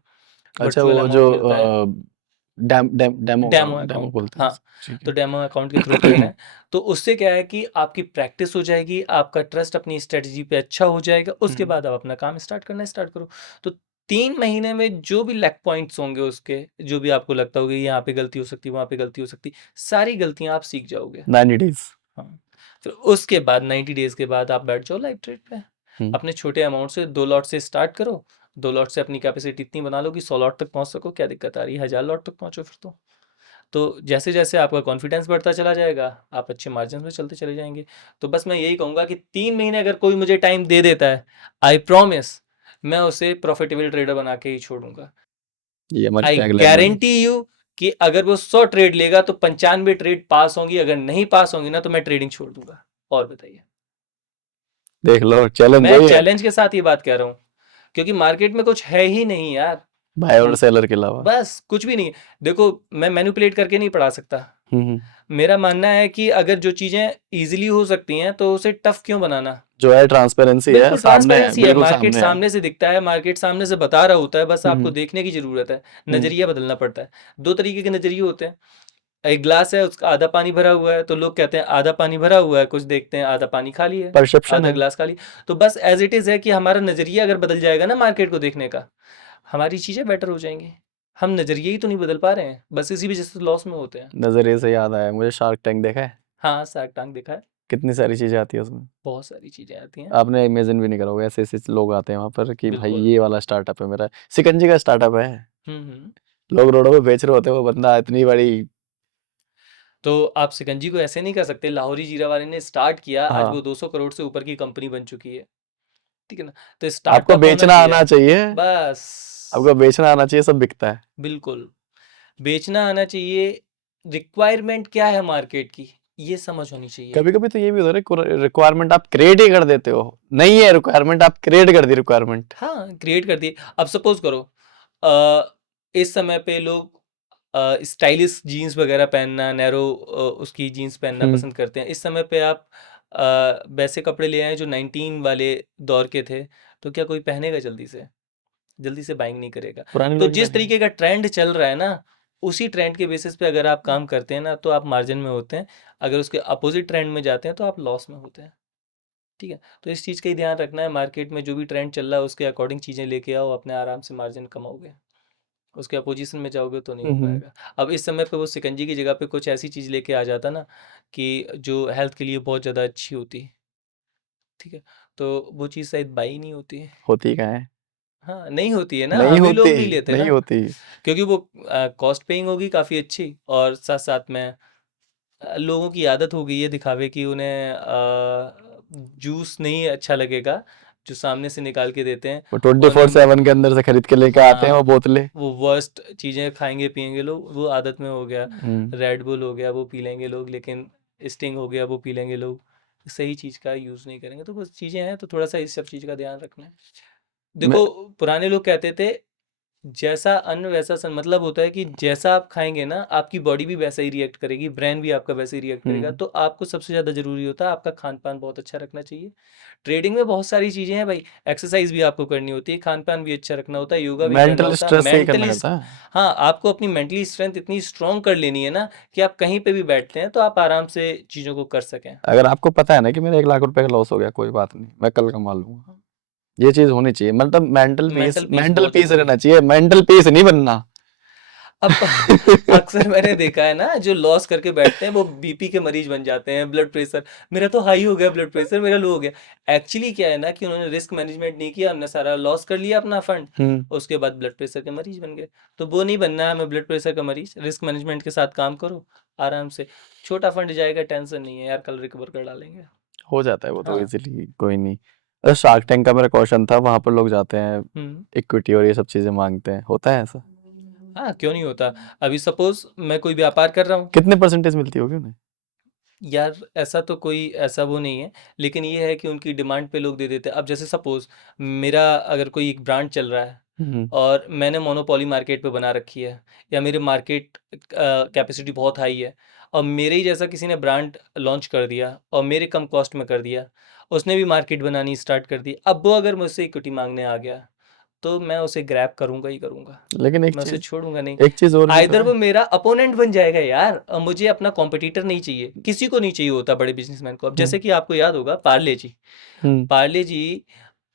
अच्छा वर्चुअल वो जो अमाउंट मिलता है। डेमो का डेमो डेमो अकाउंट, बोलते हैं हाँ। उसे। ठीक तो है। डेमो अकाउंट के थ्रू करना है। तो उससे क्या है कि आपकी प्रैक्टिस हो जाएगी, आपका ट्रस्ट अपनी स्ट्रेटजी पे अच्छा हो जाएगा, उसके हम्म। बाद आप अपना काम स्टार्ट करना स्टार्ट करो। तो 3 महीने में जो भी लैक पॉइंट्स होंगे उसके, जो भी आपको लगता होगा यहाँ पे गलती हो सकती है, वहाँ पे गलती हो सकती, सारी गलतियाँ आप सीख जाओगे। 90 डेज। हाँ। फिर उसके बाद 90 डेज के बाद आप बैठ जाओ लाइव ट्रेड पे। हम्म। अपने छोटे अमाउंट से 2 लॉट से स्टार्ट करो। 2 लॉट से अपनी कैपेसिटी इतनी बना लो कि 100 लॉट तक पहुंच सको। क्या दिक्कत आ रही है? 1000 लॉट तक पहुंचो फिर तो जैसे जैसे आपका कॉन्फिडेंस बढ़ता चला जाएगा, आप अच्छे मार्जिन में चलते चले जाएंगे। तो बस मैं यही कहूँगा कि 3 महीने अगर कोई मुझे टाइम दे देता है, आई प्रॉमिस मैं उसे प्रॉफिटेबल ट्रेडर बना के ही छोड़ूंगा। ये हमारी आई टैगलाइन बनी। गारंटी यू कि अगर वो 100 ट्रेड लेगा तो 95 ट्रेड पास होंगी, अगर नहीं पास होंगी ना, तो मैं ट्रेडिंग छोड़ दूंगा। और बताइए। देख लो चैलेंज मैं है ये, चैलेंज के साथ ये बात कह रहा हूँ, क्योंकि मार्केट में कुछ है ही नहीं यार। बायर और म- सेलर के अलावा। बस कुछ भी नहीं। देखो, मैं मैनिपुलेट करके नहीं पढ़ा सकता। हम्म। मेरा मानना है कि अगर जो चीजें इजीली हो सकती हैं, तो उसे टफ क्यों बनाना? जो है ट्रांसपेरेंसी है, बिल्कुल सामने है, ट्रांसपेरेंसी है, बिल्कुल मार्केट सामने है। सामने से दिखता है, मार्केट सामने से बता रहा होता है, बस आपको हम्म। देखने की जरूरत है। हम्म। नजरिया बदलना पड़ता है। 2 तरीके के नजरिए होते हैं। एक ग्लास है, उसका आधा पानी भरा हुआ है, तो लोग कहते हैं आधा पानी भरा हुआ है, कुछ देखते हैं आधा पानी खाली है, परसेप्शन आधा है। ग्लास खाली। तो बस एज इट इज है कि हमारा नजरिया अगर बदल जाएगा ना मार्केट को देखने का, हमारी चीजें बेटर हो जाएंगी। हम नजरिए ही तो नहीं बदल पा रहे हैं, बस इसी वजह से लॉस में होते हैं। नजरिए से याद आया, मुझे शार्क टैंक देखा है? हाँ, शार्क टैंक देखा है। कितनी सारी चीजें आती है उसमें, बहुत सारी चीजें आती हैं। आपने इमेजिन भी नहीं करा होगा, ऐसे ऐसे लोग आते हैं वहां पर कि भाई बिल्कुल। ये वाला स्टार्टअप है मेरा, शिकंजी का स्टार्टअप है, हम्म। लोग रोडों पे बेच रहे होते हैं, वो बंदा इतनी बड़ी। तो आप शिकंजी को ऐसे नहीं कर सकते, लाहौरी जीरा वाले ने स्टार्ट किया, आज वो हाँ, 200 करोड़ से ऊपर की कंपनी बन चुकी है। ठीक है ना? तो आपको स्टार्टअप होना बेचना चाहिए। आना चाहिए, बस। आपको बेचना आना चाहिए, सब बिकता है। बिल्कुल। बेचना आना चाहिए। रिक्वायरमेंट क्या है मार्केट की, ये समझ होनी चाहिए। कभी कभी तो ये भी होता है, रिक्वायरमेंट आप क्रिएट ही कर देते हो, नहीं है रिक्वायरमेंट, आप क्रिएट कर दी रिक्वायरमेंट। हाँ, क्रिएट कर दिए। अब सपोज करो, अ, इस समय पे लोग स्टाइलिश जीन्स वगैरह पहनना, नैरो उसकी जीन्स पहनना हम्म। पसंद करते हैं। इस समय पे आप वैसे कपड़े ले आए जो 19 वाले दौर के थे, तो क्या कोई पहनेगा जल्दी से बाइंग नहीं करेगा। पुराने तो लोग ही जिस पहनेंगे। तरीके का ट्रेंड चल रहा है ना, उसी ट्रेंड के बेसिस पे अगर आप काम करते हैं ना, तो आप मार्जिन में होते हैं। अगर उसके अपोजिट ट्रेंड में जाते हैं तो आप लॉस में होते हैं। ठीक है? तो इस चीज़ का ही ध्यान रखना है, मार्केट में जो भी ट्रेंड चल रहा है उसके अकॉर्डिंग चीज़ें लेके आओ, अपने आराम से मार्जिन कमाओगे। उसके अपोजिशन में जाओगे तो नहीं हो हम्म। पाएगा। अब इस समय पे वो शिकंजी की जगह पे कुछ ऐसी चीज़ लेके आ जाता ना, कि जो हेल्थ के लिए बहुत ज़्यादा अच्छी होती। ठीक है? तो वो चीज़ शायद बाई ही नहीं होती है। होती कहाँ है, हाँ, नहीं होती है ना, नहीं हम ही होती, लोग नहीं लेते नहीं ना। होती। क्योंकि वो कॉस्ट पेइंग होगी काफ़ी अच्छी, और साथ साथ में लोगों की आदत हो गई है दिखावे की, उन्हें जूस नहीं अच्छा लगेगा जो सामने से निकाल के देते हैं। वो उन्हें 24/7 के अंदर से खरीद के लेके आते हैं वो हाँ, बोतलें। वो वर्स्ट चीज़ें खाएंगे पिएंगे लोग, वो आदत में हो गया। हम्म। रेड बुल हो गया वो पी लेंगे लोग, लेकिन स्टिंग हो गया वो पी लेंगे लोग। सही चीज़ का यूज़ नहीं करेंगे, तो बस चीज़ें हैं, तो थोड़ा सा इस सब चीज़ का ध्यान रखना है। मैं देखो, पुराने लोग कहते थे, जैसा अन्न वैसा सन, मतलब होता है कि जैसा आप खाएंगे ना, आपकी बॉडी भी वैसा ही रिएक्ट करेगी, ब्रेन भी आपका वैसे ही रिएक्ट करेगा। हम्म। तो आपको सबसे ज़्यादा ज़रूरी होता है आपका खान पान बहुत अच्छा रखना चाहिए। ट्रेडिंग में बहुत सारी चीज़ें हैं भाई, एक्सरसाइज भी आपको करनी होती है, खान पान भी अच्छा रखना होता है, योगा भी करना मेंटल होता है स्ट्रेस से ही करना मेंटली। करता है। हाँ, आपको अपनी मेंटली स्ट्रेंथ इतनी स्ट्रांग कर लेनी है ना, कि आप कहीं पे भी बैठते हैं तो आप आराम से चीज़ों को कर सकें। अगर आपको पता है ना कि मेरा 1 लाख रुपए का लॉस हो गया, कोई बात नहीं, मैं कल कमा लूंगा, ये चीज होनी चाहिए, मतलब mental peace, mental peace mental बहुत पीस ज़रूरी रहना है। चाहिए, मेंटल पीस नहीं बनना। अब अक्सर मैंने देखा है ना, जो लॉस करके बैठते हैं वो बीपी के मरीज बन जाते हैं, ब्लड प्रेशर, मेरा तो हाई हो गया, ब्लड प्रेशर मेरा लो हो गया। एक्चुअली क्या है ना, कि उन्होंने रिस्क मैनेजमेंट नहीं किया, उन्होंने सारा लॉस कर लिया अपना फंड, हम्म। उसके बाद ब्लड प्रेशर के मरीज बन गए। तो वो नहीं बनना है हमें ब्लड प्रेशर का मरीज। रिस्क मैनेजमेंट के साथ काम करो, आराम से। छोटा फंड जाएगा, टेंशन नहीं है यार, कल रिकवर कर डालेंगे। हो जाता है वो तो हाँ। इजीली, कोई नहीं। अरे शार्क टैंक का मेरा क्वेश्चन था, वहां पर लोग जाते हैं, हम्म। इक्विटी और ये सब चीजें मांगते हैं, होता है ऐसा? हाँ, क्यों नहीं होता। अभी सपोज मैं कोई व्यापार कर रहा हूँ, कितने परसेंटेज मिलती होगी उन्हें? यार ऐसा तो कोई ऐसा वो नहीं है, लेकिन ये है कि उनकी डिमांड पे लोग दे देते हैं। अब जैसे सपोज मेरा अगर कोई एक ब्रांड चल रहा है, हम्म। और मैंने मोनोपोली मार्केट पे बना रखी है, या मेरे मार्केट कैपेसिटी बहुत हाई है, और मेरे ही जैसा किसी ने ब्रांड लॉन्च कर दिया और मेरे कम कॉस्ट में कर दिया, उसने भी मार्केट बनानी स्टार्ट कर दी, अब वो अगर मुझसे इक्विटी मांगने आ गया, तो मैं उसे ग्रैब करूंगा ही करूंगा, लेकिन एक मैं उसे चीज, छोड़ूंगा नहीं। एक चीज और भी तो आइदर है। वो मेरा अपोनेंट बन जाएगा यार, और मुझे अपना कॉम्पिटिटर नहीं चाहिए, किसी को नहीं चाहिए होता बड़े बिजनेसमैन को। अब हम्म। जैसे कि आपको याद होगा पार्ले जी, हम्म। पार्ले जी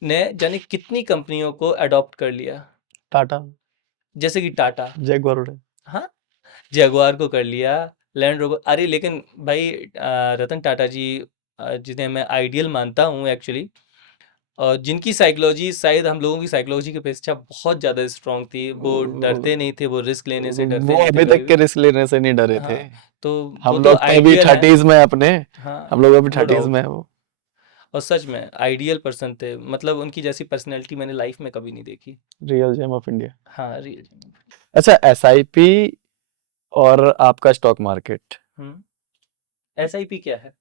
ने जाने कितनी कंपनियों को अडॉप्ट कर लिया, टाटा, जैसे कि टाटा। जैगुआर उड़े। हाँ, जगुआर को कर लिया, लैंड रोवर। अरे लेकिन भाई, रतन टाटा जी, जिन्हें मैं आइडियल मानता हूँ एक्चुअली, और जिनकी साइकोलॉजी शायद हम लोगों की साइकोलॉजी की अपेक्षा बहुत ज़्यादा स्ट्रांग थी, वो डरते नहीं थे, वो रिस्क लेने से डरते वो नहीं थे अभी कभी तक के भी। रिस्क लेने से नहीं डरे थे। हाँ, तो वो हम तो लोग तो अभी आइडियल है। 30s में अपने, हाँ, हम लोग अभी नो 30s डाउट। में है वो। और सच में आइडियल पर्सन थे, मतलब उनकी जैसी पर्सनैलिटी मैंने लाइफ में कभी नहीं देखी। Real gem of India. हाँ, रियल। अच्छा, एसआईपी और आपका स्टॉक मार्केट। हम्म। एसआईपी क्या है?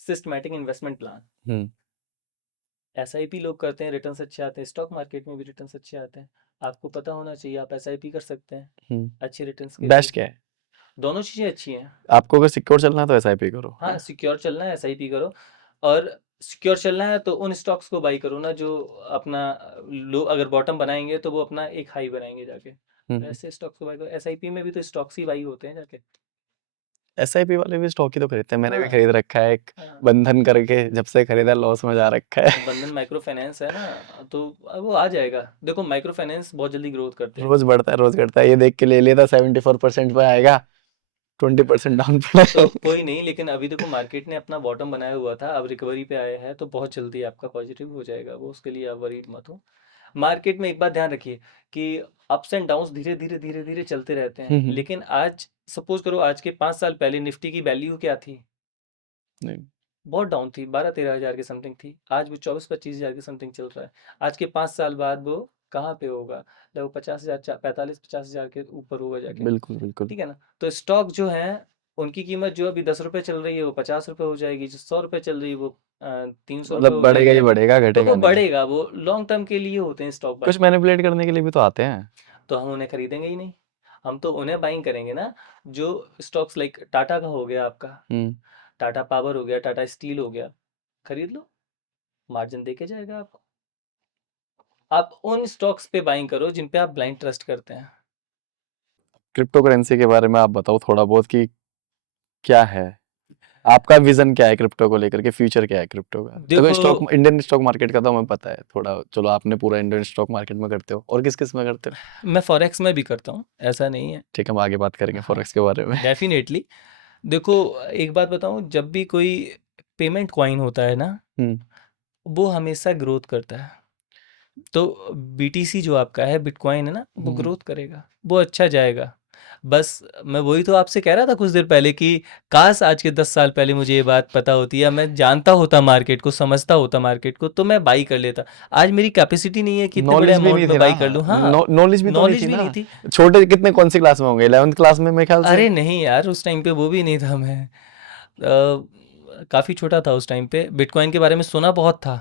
Systematic investment plan. Hmm. SIP लोग करते हैं, रिटर्न्स अच्छे आते हैं, स्टॉक मार्केट में भी रिटर्न्स अच्छे आते हैं। आपको पता होना चाहिए, आप एसआईपी कर सकते हैं अच्छे रिटर्न्स के लिए। बेस्ट क्या है? दोनों चीज़ें अच्छी हैं। आपको अगर सिक्योर चलना है तो एसआईपी करो, हाँ, हाँ। सिक्योर चलना है एसआईपी करो। और सिक्योर चलना है तो उन स्टॉक्स को बाई करो ना, जो अपना लो अगर बॉटम बनाएंगे तो वो अपना एक हाई बनाएंगे जाके। हम्म। ऐसे स्टॉक्स को बाई करो। एसआईपी में भी तो स्टॉक्स ही बाई होते हैं जाके। एसआईपी वाले भी स्टॉक ही तो खरीदते हैं, मैंने भी हाँ। खरीद रखा है एक, हाँ, बंधन करके, जब से खरीदा लॉस में जा रखा है। बंधन माइक्रो फाइनेंस है ना, तो अब वो आ जाएगा। देखो, माइक्रो फाइनेंस बहुत जल्दी ग्रोथ करते हैं। रोज बढ़ता है, रोज घटता है, ये देख के ले लिया था 74% पे आएगा, 20% डाउन पड़ा तो है। कोई नहीं, लेकिन अभी देखो मार्केट ने अपना बॉटम बनाया हुआ था, अब रिकवरी पे आया है, तो बहुत जल्दी आपका पॉजिटिव हो जाएगा वो, उसके लिए आप वरीड मत हो। मार्केट में एक बात ध्यान रखिए कि अप्स एंड डाउन्स धीरे धीरे धीरे धीरे चलते रहते हैं, हम्म। लेकिन आज सपोज करो आज के 5 साल पहले निफ्टी की वैल्यू क्या थी? नहीं, बहुत डाउन थी, 12-13 हज़ार के समथिंग थी। आज वो 24-25 हज़ार के समथिंग चल रहा है। आज के 5 साल बाद वो कहाँ पे होगा? लगभग 50 हज़ार, 45-50 हज़ार के ऊपर होगा जाके। बिल्कुल बिल्कुल। ठीक है ना? तो स्टॉक जो है उनकी कीमत जो अभी 10 रुपए चल रही है वो 50 रुपए हो जाएगी, जो 100 रुपए चल रही है वो 300 रुपए मतलब हो बढ़ेगा जाएगी ही जाके। बढ़ेगा, तो वो घटेगा नहीं। बढ़ेगा, वो लॉन्ग टर्म के लिए होते हैं स्टॉक कुछ बाई। मैनिपुलेट करने के लिए भी तो आते हैं। तो हम उन्हें खरीदेंगे ही नहीं, हम तो उन्हें बाइंग करेंगे ना। जो स्टॉक्स लाइक टाटा का हो गया आपका, हम्म। टाटा पावर हो गया, टाटा स्टील हो गया, खरीद लो, मार्जिन देके जाएगा आपको। आप उन स्टॉक्स पे बाइंग करो जिन पे आप ब्लाइंड ट्रस्ट करते हैं। क्रिप्टो करेंसी के बारे में आप बताओ थोड़ा बहुत कि क्या है आपका विजन, क्या है क्रिप्टो को लेकर के, फ्यूचर क्या है क्रिप्टो का? देखो देखो, स्टॉक, इंडियन स्टॉक मार्केट का तो हमें पता है थोड़ा, चलो आपने पूरा इंडियन स्टॉक मार्केट में करते हो, और किस किस में करते हो? मैं फॉरेक्स में भी करता हूँ, ऐसा नहीं है। ठीक है, हम आगे बात करेंगे हाँ, फॉरेक्स के बारे में। डेफिनेटली। देखो, एक बात बताऊँ, जब भी कोई पेमेंट कॉइन होता है ना, हम्म। वो हमेशा ग्रोथ करता है। तो बीटीसी जो आपका है, बिटकॉइन है ना, वो हम्म। ग्रोथ करेगा, वो अच्छा जाएगा। बस मैं वही तो आपसे कह रहा था कुछ देर पहले कि काश आज के 10 साल पहले मुझे ये बात पता होती, या मैं जानता होता मार्केट को, समझता होता मार्केट को, तो मैं बाई कर लेता। आज मेरी कैपेसिटी नहीं है कि इतने बड़े नॉलेज भी अमाउंट नहीं में थी बाई ना, कर लूँ। हाँ, नॉलेज भी तो नहीं नॉलेज थी भी ना। नहीं थी। छोटे कितने, कौन सी क्लास में होंगे? 11th क्लास में मेरे ख्याल से। अरे नहीं यार, उस टाइम पे वो भी नहीं था मैं, काफ़ी छोटा था उस टाइम पे। बिटकॉइन के बारे में सुना बहुत था,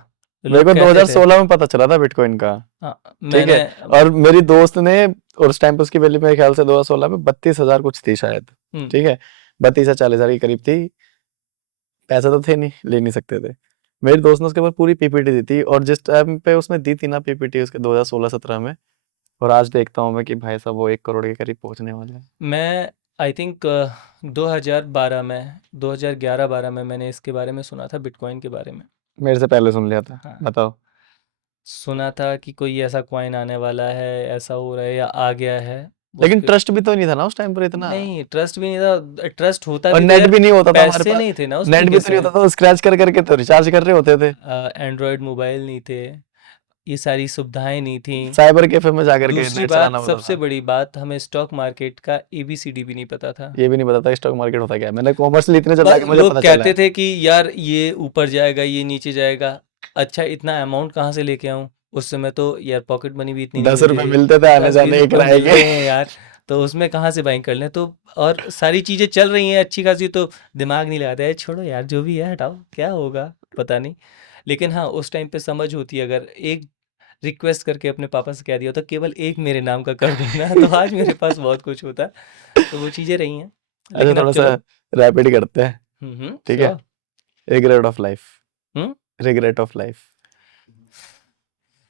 मेरे लोग को कहते थे। 2016 में पता चला था बिटकॉइन का। हाँ, ठीक है। मैंने और मेरी दोस्त ने, और उस टाइम पे उसकी वैल्यू मेरे ख्याल से 2016 में 32,000 कुछ थी शायद। हम्म, ठीक है, 32 या 40,000 के करीब थी। पैसे तो थे नहीं, ले नहीं सकते थे। मेरी दोस्त ने उसके ऊपर पूरी पीपीटी दी थी, और जिस टाइम पे उसने दी थी ना पीपीटी उसके 2016-17 में, और आज देखता हूँ मैं कि भाई साहब वो 1 करोड़ के करीब पहुंचने वाले हैं। मैं आई थिंक 2012 में, 2011-12 में मैंने इसके बारे में सुना था, बिटकॉइन के बारे में। मेरे से पहले सुन लिया था, हाँ, बताओ। सुना था कि कोई ऐसा कॉइन आने वाला है, ऐसा हो रहा है या आ गया है। लेकिन उसके ट्रस्ट भी तो नहीं था ना उस टाइम पर इतना, नहीं, ट्रस्ट भी नहीं था। ट्रस्ट होता और भी तो नेट यार, भी नहीं होता था हमारे पैसे पास। नहीं थे ना उस नेट भी तरीके तो नहीं से। होता था, स्क्रैच कर करके तो रिचार्ज कर रहे होते थे। एंड्रॉयड मोबाइल नहीं थे, ये सारी सुविधाएं नहीं थी। साइबर कैफे में जाकर के दूसरी नेट बात, चलाना पड़ता सबसे था। बड़ी बात, हमें स्टॉक मार्केट का एबीसीडी भी नहीं पता था। ये भी नहीं पता था स्टॉक मार्केट होता क्या है। मैंने कॉमर्स लिए इतने चला बस के मुझे लोग पता चला कहते है। थे कि यार ये ऊपर जाएगा, ये नीचे जाएगा। अच्छा, इतना अमाउंट कहाँ से लेके आऊँ? उस समय तो यार पॉकेट मनी भी इतनी नहीं 10 मिलती रुपए थी। मिलते थे आने 10-20 जाने के रुपए किराए मिल के। रहे हैं यार, तो उसमें कहाँ से बाइंग कर लें? तो और सारी चीज़ें चल रही हैं अच्छी खासी, तो दिमाग नहीं लगाता है, छोड़ो यार जो भी है हटाओ, क्या होगा पता नहीं। लेकिन हाँ, उस टाइम पे समझ होती, अगर एक रिक्वेस्ट करके अपने पापा से कह दिया होता, केवल एक मेरे नाम का कर देना, तो आज मेरे पास बहुत कुछ होता। तो वो चीज़ें रही हैं, अच्छा, लेकिन अब थोड़ा सा चलो। रैपिड करते हैं। ठीक है। Sure. Regret of life. Hmm regret of life.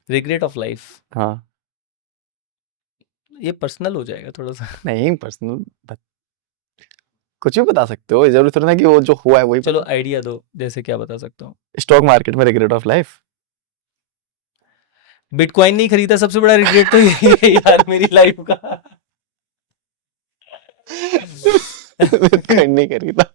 Regret of life, हाँ। ये पर्सनल हो जाएगा थोड़ा सा। नहीं पर्सनल, कुछ भी बता सकते हो, जरूरी थोड़ी ना कि वो जो हुआ है वही चलो बता। आइडिया दो, जैसे क्या बता सकता हूँ। स्टॉक मार्केट में रिग्रेट ऑफ लाइफ। बिटकॉइन नहीं खरीदा, सबसे बड़ा रिग्रेट तो यही है यार मेरी लाइफ का। नहीं करी था।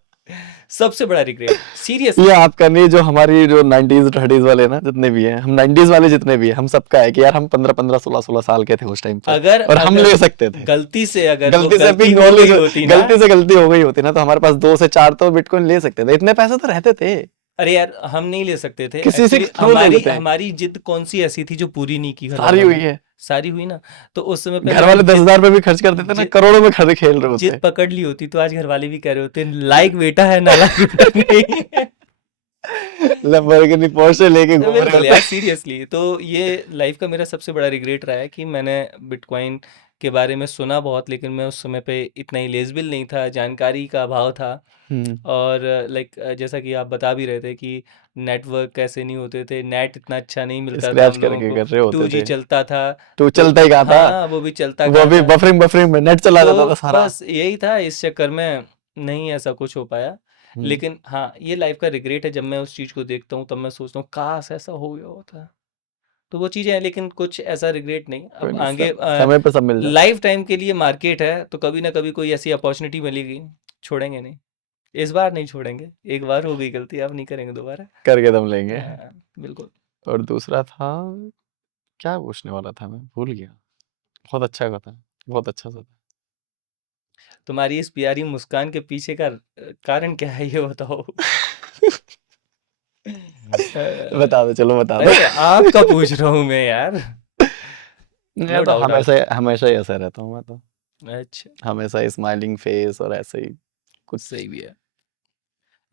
सबसे बड़ा रिग्रेट, सीरियसली। ये आपका नहीं, जो हमारी जो 90s 30s वाले ना जितने भी हैं, हम 90s वाले जितने भी हैं, हम सबका है कि यार हम 15 16 साल के थे उस टाइम पर, अगर और हम अगर ले सकते थे। गलती से, अगर वो गलती से भी गलती हो नॉलेज, गई होती ना, गलती से गलती हो गई होती ना, तो हमारे पास 2 से 4 तो बिटकॉइन ले सकते थे, इतने पैसे तो रहते थे। अरे यार हम नहीं ले सकते थे किसी से एक्चुअली। थ्रू ले हमारी लेते हैं। हमारी जिद कौन सी ऐसी थी जो पूरी नहीं की घर सारी वालों हुई ने? है। सारी हुई ना। तो उस समय पे घर वाले मैंने 10,000 रुपए भी खर्च कर देते ना, जिद करोड़ों में खर्च खेल रहे जिद होते। पकड़ ली होती, तो आज घर वाले भी कह रहे होते लायक बेटा है, नालायक बेटा नहीं है। लैम्बोर्गिनी पोर्शे लेके घूम रहे बिल्कुल यार, होते। सीरियसली। तो ये लाइफ का मेरा सबसे बड़ा रिग्रेट रहा है कि मैंने बिटकॉइन के बारे में सुना बहुत, लेकिन मैं उस समय पे इतना एलिजिबल नहीं था, जानकारी का अभाव था। और लाइक जैसा कि आप बता भी रहे थे कि नेटवर्क कैसे नहीं होते थे, नेट इतना अच्छा नहीं मिलता था स्क्रैच हम लोगों करके को। कर रहे होते 2G थे। चलता था। तू तो चलता ही कहाँ था, हाँ, वो भी चलता वो कहाँ भी था। बफरिंग में नेट चला जाता था तो सारा। बस यही था, इस चक्कर में नहीं ऐसा कुछ हो पाया। हम्म, लेकिन हाँ, ये लाइफ का रिग्रेट है, जब मैं उस चीज़ को देखता हूँ तब मैं सोचता हूँ काश ऐसा हो गया होता। तो वो चीज़ें हैं, लेकिन कुछ ऐसा रिग्रेट नहीं। कोई अब नहीं, आगे समय पे सब मिल जाता। लाइफ टाइम के लिए मार्केट है, तो कभी ना कभी कोई ऐसी अपॉर्चुनिटी मिलेगी, छोड़ेंगे नहीं, इस बार नहीं छोड़ेंगे, एक बार हो गई गलती, अब नहीं करेंगे दोबारा। करके दम लेंगे। हाँ, बिल्कुल। और दूसरा था, क्या पूछने वाला था मैं भूल गया। बहुत अच्छा था, बहुत अच्छा सा था। तुम्हारी इस प्यारी मुस्कान के पीछे का कारण क्या है, ये बताओ। बता दो, चलो बता दो। अरे आपका पूछ रहा हूँ मैं यार। मैं नो तो डाउट हमेशा हमेशा ही ऐसा रहता हूँ मैं तो, अच्छा, हमेशा स्माइलिंग फेस और ऐसे ही कुछ। सही भी है,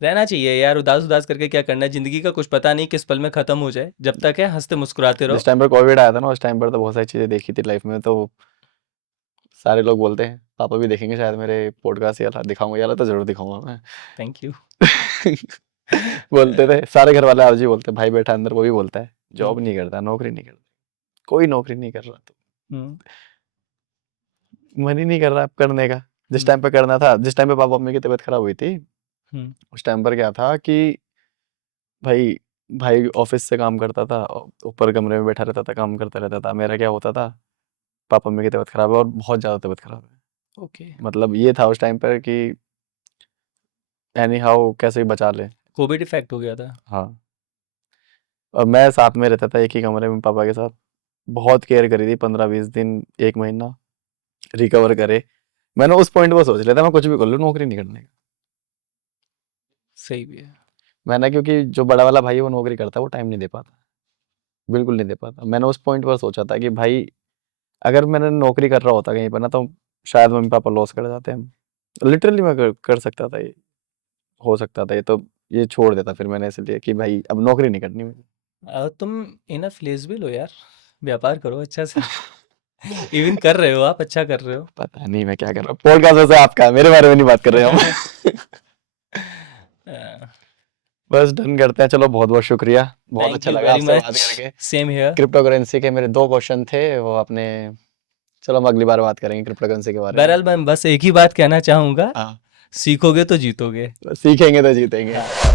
रहना चाहिए यार। उदास उदास करके क्या करना है, जिंदगी का कुछ पता नहीं किस पल में खत्म हो जाए, जब तक है हंसते मुस्कुराते जिस रहो। टाइम पर कोविड आया था ना, उस टाइम पर तो बहुत सारी चीजें देखी थी लाइफ में, तो सारे लोग बोलते हैं, पापा भी देखेंगे शायद मेरे पॉडकास्ट, ये वाला दिखाऊंगा, ये वाला तो जरूर दिखाऊंगा मैं। Thank you. बोलते थे सारे घर वाले, आज ही बोलते हैं, भाई बैठा अंदर वो भी बोलता है, जॉब हम्म, नहीं करता, नौकरी नहीं करता, कोई नौकरी नहीं कर रहा, तो हम्म, मन ही नहीं कर रहा अब करने का। जिस हम्म, टाइम पे करना था, जिस टाइम पे पापा मम्मी की तबीयत खराब हुई थी, हम्म, उस टाइम पर क्या था कि भाई भाई ऑफिस से काम करता था, ऊपर कमरे में बैठा रहता था, काम करता रहता था। मेरा क्या होता था, पापा मम्मी की तबीयत खराब है और बहुत ज़्यादा तबीयत खराब है, ओके। मतलब ये था उस टाइम पर कि एनी हाउ कैसे भी बचा ले। कोविड इफेक्ट हो गया था। हाँ, और मैं साथ में रहता था एक ही कमरे में पापा के साथ, बहुत केयर करी थी, 15-20 दिन, एक महीना रिकवर करे। मैंने उस पॉइंट पर सोच लिया था मैं कुछ भी कर लूँ, नौकरी नहीं करने का। सही भी है। मैंने, क्योंकि जो बड़ा वाला भाई है वो नौकरी करता है, वो टाइम नहीं दे पाता, बिल्कुल नहीं दे पाता। मैंने उस पॉइंट पर सोचा था कि भाई अगर मैंने नौकरी कर रहा होता कहीं पर ना, तो शायद मम्मी पापा लॉस कर जाते हैं। लिटरली मैं कर सकता था ये, हो सकता था ये, तो ये छोड़ देता फिर मैंने, इसलिए कि भाई अब नौकरी नहीं करनी मुझे। तुम इनफ फ्लेक्सिबल हो यार, व्यापार करो अच्छा सा। इवन कर रहे हो आप, अच्छा कर रहे हो। पता नहीं मैं क्या कर रहा हूँ, पॉडकास्ट वैसे आपका है, मेरे बारे में नहीं बात कर रहे हम। बस डन करते हैं, चलो बहुत बहुत शुक्रिया, बहुत थैंक अच्छा यू लगा वेरी आपसे बात मच, करके। Same here. क्रिप्टो करेंसी के मेरे 2 क्वेश्चन थे, वो आपने, चलो हम अगली बार बात करेंगे क्रिप्टो करेंसी के बारे में। बहरहाल मैं बस एक ही बात कहना चाहूंगा, हाँ, सीखोगे तो जीतोगे। सीखेंगे तो जीतेंगे। हाँ।